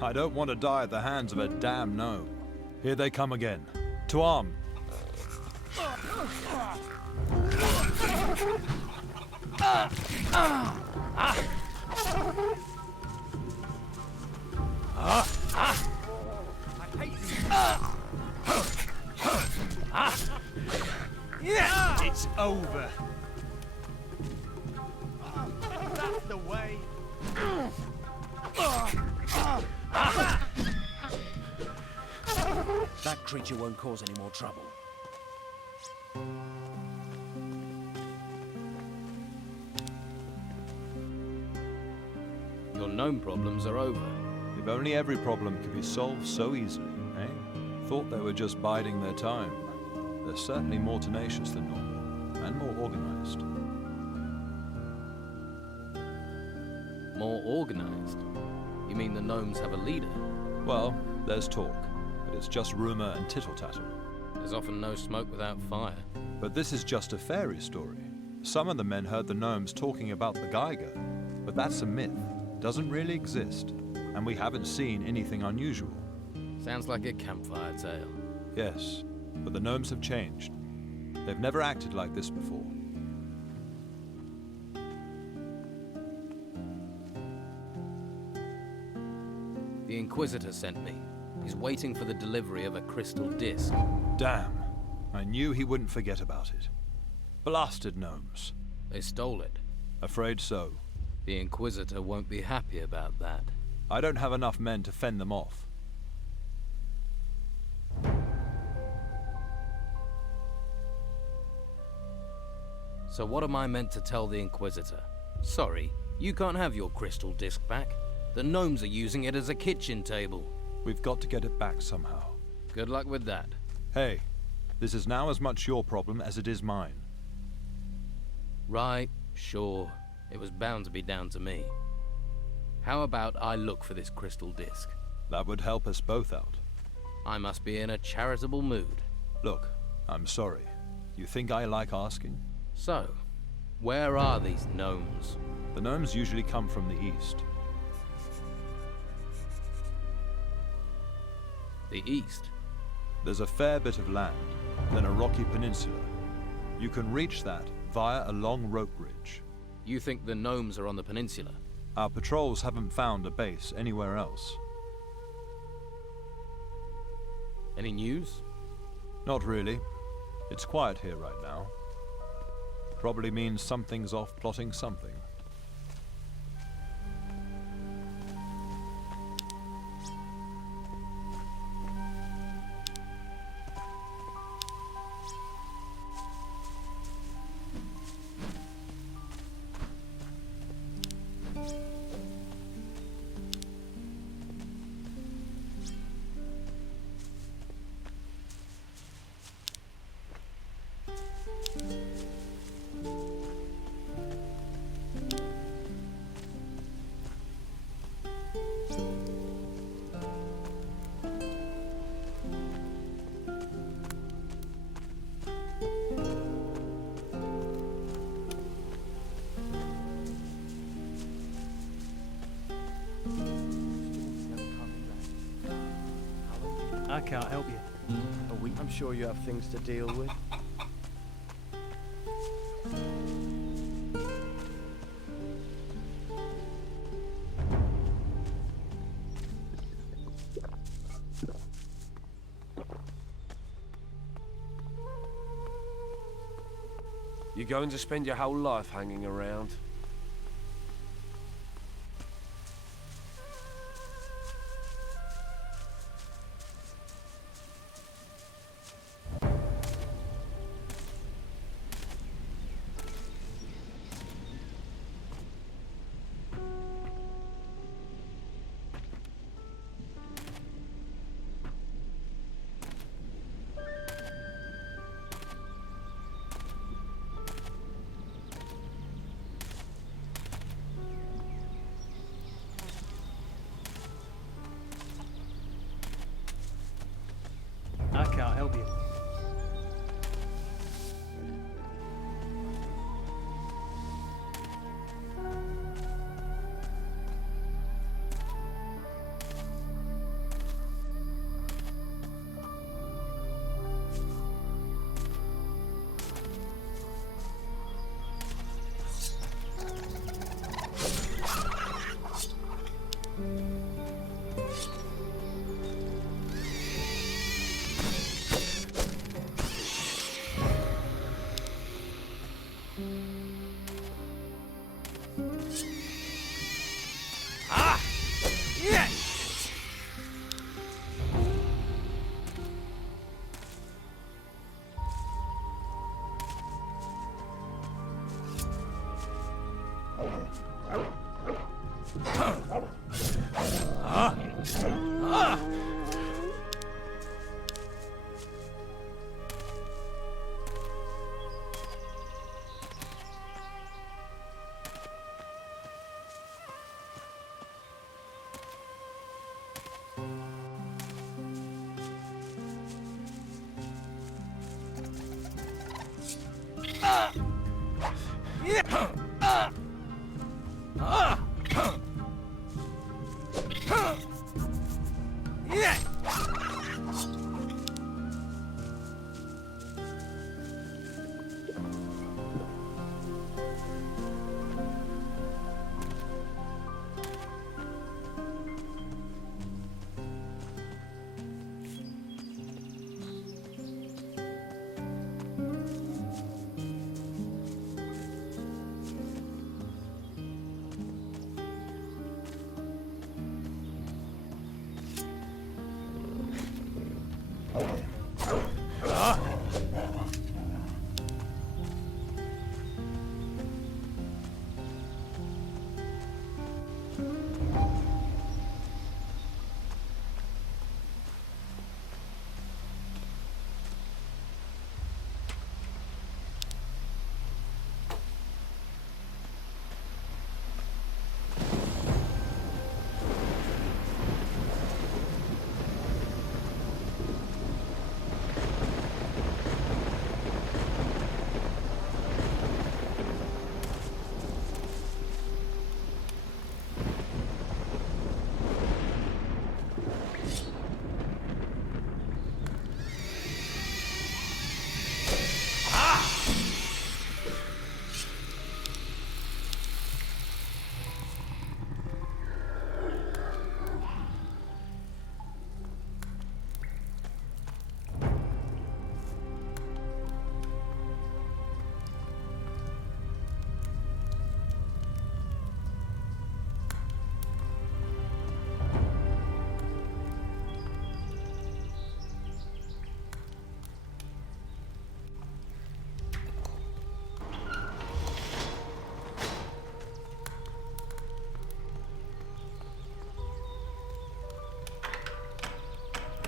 I don't want to die at the hands of a damn gnome. Here they come again. To arm! It's over. That's the way. That creature won't cause any more trouble. Your gnome problems are over. If only every problem could be solved so easily, eh? Thought they were just biding their time. They're certainly more tenacious than normal, and more organized. More organized? You mean the gnomes have a leader? Well, there's talk, but it's just rumor and tittle-tattle. There's often no smoke without fire. But this is just a fairy story. Some of the men heard the gnomes talking about the Geiger, but that's a myth. Doesn't really exist, and we haven't seen anything unusual. Sounds like a campfire tale. Yes, but the gnomes have changed. They've never acted like this before. The Inquisitor sent me. He's waiting for the delivery of a crystal disc. Damn. I knew he wouldn't forget about it. Blasted gnomes. They stole it. Afraid so. The Inquisitor won't be happy about that. I don't have enough men to fend them off. So what am I meant to tell the Inquisitor? Sorry, you can't have your crystal disc back. The gnomes are using it as a kitchen table. We've got to get it back somehow. Good luck with that. Hey, this is now as much your problem as it is mine. Right, sure. It was bound to be down to me. How about I look for this crystal disc? That would help us both out. I must be in a charitable mood. Look, I'm sorry. You think I like asking? So, where are these gnomes? The gnomes usually come from the east. The east? There's a fair bit of land, then a rocky peninsula. You can reach that via a long rope bridge. You think the gnomes are on the peninsula? Our patrols haven't found a base anywhere else. Any news? Not really. It's quiet here right now. Probably means something's off plotting something. I can't help you. I'm sure you have things to deal with. You're going to spend your whole life hanging around?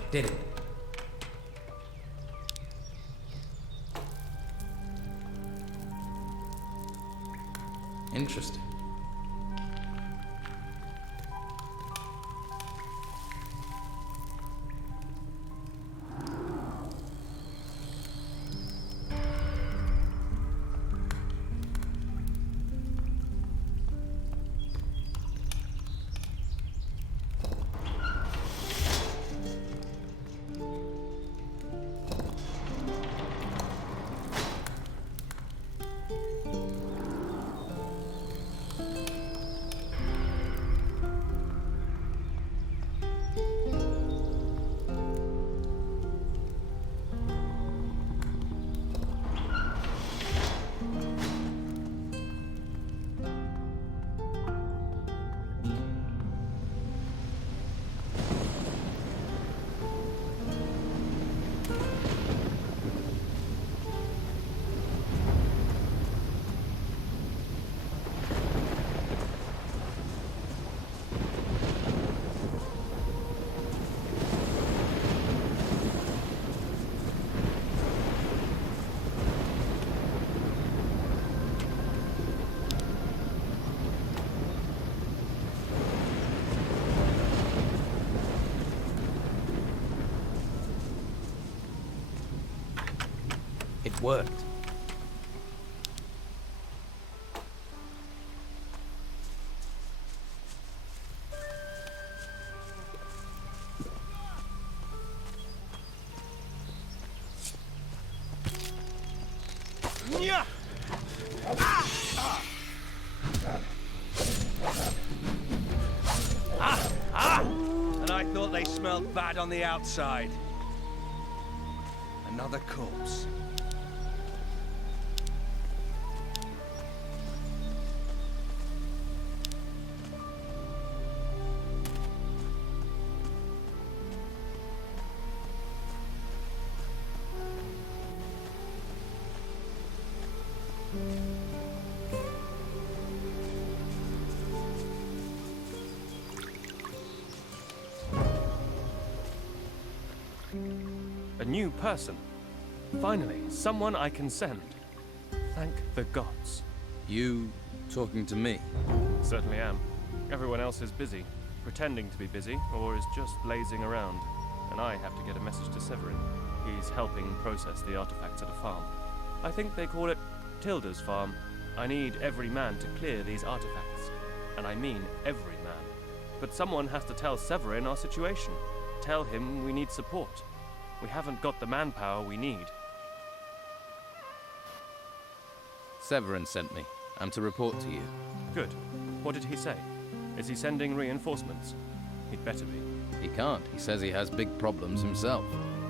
Did it. Interesting. It worked. And I thought they smelled bad on the outside. Another corpse. A new person. Finally, someone I can send. Thank the gods. You talking to me? Certainly am. Everyone else is busy, pretending to be busy or is just lazing around, and I have to get a message to Severin. He's helping process the artifacts at a farm. I think they call it Tilda's farm. I need every man to clear these artifacts. And I mean every man. But someone has to tell Severin our situation. Tell him we need support. We haven't got the manpower we need. Severin sent me. I'm to report to you. Good. What did he say? Is he sending reinforcements? He'd better be. He can't. He says he has big problems himself.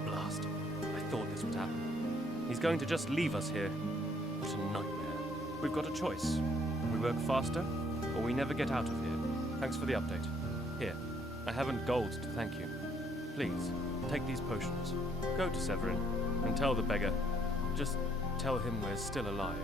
Blast. I thought this would happen. He's going to just leave us here. What a nightmare. We've got a choice. We work faster, or we never get out of here. Thanks for the update. Here, I haven't gold to thank you. Please, take these potions. Go to Severin and tell the beggar. Just tell him we're still alive.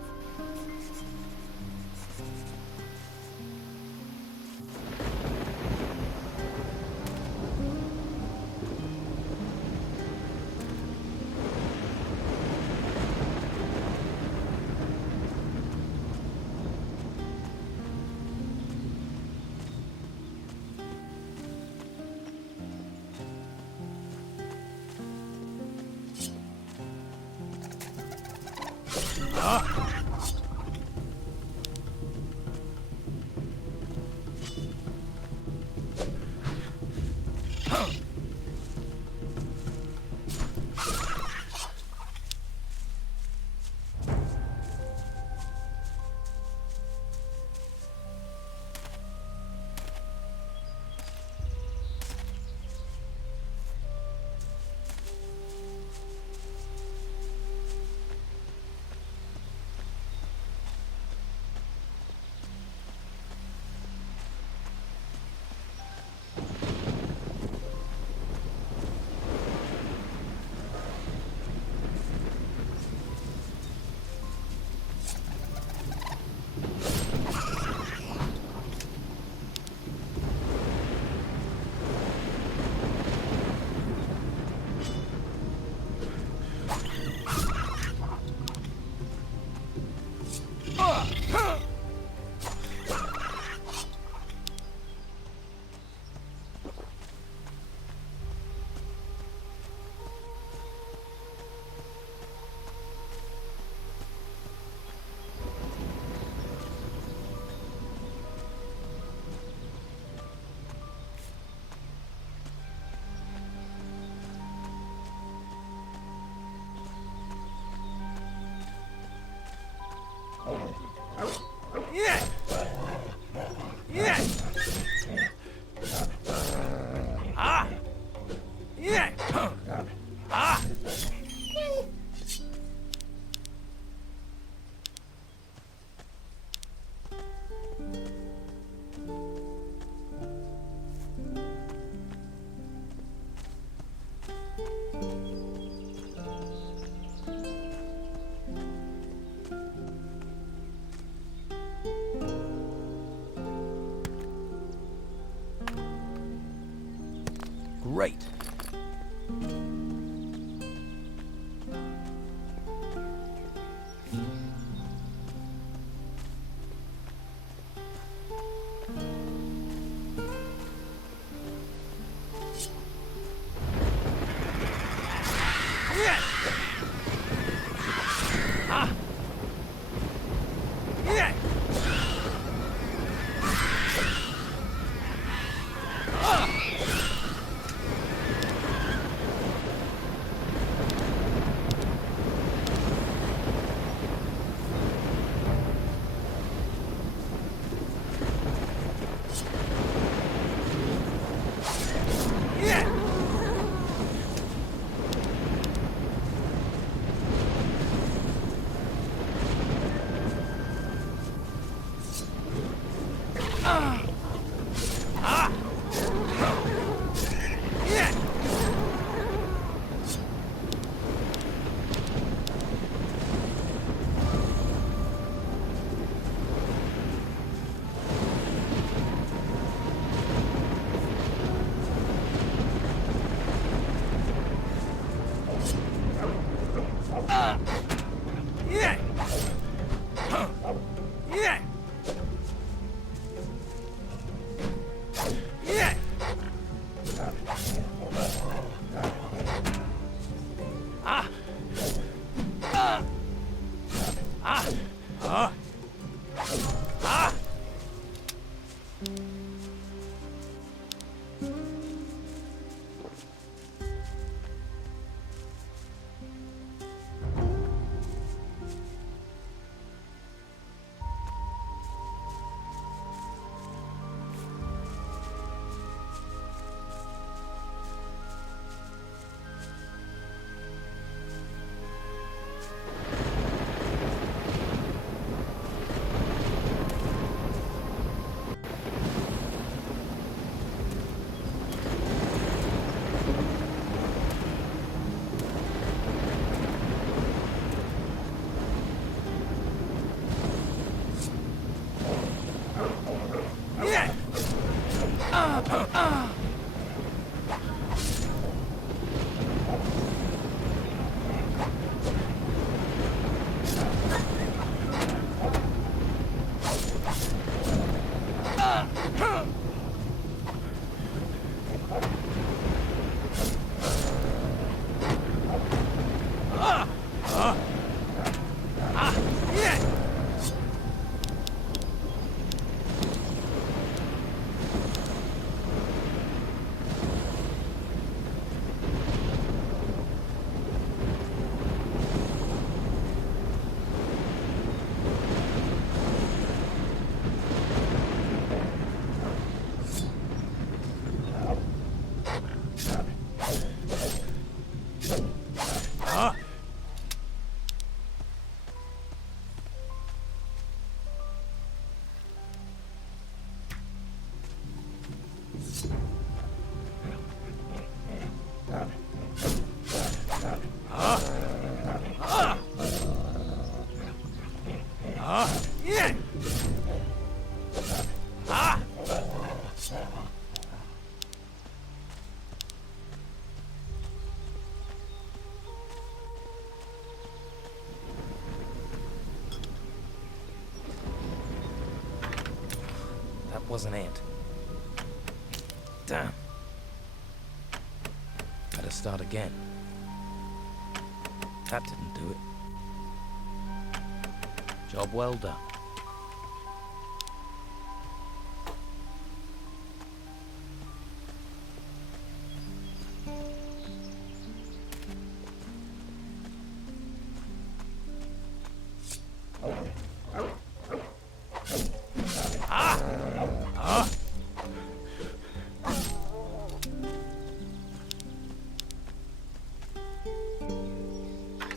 Great. wasn't it. Damn. Better start again. That didn't do it. Job well done.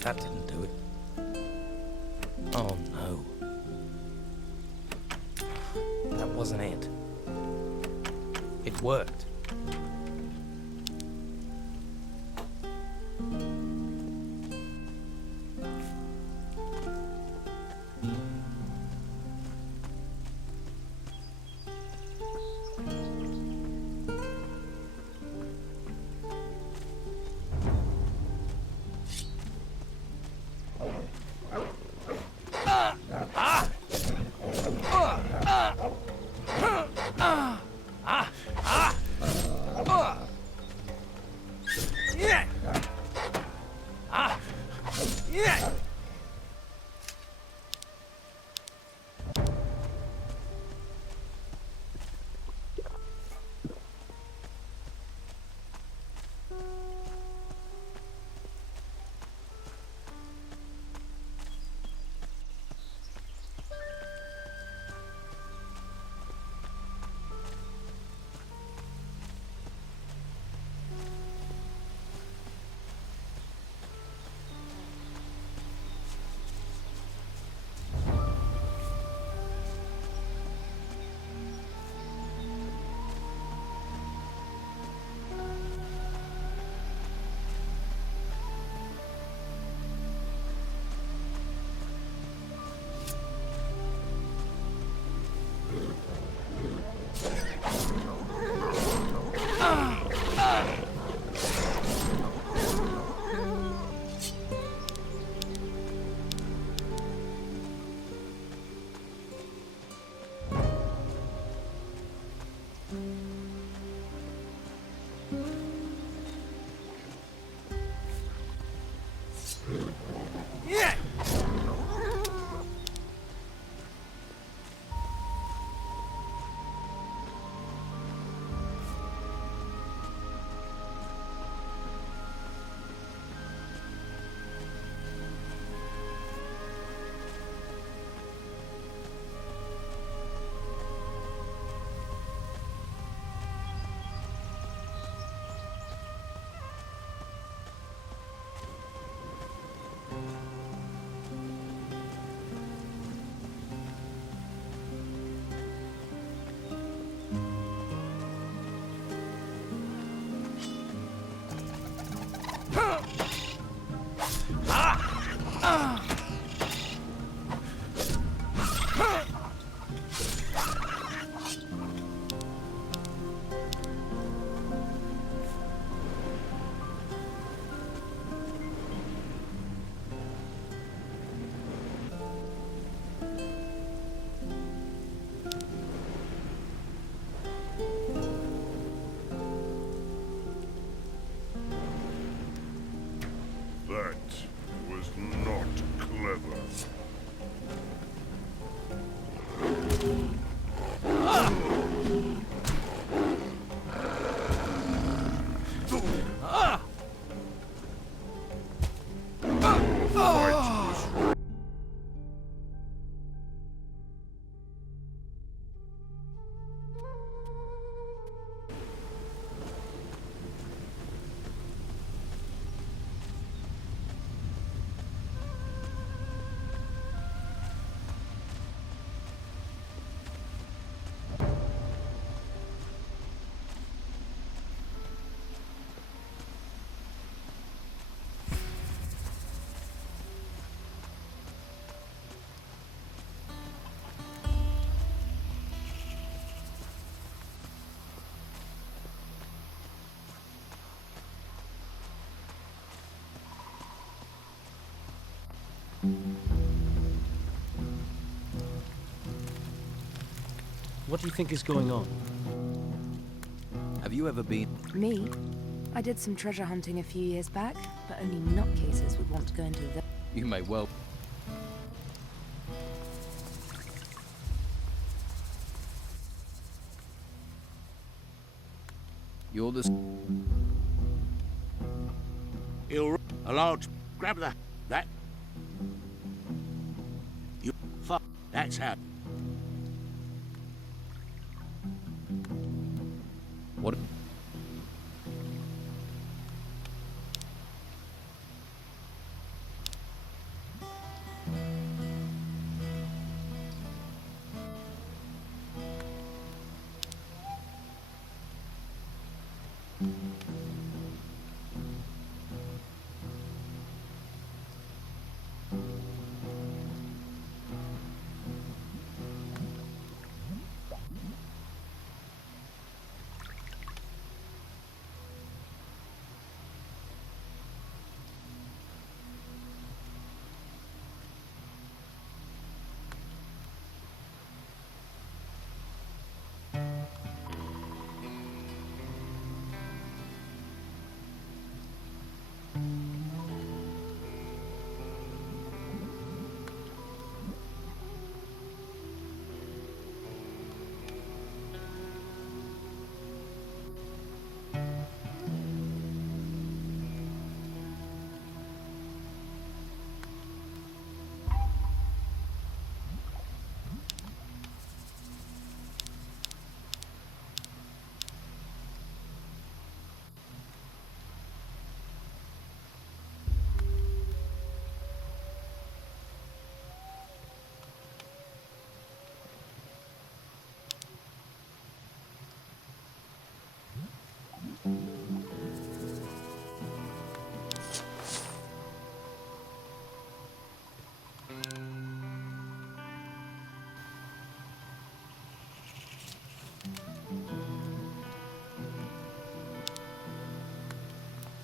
That didn't do it. Oh no. That wasn't it. It worked. What do you think is going on? Have you ever been... Me? I did some treasure hunting a few years back, but only nutcases would want to go into the... You may well... You're the... You're a large... Grab that. You... Fuck. That's how... What...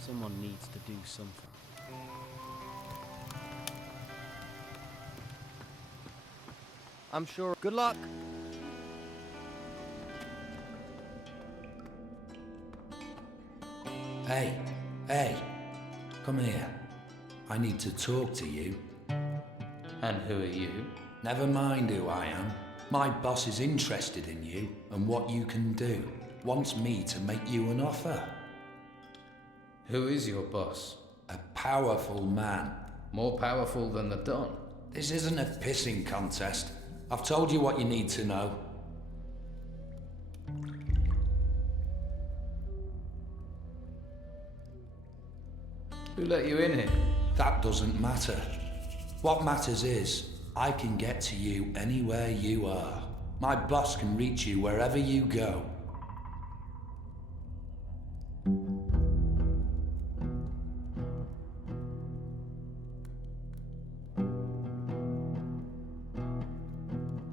Someone needs to do something. I'm sure. Good luck. Hey, come here. I need to talk to you. And who are you? Never mind who I am. My boss is interested in you and what you can do. Wants me to make you an offer. Who is your boss? A powerful man. More powerful than the Don? This isn't a pissing contest. I've told you what you need to know. Who let you in here? That doesn't matter. What matters is, I can get to you anywhere you are. My boss can reach you wherever you go.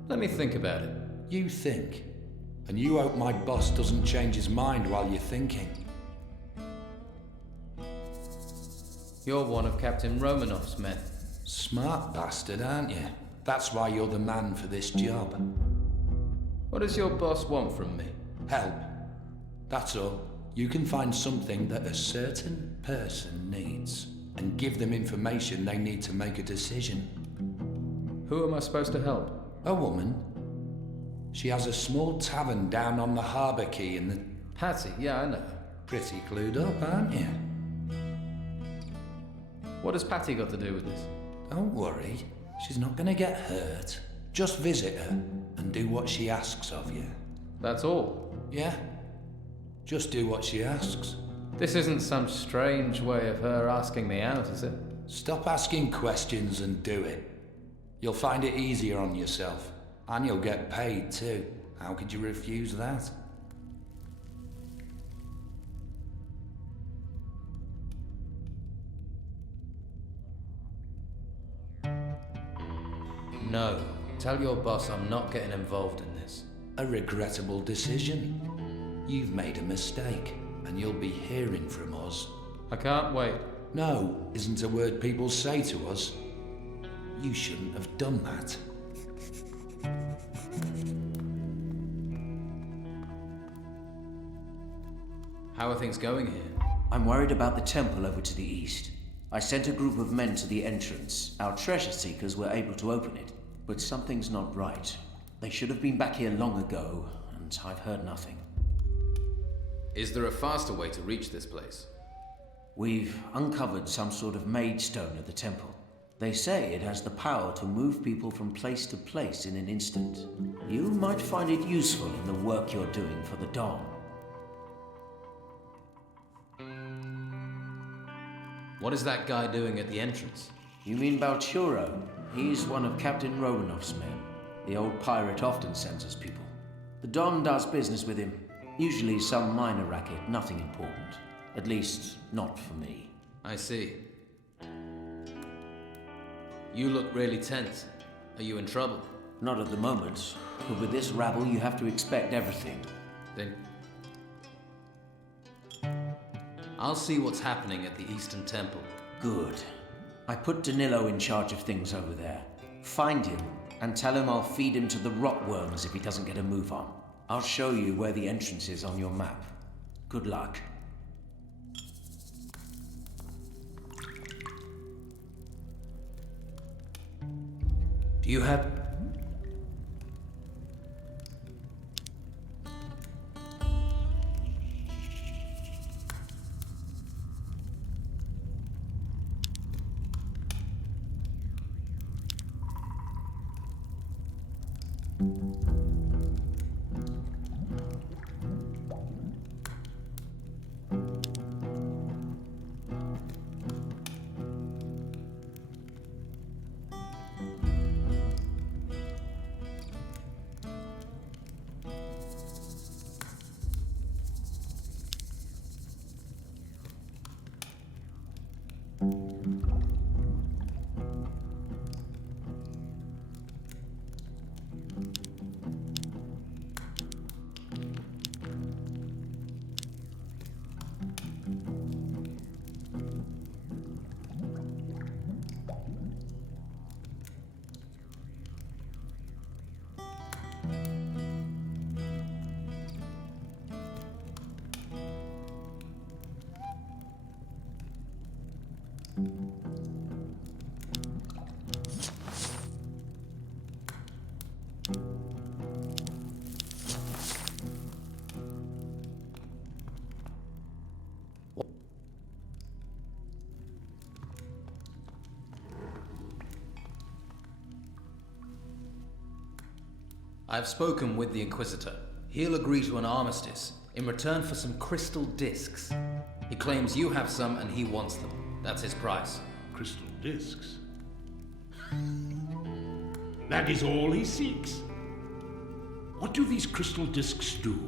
Let me think about it. You think. And you hope my boss doesn't change his mind while you're thinking. You're one of Captain Romanov's men. Smart bastard, aren't you? That's why you're the man for this job. What does your boss want from me? Help. That's all. You can find something that a certain person needs and give them information they need to make a decision. Who am I supposed to help? A woman. She has a small tavern down on the harbour quay in the... Hattie, yeah, I know. Pretty clued up, aren't you? What has Patty got to do with this? Don't worry. She's not going to get hurt. Just visit her and do what she asks of you. That's all? Yeah. Just do what she asks. This isn't some strange way of her asking me out, is it? Stop asking questions and do it. You'll find it easier on yourself. And you'll get paid too. How could you refuse that? No. Tell your boss I'm not getting involved in this. A regrettable decision. You've made a mistake, and you'll be hearing from us. I can't wait. No isn't a word people say to us. You shouldn't have done that. How are things going here? I'm worried about the temple over to the east. I sent a group of men to the entrance. Our treasure seekers were able to open it, but something's not right. They should have been back here long ago, and I've heard nothing. Is there a faster way to reach this place? We've uncovered some sort of Mage stone at the temple. They say it has the power to move people from place to place in an instant. You might find it useful in the work you're doing for the Don. What is that guy doing at the entrance? You mean Balturo? He's one of Captain Romanov's men. The old pirate often sends us people. The Don does business with him. Usually some minor racket, nothing important. At least, not for me. I see. You look really tense. Are you in trouble? Not at the moment, but with this rabble you have to expect everything. Then I'll see what's happening at the Eastern Temple. Good. I put Danilo in charge of things over there. Find him, and tell him I'll feed him to the rotworms if he doesn't get a move on. I'll show you where the entrance is on your map. Good luck. Do you have... I've spoken with the Inquisitor. He'll agree to an armistice in return for some crystal discs. He claims you have some and he wants them. That's his price. Crystal discs? That is all he seeks. What do these crystal discs do?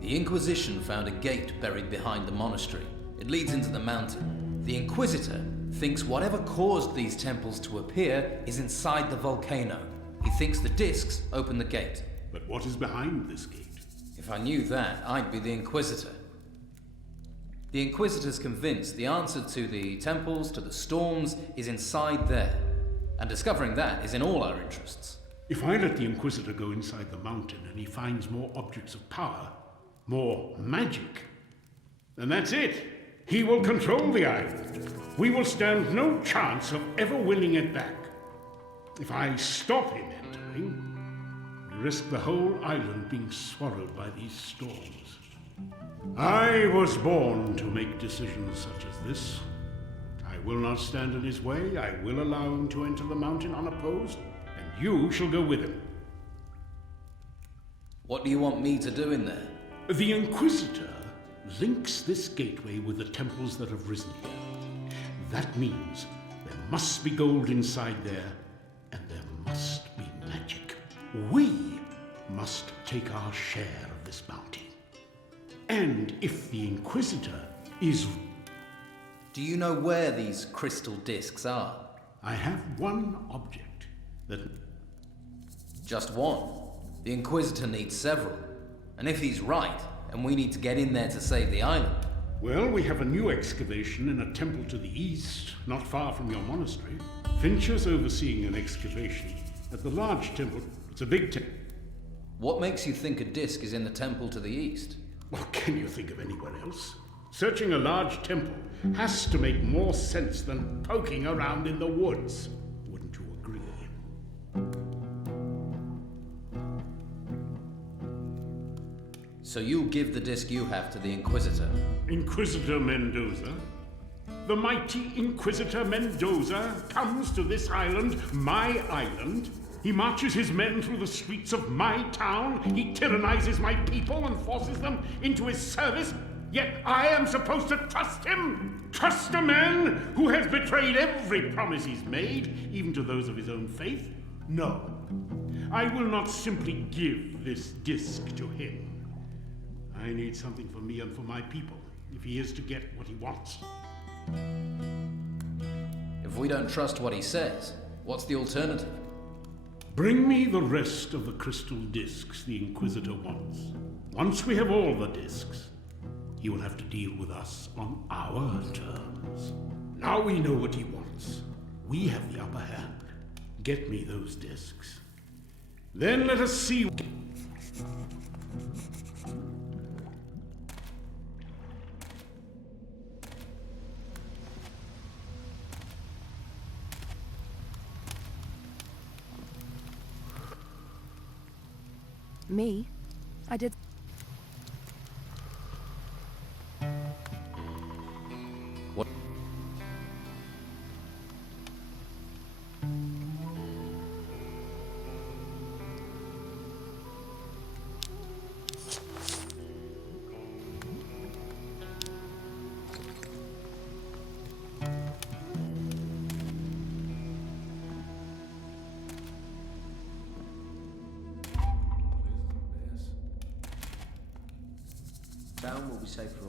The Inquisition found a gate buried behind the monastery. It leads into the mountain. The Inquisitor thinks whatever caused these temples to appear is inside the volcano. He thinks the discs open the gate. But what is behind this gate? If I knew that, I'd be the Inquisitor. The Inquisitor's convinced the answer to the temples, to the storms, is inside there. And discovering that is in all our interests. If I let the Inquisitor go inside the mountain and he finds more objects of power, more magic, then that's it. He will control the island. We will stand no chance of ever winning it back. If I stop him entering, we risk the whole island being swallowed by these storms. I was born to make decisions such as this. I will not stand in his way. I will allow him to enter the mountain unopposed, and you shall go with him. What do you want me to do in there? The Inquisitor links this gateway with the temples that have risen here. That means there must be gold inside there, and there must be magic. We must take our share of this bounty. And if the Inquisitor is... Do you know where these crystal discs are? I have one object that... Just one? The Inquisitor needs several. And if he's right, and we need to get in there to save the island... Well, we have a new excavation in a temple to the east, not far from your monastery. Fincher's overseeing an excavation at the large temple. It's a big temple. What makes you think a disc is in the temple to the east? Or can you think of anywhere else? Searching a large temple has to make more sense than poking around in the woods. Wouldn't you agree? So you'll give the disc you have to the Inquisitor? Inquisitor Mendoza? The mighty Inquisitor Mendoza comes to this island, my island. He marches his men through the streets of my town. He tyrannizes my people and forces them into his service. Yet I am supposed to trust him? Trust a man who has betrayed every promise he's made, even to those of his own faith? No. I will not simply give this disc to him. I need something for me and for my people, if he is to get what he wants. If we don't trust what he says, what's the alternative? Bring me the rest of the crystal discs the Inquisitor wants. Once we have all the discs, he will have to deal with us on our terms. Now we know what he wants. We have the upper hand. Get me those discs. Then let us see. Me? I did. What? Town will be safe for